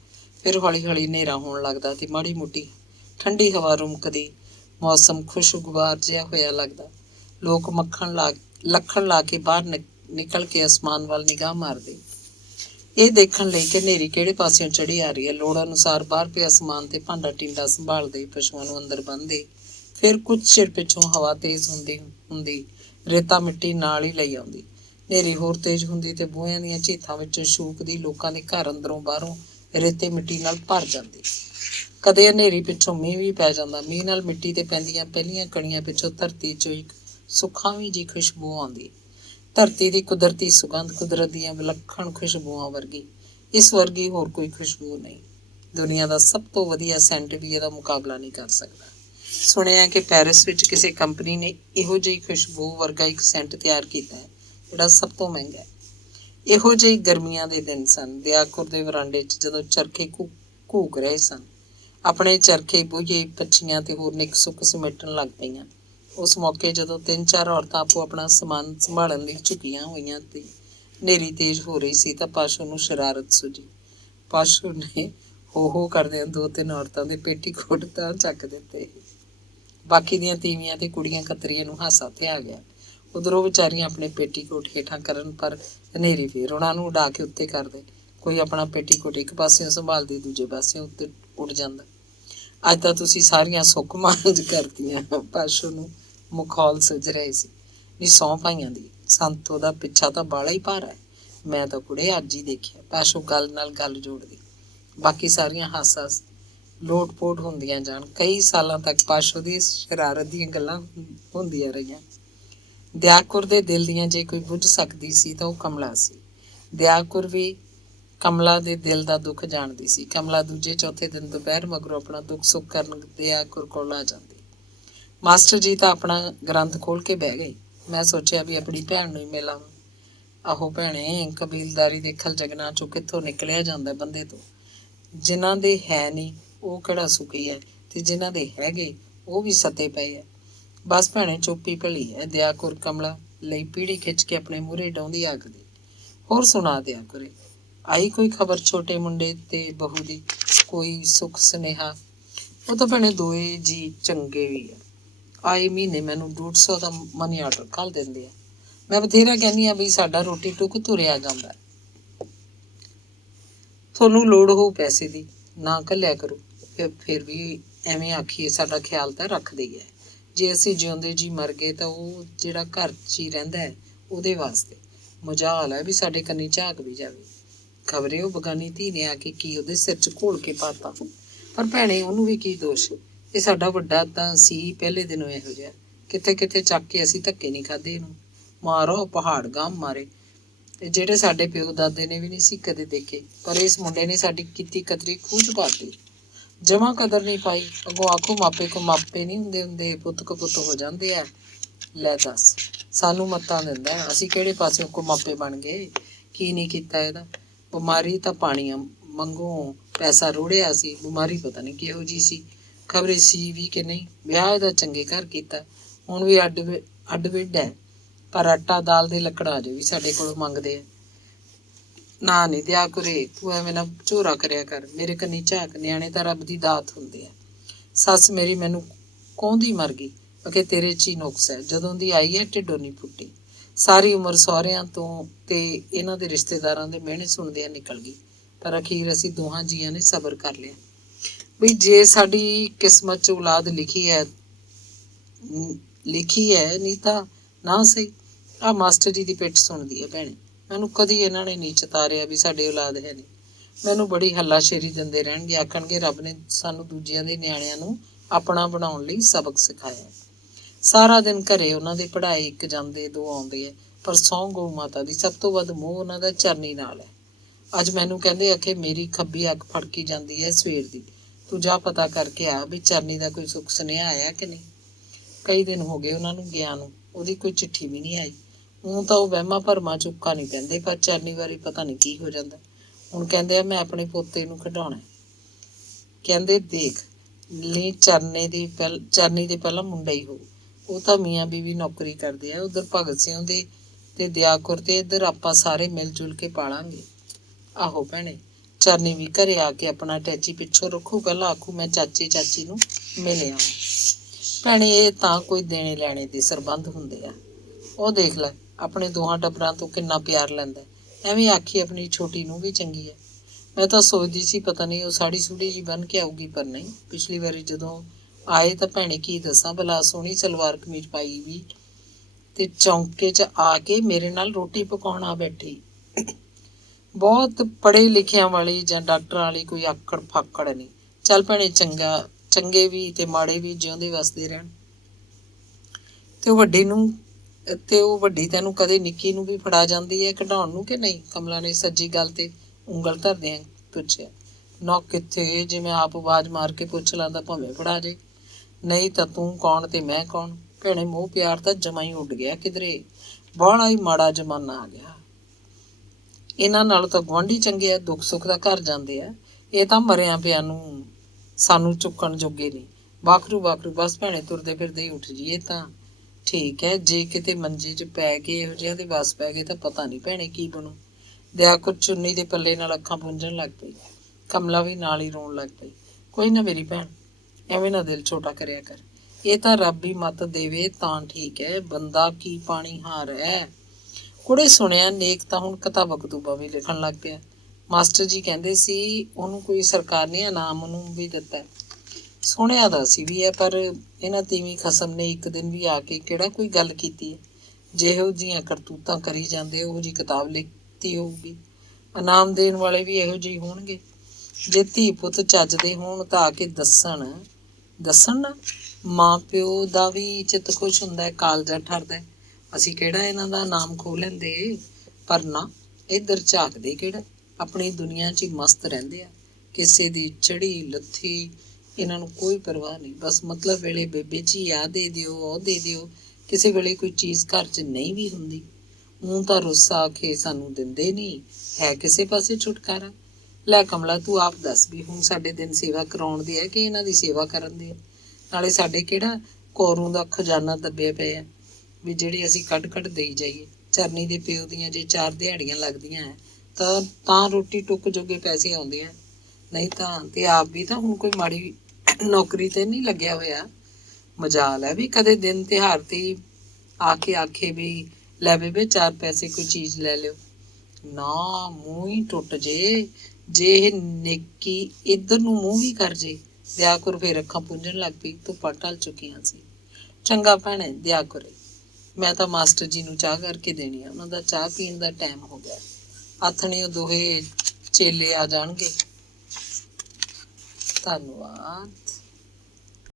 ਫਿਰ ਹੌਲੀ ਹੌਲੀ ਹਨੇਰਾ ਹੋਣ ਲੱਗਦਾ ਤੇ ਮਾੜੀ ਮੋਟੀ ਠੰਡੀ ਹਵਾ ਰੁਮਕਦੀ, ਮੌਸਮ ਖੁਸ਼ਗਵਾਰ ਜਿਹਾ ਹੋਇਆ ਲੱਗਦਾ। ਲੋਕ ਲੱਖਣ ਲਾ ਕੇ ਬਾਹਰ ਨਿਕਲ ਕੇ ਅਸਮਾਨ ਵੱਲ ਨਿਗਾਹ ਮਾਰਦੇ, ਇਹ ਦੇਖਣ ਲਈ ਕਿ ਹਨੇਰੀ ਕਿਹੜੇ ਪਾਸਿਓਂ ਚੜ੍ਹੀ ਆ ਰਹੀ ਹੈ। ਲੋੜ ਅਨੁਸਾਰ ਬਾਹਰ ਪਿਆ ਅਸਮਾਨ ਤੇ ਭਾਂਡਾ ਟੀਂਡਾ ਸੰਭਾਲਦੇ, ਪਸ਼ੂਆਂ ਨੂੰ ਅੰਦਰ ਬੰਨ੍ਹਦੇ। ਫਿਰ ਕੁਝ ਚਿਰ ਪਿੱਛੋਂ ਹਵਾ ਤੇਜ਼ ਹੁੰਦੀ ਰੇਤਾ ਮਿੱਟੀ ਨਾਲ ਹੀ ਲਈ ਆਉਂਦੀ। ਹਨੇਰੀ ਹੋਰ ਤੇਜ਼ ਹੁੰਦੀ ਤੇ ਬੂਹਿਆਂ ਦੀਆਂ ਝੀਥਾਂ ਵਿੱਚੋਂ ਛੂਕਦੀ ਲੋਕਾਂ ਦੇ ਘਰ ਅੰਦਰੋਂ ਬਾਹਰੋਂ ਰੇਤੇ ਮਿੱਟੀ ਨਾਲ ਭਰ ਜਾਂਦੀ। ਕਦੇ ਹਨੇਰੀ ਪਿੱਛੋਂ ਮੀਂਹ ਵੀ ਪੈ ਜਾਂਦਾ। ਮੀਂਹ ਨਾਲ ਮਿੱਟੀ ਤੇ ਪੈਂਦੀਆਂ ਪਹਿਲੀਆਂ ਕਣੀਆਂ ਪਿੱਛੋਂ ਧਰਤੀ 'ਚੋਂ ਇੱਕ ਸੁਖਾਵੀਂ ਜਿਹੀ ਖੁਸ਼ਬੂ ਆਉਂਦੀ। ਧਰਤੀ ਦੀ ਕੁਦਰਤੀ ਸੁਗੰਧ, ਕੁਦਰਤ ਦੀਆਂ ਵਿਲੱਖਣ ਖੁਸ਼ਬੂਆਂ ਵਰਗੀ, ਇਸ ਵਰਗੀ ਹੋਰ ਕੋਈ ਖੁਸ਼ਬੂ ਨਹੀਂ। ਦੁਨੀਆ ਦਾ ਸਭ ਤੋਂ ਵਧੀਆ ਸੈਂਟ ਵੀ ਇਹਦਾ ਮੁਕਾਬਲਾ ਨਹੀਂ ਕਰ ਸਕਦਾ। ਸੁਣਿਆ ਕਿ ਪੈਰਿਸ ਵਿੱਚ ਕਿਸੇ ਕੰਪਨੀ ਨੇ ਇਹੋ ਜਿਹੀ ਖੁਸ਼ਬੂ ਵਰਗਾ ਇੱਕ ਸੈਂਟ ਤਿਆਰ ਕੀਤਾ ਹੈ, ਜਿਹੜਾ ਸਭ ਤੋਂ ਮਹਿੰਗਾ ਹੈ। ਇਹੋ ਜਿਹੀ ਗਰਮੀਆਂ ਦੇ ਦਿਨ ਸਨ। ਦਿਆਕੁਰ ਦੇ ਵਰਾਂਡੇ 'ਚ ਜਦੋਂ ਚਰਖੇ ਘੂਕ ਰਹੇ ਸਨ, ਆਪਣੇ ਚਰਖੇ ਬੂਝੇ ਪੱਛੀਆਂ ਤੇ ਹੋਰ ਨਿੱਕ ਸੁੱਕ ਸਮੇਟਣ ਲੱਗ ਪਈਆਂ। ਉਸ ਮੌਕੇ ਜਦੋਂ 3-4 ਔਰਤਾਂ ਆਪੋ ਆਪਣਾ ਸਮਾਨ ਸੰਭਾਲਣ ਲਈ ਝੁਕੀਆਂ ਹੋਈਆਂ ਤੇ ਹਨੇਰੀ ਤੇਜ਼ ਹੋ ਰਹੀ ਸੀ ਤਾਂ ਪਾਸ਼ੋ ਨੂੰ ਸ਼ਰਾਰਤ ਸੁਝੀ। ਪਾਸ਼ੋ ਨੇ ਹੋ ਕਰਦਿਆਂ 2-3 ਔਰਤਾਂ ਦੇ ਪੇਟੀਕੋਟ ਤਾਂ ਚੱਕ ਦਿੱਤੇ। ਬਾਕੀ ਦੀਆਂ ਤੀਵੀਆਂ ਤੇ ਕੁੜੀਆਂ ਕਤਰੀਆਂ ਨੂੰ ਹਾਸਾ ਤੇ ਆ ਗਿਆ। ਉਧਰੋਂ ਵਿਚਾਰੀਆਂ ਆਪਣੇ ਪੇਟੀਕੋਟ ਹੇਠਾਂ ਕਰਨ, ਪਰ ਹਨੇਰੀ ਫੇਰ ਉਹਨਾਂ ਨੂੰ ਉਡਾ ਕੇ ਉੱਤੇ ਕਰਦੇ। ਕੋਈ ਆਪਣਾ ਪੇਟੀਕੋਟ ਇੱਕ ਪਾਸਿਓਂ ਸੰਭਾਲਦੀ, ਦੂਜੇ ਪਾਸਿਓਂ ਉੱਤੇ ਉੱਡ ਜਾਂਦਾ। ਅੱਜ ਤਾਂ ਤੁਸੀਂ ਸਾਰੀਆਂ ਸੁੱਕ ਮਾਂਜ ਕਰਤੀਆਂ। ਪਾਸ਼ੋ ਨੂੰ ਮਖੌਲ ਸੁੱਝ ਰਹੇ ਸੀ। ਨੀ ਸਹੁੰ ਭਾਈਆਂ ਦੀ, ਸੰਤੋ ਦਾ ਪਿੱਛਾ ਤਾਂ ਬਾਹਲਾ ਹੀ ਭਾਰਾ ਹੈ। ਮੈਂ ਤਾਂ ਕੁੜੇ ਅੱਜ ਹੀ ਦੇਖਿਆ। ਪਾਸ਼ੋ ਗੱਲ ਨਾਲ ਗੱਲ ਜੋੜਦੀ। ਬਾਕੀ ਸਾਰੀਆਂ ਹਾਸਾ ਲੋਟ ਪੋਟ ਹੁੰਦੀਆਂ ਜਾਣ। ਕਈ ਸਾਲਾਂ ਤੱਕ ਪਾਸ਼ੋ ਦੀ ਸ਼ਰਾਰਤ ਦੀਆਂ ਗੱਲਾਂ ਹੁੰਦੀਆਂ ਰਹੀਆਂ। ਦਿਆਕੁਰ ਦੇ ਦਿਲ ਦੀਆਂ ਜੇ ਕੋਈ ਬੁੱਝ ਸਕਦੀ ਸੀ ਤਾਂ ਉਹ ਕਮਲਾ ਸੀ। ਦਿਆਕੁਰ ਵੀ ਕਮਲਾ ਦੇ ਦਿਲ ਦਾ ਦੁੱਖ ਜਾਣਦੀ ਸੀ। ਕਮਲਾ ਦੂਜੇ ਚੌਥੇ ਦਿਨ ਦੁਪਹਿਰ ਮਗਰੋਂ ਆਪਣਾ ਦੁੱਖ ਸੁੱਖ ਕਰਨ ਦਿਆਕੁਰ ਕੋਲ ਆ ਜਾਂਦੀ। ਮਾਸਟਰ ਜੀ ਤਾਂ ਆਪਣਾ ਗ੍ਰੰਥ ਖੋਲ੍ਹ ਕੇ ਬਹਿ ਗਏ। ਮੈਂ ਸੋਚਿਆ ਵੀ ਆਪਣੀ ਭੈਣ ਨੂੰ ਹੀ ਮਿਲਾਂ। ਆਹੋ ਭੈਣੇ, ਕਬੀਲਦਾਰੀ ਦੇ ਖਲਜਗਨਾਂ 'ਚੋਂ ਕਿੱਥੋਂ ਨਿਕਲਿਆ ਜਾਂਦਾ ਬੰਦੇ ਤੋਂ। ਜਿਨ੍ਹਾਂ ਦੇ ਹੈ ਨਹੀਂ ਉਹ ਕਿਹੜਾ ਸੁਖੀ ਹੈ, ਤੇ ਜਿਨ੍ਹਾਂ ਦੇ ਹੈਗੇ ਉਹ ਵੀ ਸੱਤੇ ਪਏ ਆ। ਬਸ ਭੈਣੇ, ਚੁੱਪ ਹੀ ਭਲੀ ਹੈ। ਦਿਆਕੁਰ ਕਮਲਾ ਲਈ ਪੀੜੀ ਖਿੱਚ ਕੇ ਆਪਣੇ ਮੂਹਰੇ ਡਾਉਂਦੀ ਆਖਦੀ। ਹੋਰ ਸੁਣਾ ਦਿਆ ਕਰੇ। ਆਈ ਕੋਈ ਖਬਰ ਛੋਟੇ ਮੁੰਡੇ ਤੇ ਬਹੂ ਦੀ, ਕੋਈ ਸੁੱਖ ਸੁਨੇਹਾ? ਉਹ ਤਾਂ ਭੈਣੇ ਦੋਏ ਜੀ ਚੰਗੇ ਵੀ ਆ। ਆਏ ਮਹੀਨੇ ਮੈਨੂੰ 150 ਦਾ ਮਨੀ ਆਰਡਰ ਘੱਲ ਦਿੰਦੇ ਆ। ਮੈਂ ਬਥੇਰਾ ਕਹਿੰਦੀ ਹਾਂ ਵੀ ਸਾਡਾ ਰੋਟੀ ਟੁੱਕ ਤੁਰਿਆ ਜਾਂਦਾ। ਤੁਹਾਨੂੰ ਲੋੜ ਹੋਊ ਪੈਸੇ ਦੀ, ਨਾ ਘੱਲਿਆ ਕਰੋ। ਫਿਰ ਵੀ ਐਵੇਂ ਆਖੀਏ, ਸਾਡਾ ਖਿਆਲ ਤਾਂ ਰੱਖਦੇ ਹੀ ਹੈ। ਜੇ ਅਸੀਂ ਜਿਉਂਦੇ ਜੀ ਮਰ ਗਏ ਤਾਂ ਉਹ ਜਿਹੜਾ ਘਰ 'ਚ ਹੀ ਰਹਿੰਦਾ ਹੈ ਉਹਦੇ ਵਾਸਤੇ ਮਜਾਲ ਹੈ ਵੀ ਸਾਡੇ ਕੰਨੀ ਝਾਕ ਵੀ ਜਾਵੇ। ਖਬਰੇ ਉਹ ਬਗਾਨੀ ਧੀ ਨੇ ਆ ਕੇ ਕੀ ਉਹਦੇ ਸਿਰ 'ਚ ਘੋਲ ਕੇ ਪਾਤਾ। ਪਰ ਭੈਣੇ, ਉਹਨੂੰ ਵੀ ਕੀ ਦੋਸ਼। ਇਹ ਸਾਡਾ ਵੱਡਾ ਤਾਂ ਸੀ ਪਹਿਲੇ ਦਿਨੋਂ ਇਹੋ ਜਿਹਾ। ਕਿਤੇ ਕਿਤੇ ਚੱਕ ਕੇ ਅਸੀਂ ਧੱਕੇ ਨਹੀਂ ਖਾਧੇ ਇਹਨੂੰ। ਮਾਰੋ ਪਹਾੜ ਗਾਮ ਮਾਰੇ, ਤੇ ਜਿਹੜੇ ਸਾਡੇ ਪਿਓ ਦਾਦੇ ਨੇ ਵੀ ਨਹੀਂ ਸੀ ਕਦੇ ਦੇਖੇ। ਪਰ ਇਸ ਮੁੰਡੇ ਨੇ ਸਾਡੀ ਕੀਤੀ ਕਤਰੀ ਖੂਹ 'ਚ ਪਾਤੀ। ਜਮਾਂ ਕਦਰ ਨਹੀਂ ਪਾਈ। ਅੱਗੋਂ ਆਖੋ ਮਾਪੇ ਕੋ ਮਾਪੇ ਨਹੀਂ ਹੁੰਦੇ, ਪੁੱਤ ਕੋ ਪੁੱਤ ਹੋ ਜਾਂਦੇ ਆ। ਲੈ ਦੱਸ, ਸਾਨੂੰ ਮੱਤਾਂ ਦਿੰਦਾ। ਅਸੀਂ ਕਿਹੜੇ ਪਾਸਿਓਂ ਕੋ ਮਾਪੇ ਬਣ ਗਏ। ਕੀ ਨਹੀਂ ਕੀਤਾ ਇਹਦਾ। ਬਿਮਾਰੀ ਤਾਂ ਪਾਣੀਆਂ ਮੰਗੋਂ ਪੈਸਾ ਰੋੜਿਆ ਸੀ। ਬਿਮਾਰੀ ਪਤਾ ਨਹੀਂ ਕਿਹੋ ਜਿਹੀ ਸੀ, ਖਬਰੇ ਸੀ ਵੀ ਕਿ ਨਹੀਂ। ਵਿਆਹ ਇਹਦਾ ਚੰਗੇ ਘਰ ਕੀਤਾ, ਹੁਣ ਵੀ ਅੱਡ ਵਿੱਡ ਹੈ। ਪਰ ਆਟਾ ਦਾਲ ਦੇ ਲੱਕੜਾਂ ਅਜੇ ਵੀ ਸਾਡੇ ਕੋਲੋਂ ਮੰਗਦੇ ਆ। ਨਾ ਨਹੀਂ ਦਿਆ ਕੁਰੇ, ਤੂੰ ਐਵੇਂ ਨਾ ਝੋਰਾ ਕਰਿਆ ਕਰ। ਮੇਰੇ ਕੰਨੀ ਝਾਕ, ਨਿਆਣੇ ਤਾਂ ਰੱਬ ਦੀ ਦਾਤ ਹੁੰਦੇ ਆ। ਸੱਸ ਮੇਰੀ ਮੈਨੂੰ ਕਹੁੰਦੀ ਮਰ ਗਈ ਕਿ ਤੇਰੇ 'ਚ ਹੀ ਨੁਕਸ ਹੈ। ਜਦੋਂ ਦੀ ਆਈ ਹੈ ਢਿੱਡੋਂ ਨਹੀਂ ਫੁੱਟੀ। ਸਾਰੀ ਉਮਰ ਸਹੁਰਿਆਂ ਤੋਂ ਤੇ ਇਹਨਾਂ ਦੇ ਰਿਸ਼ਤੇਦਾਰਾਂ ਦੇ ਮਿਹਣੇ ਸੁਣਦਿਆਂ ਨਿਕਲ ਗਈ। ਪਰ ਅਖੀਰ ਅਸੀਂ ਦੋਹਾਂ ਜੀਆਂ ਨੇ ਸਬਰ ਕਰ ਲਿਆ ਵੀ ਜੇ ਸਾਡੀ ਕਿਸਮਤ 'ਚ ਔਲਾਦ ਲਿਖੀ ਹੈ ਨਹੀਂ ਤਾਂ ਨਾ ਸਹੀ। ਆਹ ਮਾਸਟਰ ਜੀ ਦੀ ਪਿੱਠ ਸੁਣਦੀ ਹੈ ਭੈਣੇ। ਮੈਨੂੰ ਕਦੀ ਇਹਨਾਂ ਨੇ ਨਹੀਂ ਚਿਤਾਰਿਆ ਵੀ ਸਾਡੇ ਔਲਾਦ ਹੈ ਨਹੀਂ। ਮੈਨੂੰ ਬੜੀ ਹੱਲਾਸ਼ੇਰੀ ਦਿੰਦੇ ਰਹਿਣਗੇ, ਆਖਣਗੇ ਰੱਬ ਨੇ ਸਾਨੂੰ ਦੂਜਿਆਂ ਦੇ ਨਿਆਣਿਆਂ ਨੂੰ ਆਪਣਾ ਬਣਾਉਣ ਲਈ ਸਬਕ ਸਿਖਾਇਆ। ਸਾਰਾ ਦਿਨ ਘਰੇ ਉਹਨਾਂ ਦੇ ਪੜ੍ਹਾਏ, ਇੱਕ ਜਾਂਦੇ 2 ਆਉਂਦੇ ਆ। ਪਰ ਸਹੁੰ ਗਊ ਮਾਤਾ ਦੀ, ਸਭ ਤੋਂ ਵੱਧ ਮੋਹ ਉਹਨਾਂ ਦਾ ਚਰਨੀ ਨਾਲ ਹੈ। ਅੱਜ ਮੈਨੂੰ ਕਹਿੰਦੇ ਆਖੇ ਮੇਰੀ ਖੱਬੀ ਅੱਖ ਫੜਕੀ ਜਾਂਦੀ ਹੈ ਸਵੇਰ ਦੀ। ਤੂੰ ਜਾ ਪਤਾ ਕਰਕੇ ਆ ਵੀ ਚਰਨੀ ਦਾ ਕੋਈ ਸੁੱਖ ਸੁਨੇਹਾ ਆਇਆ ਕਿ ਨਹੀਂ। ਕਈ ਦਿਨ ਹੋ ਗਏ ਉਹਨਾਂ ਨੂੰ ਗਿਆ ਨੂੰ, ਉਹਦੀ ਕੋਈ ਚਿੱਠੀ ਵੀ ਨਹੀਂ ਆਈ। ਊਂ ਤਾਂ ਉਹ ਵਹਿਮਾਂ ਭਰਮਾਂ ਚ ਉੱਕਾ ਨਹੀਂ ਪੈਂਦੇ, ਪਰ ਚਰਨੀ ਵਾਰੀ ਪਤਾ ਨਹੀਂ ਕੀ ਹੋ ਜਾਂਦਾ। ਹੁਣ ਕਹਿੰਦੇ ਆ ਮੈਂ ਆਪਣੇ ਪੋਤੇ ਨੂੰ ਖਿਡਾਉਣਾ। ਕਹਿੰਦੇ ਦੇਖ ਲਈ ਚਰਨੀ ਦੇ ਪਹਿਲਾਂ ਮੁੰਡਾ ਹੀ ਹੋਊ। ਉਹ ਤਾਂ ਮੀਆਂ ਬੀਵੀ ਨੌਕਰੀ ਕਰਦੇ ਆ, ਉਧਰ ਭਗਤ ਸਿੰਘ ਦੇ ਤੇ ਦਿਆਕੁਰ ਤੇ ਇੱਧਰ ਆਪਾਂ ਸਾਰੇ ਮਿਲ ਜੁਲ ਕੇ ਪਾਲਾਂਗੇ। ਆਹੋ ਭੈਣੇ, ਚਰਨੀ ਵੀ ਘਰੇ ਆ ਕੇ ਆਪਣਾ ਅਟੈਚੀ ਪਿੱਛੋਂ ਰੱਖੂ, ਪਹਿਲਾਂ ਆਖੂ ਮੈਂ ਚਾਚੀ ਨੂੰ ਮਿਲਿਆ। ਭੈਣੇ ਇਹ ਤਾਂ ਕੋਈ ਦੇਣੇ ਲੈਣੇ ਦੇ ਸਰਬੰਧ ਹੁੰਦੇ ਆ। ਉਹ ਦੇਖ ਲੈ ਆਪਣੇ ਦੋਹਾਂ ਟੱਬਰਾਂ ਤੋਂ ਕਿੰਨਾ ਪਿਆਰ ਲੈਂਦਾ, ਐਵੇਂ ਆਖੀ ਆਪਣੀ ਛੋਟੀ ਨੂੰ ਵੀ ਚੰਗੀ ਹੈ। ਮੈਂ ਤਾਂ ਸੋਚਦੀ ਸੀ ਪਤਾ ਨਹੀਂ ਉਹ ਸਾੜੀ ਸੂੜੀ ਜੀ ਬੰਨ੍ਹ ਕੇ ਆਊਗੀ, ਪਰ ਨਹੀਂ। ਪਿਛਲੀ ਵਾਰੀ ਜਦੋਂ ਆਏ ਤਾਂ ਭੈਣੇ ਕੀ ਦੱਸਾਂ, ਭਲਾ ਸੋਹਣੀ ਸਲਵਾਰ ਕਮੀਜ਼ ਪਾਈ ਵੀ ਤੇ ਚੌਂਕੇ 'ਚ ਆ ਕੇ ਮੇਰੇ ਨਾਲ ਰੋਟੀ ਪਕਾਉਣ ਆ ਬੈਠੀ। ਬਹੁਤ ਪੜ੍ਹੇ ਲਿਖਿਆਂ ਵਾਲੀ ਜਾਂ ਡਾਕਟਰਾਂ ਵਾਲੀ ਕੋਈ ਆਕੜ ਫਾਕੜ ਨਹੀਂ। ਚੱਲ ਭੈਣੇ ਚੰਗੇ ਵੀ ਤੇ ਮਾੜੇ ਵੀ ਜਿਉਂਦੇ ਵਸਦੇ ਰਹਿਣ। ਤੇ ਉਹ ਵੱਡੀ ਤੈਨੂੰ ਕਦੇ ਨਿੱਕੀ ਨੂੰ ਵੀ ਫੜਾ ਜਾਂਦੀ ਹੈ ਕਢਾਉਣ ਨੂੰ ਕਿ ਨਹੀਂ? ਕਮਲਾ ਨੇ ਸੱਜੀ ਗੱਲ ਤੇ ਉਂਗਲ ਧਰਦਿਆਂ ਪੁੱਛਿਆ। ਨਾ ਕਿੱਥੇ, ਜੇ ਮੈਂ ਆਪ ਆਵਾਜ਼ ਮਾਰ ਕੇ ਪੁੱਛ ਲਾਂ ਤਾਂ ਭਾਵੇਂ ਫੜਾ ਜੇ, ਨਹੀਂ ਤਾਂ ਤੂੰ ਕੌਣ ਤੇ ਮੈਂ ਕੌਣ। ਭੈਣੇ ਮੋਹ ਪਿਆਰ ਤਾਂ ਜਮਾਂ ਹੀ ਉੱਡ ਗਿਆ ਕਿਧਰੇ, ਬਾਹਲਾ ਹੀ ਮਾੜਾ ਜ਼ਮਾਨਾ ਆ ਗਿਆ। ਇਹਨਾਂ ਨਾਲ ਤਾਂ ਗੁਆਂਢੀ ਚੰਗੇ ਆ, ਦੁੱਖ ਸੁੱਖ ਦਾ ਘਰ ਜਾਂਦੇ ਆ। ਇਹ ਤਾਂ ਮਰਿਆਂ ਪਿਆ ਨੂੰ ਸਾਨੂੰ ਚੁੱਕਣ ਜੋਗੇ ਨਹੀਂ। ਵਾਖਰੂ ਬਸ ਭੈਣੇ ਤੁਰਦੇ ਫਿਰਦੇ ਹੀ ਉੱਠ ਜੀਏ ਤਾਂ ਠੀਕ ਹੈ, ਜੇ ਕਿਤੇ ਮੰਜੇ 'ਚ ਪੈ ਕੇ ਇਹੋ ਜਿਹਾ ਦੇ ਵੱਸ ਪੈ ਗਏ ਤਾਂ ਪਤਾ ਨਹੀਂ ਭੈਣੇ ਕੀ ਬਣੂ। ਦਿਆਕੁਰ ਚੁੰਨੀ ਦੇ ਪੱਲੇ ਨਾਲ ਅੱਖਾਂ ਪੂੰਝਣ ਲੱਗ ਪਈ। ਕਮਲਾ ਵੀ ਨਾਲ ਹੀ ਰੋਣ ਲੱਗ ਪਈ। ਕੋਈ ਨਾ ਮੇਰੀ ਭੈਣ, ਐਵੇਂ ਨਾ ਦਿਲ ਛੋਟਾ ਕਰਿਆ ਕਰ। ਇਹ ਤਾਂ ਰੱਬ ਹੀ ਮੱਤ ਦੇਵੇ ਤਾਂ ਠੀਕ ਹੈ, ਬੰਦਾ ਕੀ ਪਾਣੀ ਹਾਰ ਹੈ। ਕੁੜੇ ਸੁਣਿਆ ਨੇਕ ਤਾਂ ਹੁਣ ਕਿਤਾਬਾਂ ਕਤੂਬਾਂ ਵੀ ਲਿਖਣ ਲੱਗ ਪਿਆ। ਮਾਸਟਰ ਜੀ ਕਹਿੰਦੇ ਸੀ ਉਹਨੂੰ ਕੋਈ ਸਰਕਾਰ ਨੇ ਇਨਾਮ ਉਹਨੂੰ ਵੀ ਦਿੱਤਾ। ਸੁਣਿਆ ਤਾਂ ਸੀ ਵੀ ਹੈ, ਪਰ ਇਹਨਾਂ ਤੀਵੀਂ ਖਸਮ ਨੇ ਇੱਕ ਦਿਨ ਵੀ ਆ ਕੇ ਕਿਹੜਾ ਕੋਈ ਗੱਲ ਕੀਤੀ ਹੈ। ਜਿਹੋ ਜਿਹੀਆਂ ਕਰਤੂਤਾਂ ਕਰੀ ਜਾਂਦੇ ਉਹੋ ਜਿਹੀ ਕਿਤਾਬ ਲਿਖਤੀ ਹੋਊਗੀ। ਇਨਾਮ ਦੇਣ ਵਾਲੇ ਵੀ ਇਹੋ ਜਿਹੇ ਹੋਣਗੇ। ਜੇ ਧੀ ਪੁੱਤ ਚੱਜਦੇ ਹੋਣ ਤਾਂ ਆ ਕੇ ਦੱਸਣ ਨਾ, ਮਾਂ ਪਿਓ ਦਾ ਵੀ ਚਿੱਤ ਖੁਸ਼ ਹੁੰਦਾ, ਕਾਲਜਾ ਠਰਦਾ। ਅਸੀਂ ਕਿਹੜਾ ਇਹਨਾਂ ਦਾ ਨਾਮ ਖੋਹ ਲੈਂਦੇ, ਪਰ ਨਾ ਇੱਧਰ ਝਾਕਦੇ ਕਿਹੜਾ, ਆਪਣੀ ਦੁਨੀਆ 'ਚ ਹੀ ਮਸਤ ਰਹਿੰਦੇ ਆ। ਕਿਸੇ ਦੀ ਚੜ੍ਹੀ ਲੱਥੀ ਇਹਨਾਂ ਨੂੰ ਕੋਈ ਪਰਵਾਹ ਨਹੀਂ। ਬਸ ਮਤਲਬ ਵੇਲੇ ਬੇਬੇ ਜੀ ਆਹ ਦੇ ਦਿਓ, ਉਹ ਦੇ ਦਿਓ। ਕਿਸੇ ਵੇਲੇ ਕੋਈ ਚੀਜ਼ ਘਰ 'ਚ ਨਹੀਂ ਵੀ ਹੁੰਦੀ, ਊਂ ਤਾਂ ਰੁੱਸਾ ਆਖੇ ਸਾਨੂੰ ਦਿੰਦੇ ਨਹੀਂ, ਹੈ ਕਿਸੇ ਪਾਸੇ ਛੁਟਕਾਰਾ। ਲੈ ਕਮਲਾ ਤੂੰ ਆਪ ਦੱਸ ਵੀ ਹੁਣ ਸਾਡੇ ਦਿਨ ਸੇਵਾ ਕਰਾਉਣ ਦੇ ਹੈ ਕਿ ਇਹਨਾਂ ਦੀ ਸੇਵਾ ਕਰਨ ਦੇ ਆ? ਨਾਲੇ ਸਾਡੇ ਕਿਹੜਾ ਕੋਰੂ ਦਾ ਖਜ਼ਾਨਾ ਦੱਬਿਆ ਪਿਆ ਵੀ ਜਿਹੜੀ ਅਸੀਂ ਕੱਢ ਦੇਈ ਜਾਈਏ। ਚਰਨੀ ਦੇ ਪਿਓ ਦੀਆਂ ਜੇ 4 ਦਿਹਾੜੀਆਂ ਲੱਗਦੀਆਂ ਹੈ ਤਾਂ ਰੋਟੀ ਟੁੱਕ ਜੋਗੇ ਪੈਸੇ ਆਉਂਦੇ ਆ, ਨਹੀਂ ਤਾਂ ਤੇ ਆਪ ਵੀ ਤਾਂ ਹੁਣ ਕੋਈ ਮਾੜੀ ਨੌਕਰੀ ਤੇ ਨਹੀਂ ਲੱਗਿਆ ਹੋਇਆ। ਮਜਾਲ ਹੈ ਵੀ ਕਦੇ ਦਿਨ ਤਿਉਹਾਰ ਤੇ ਆ ਕੇ ਆਖੇ ਵੀ ਲੈ ਬੇਬੇ 4 ਪੈਸੇ ਕੋਈ ਚੀਜ਼ ਲੈ ਲਿਓ। ਨਾ ਮੂੰਹ ਹੀ ਟੁੱਟ ਜੇ ਇਹ ਨੇਕੀ ਇੱਧਰ ਨੂੰ ਮੂੰਹ ਵੀ ਕਰ ਜੇ। ਦਿਆਕੁਰ ਫੇਰ ਅੱਖਾਂ ਪੂੰਝਣ ਲੱਗ ਪਈ। ਧੁੱਪਾਂ ਢਲ ਚੁੱਕੀਆਂ ਸੀ। ਚੰਗਾ ਭੈਣੇ ਦਿਆ ਕਰੇ, ਮੈਂ ਤਾਂ ਮਾਸਟਰ ਜੀ ਨੂੰ ਚਾਹ ਕਰਕੇ ਦੇਣੀ ਆ, ਉਹਨਾਂ ਦਾ ਚਾਹ ਪੀਣ ਦਾ ਟਾਈਮ ਹੋ ਗਿਆ। ਆਥਣੇ ਉਹ ਦੋਹੇ ਚੇਲੇ ਆ ਜਾਣਗੇ। ਧੰਨਵਾਦ।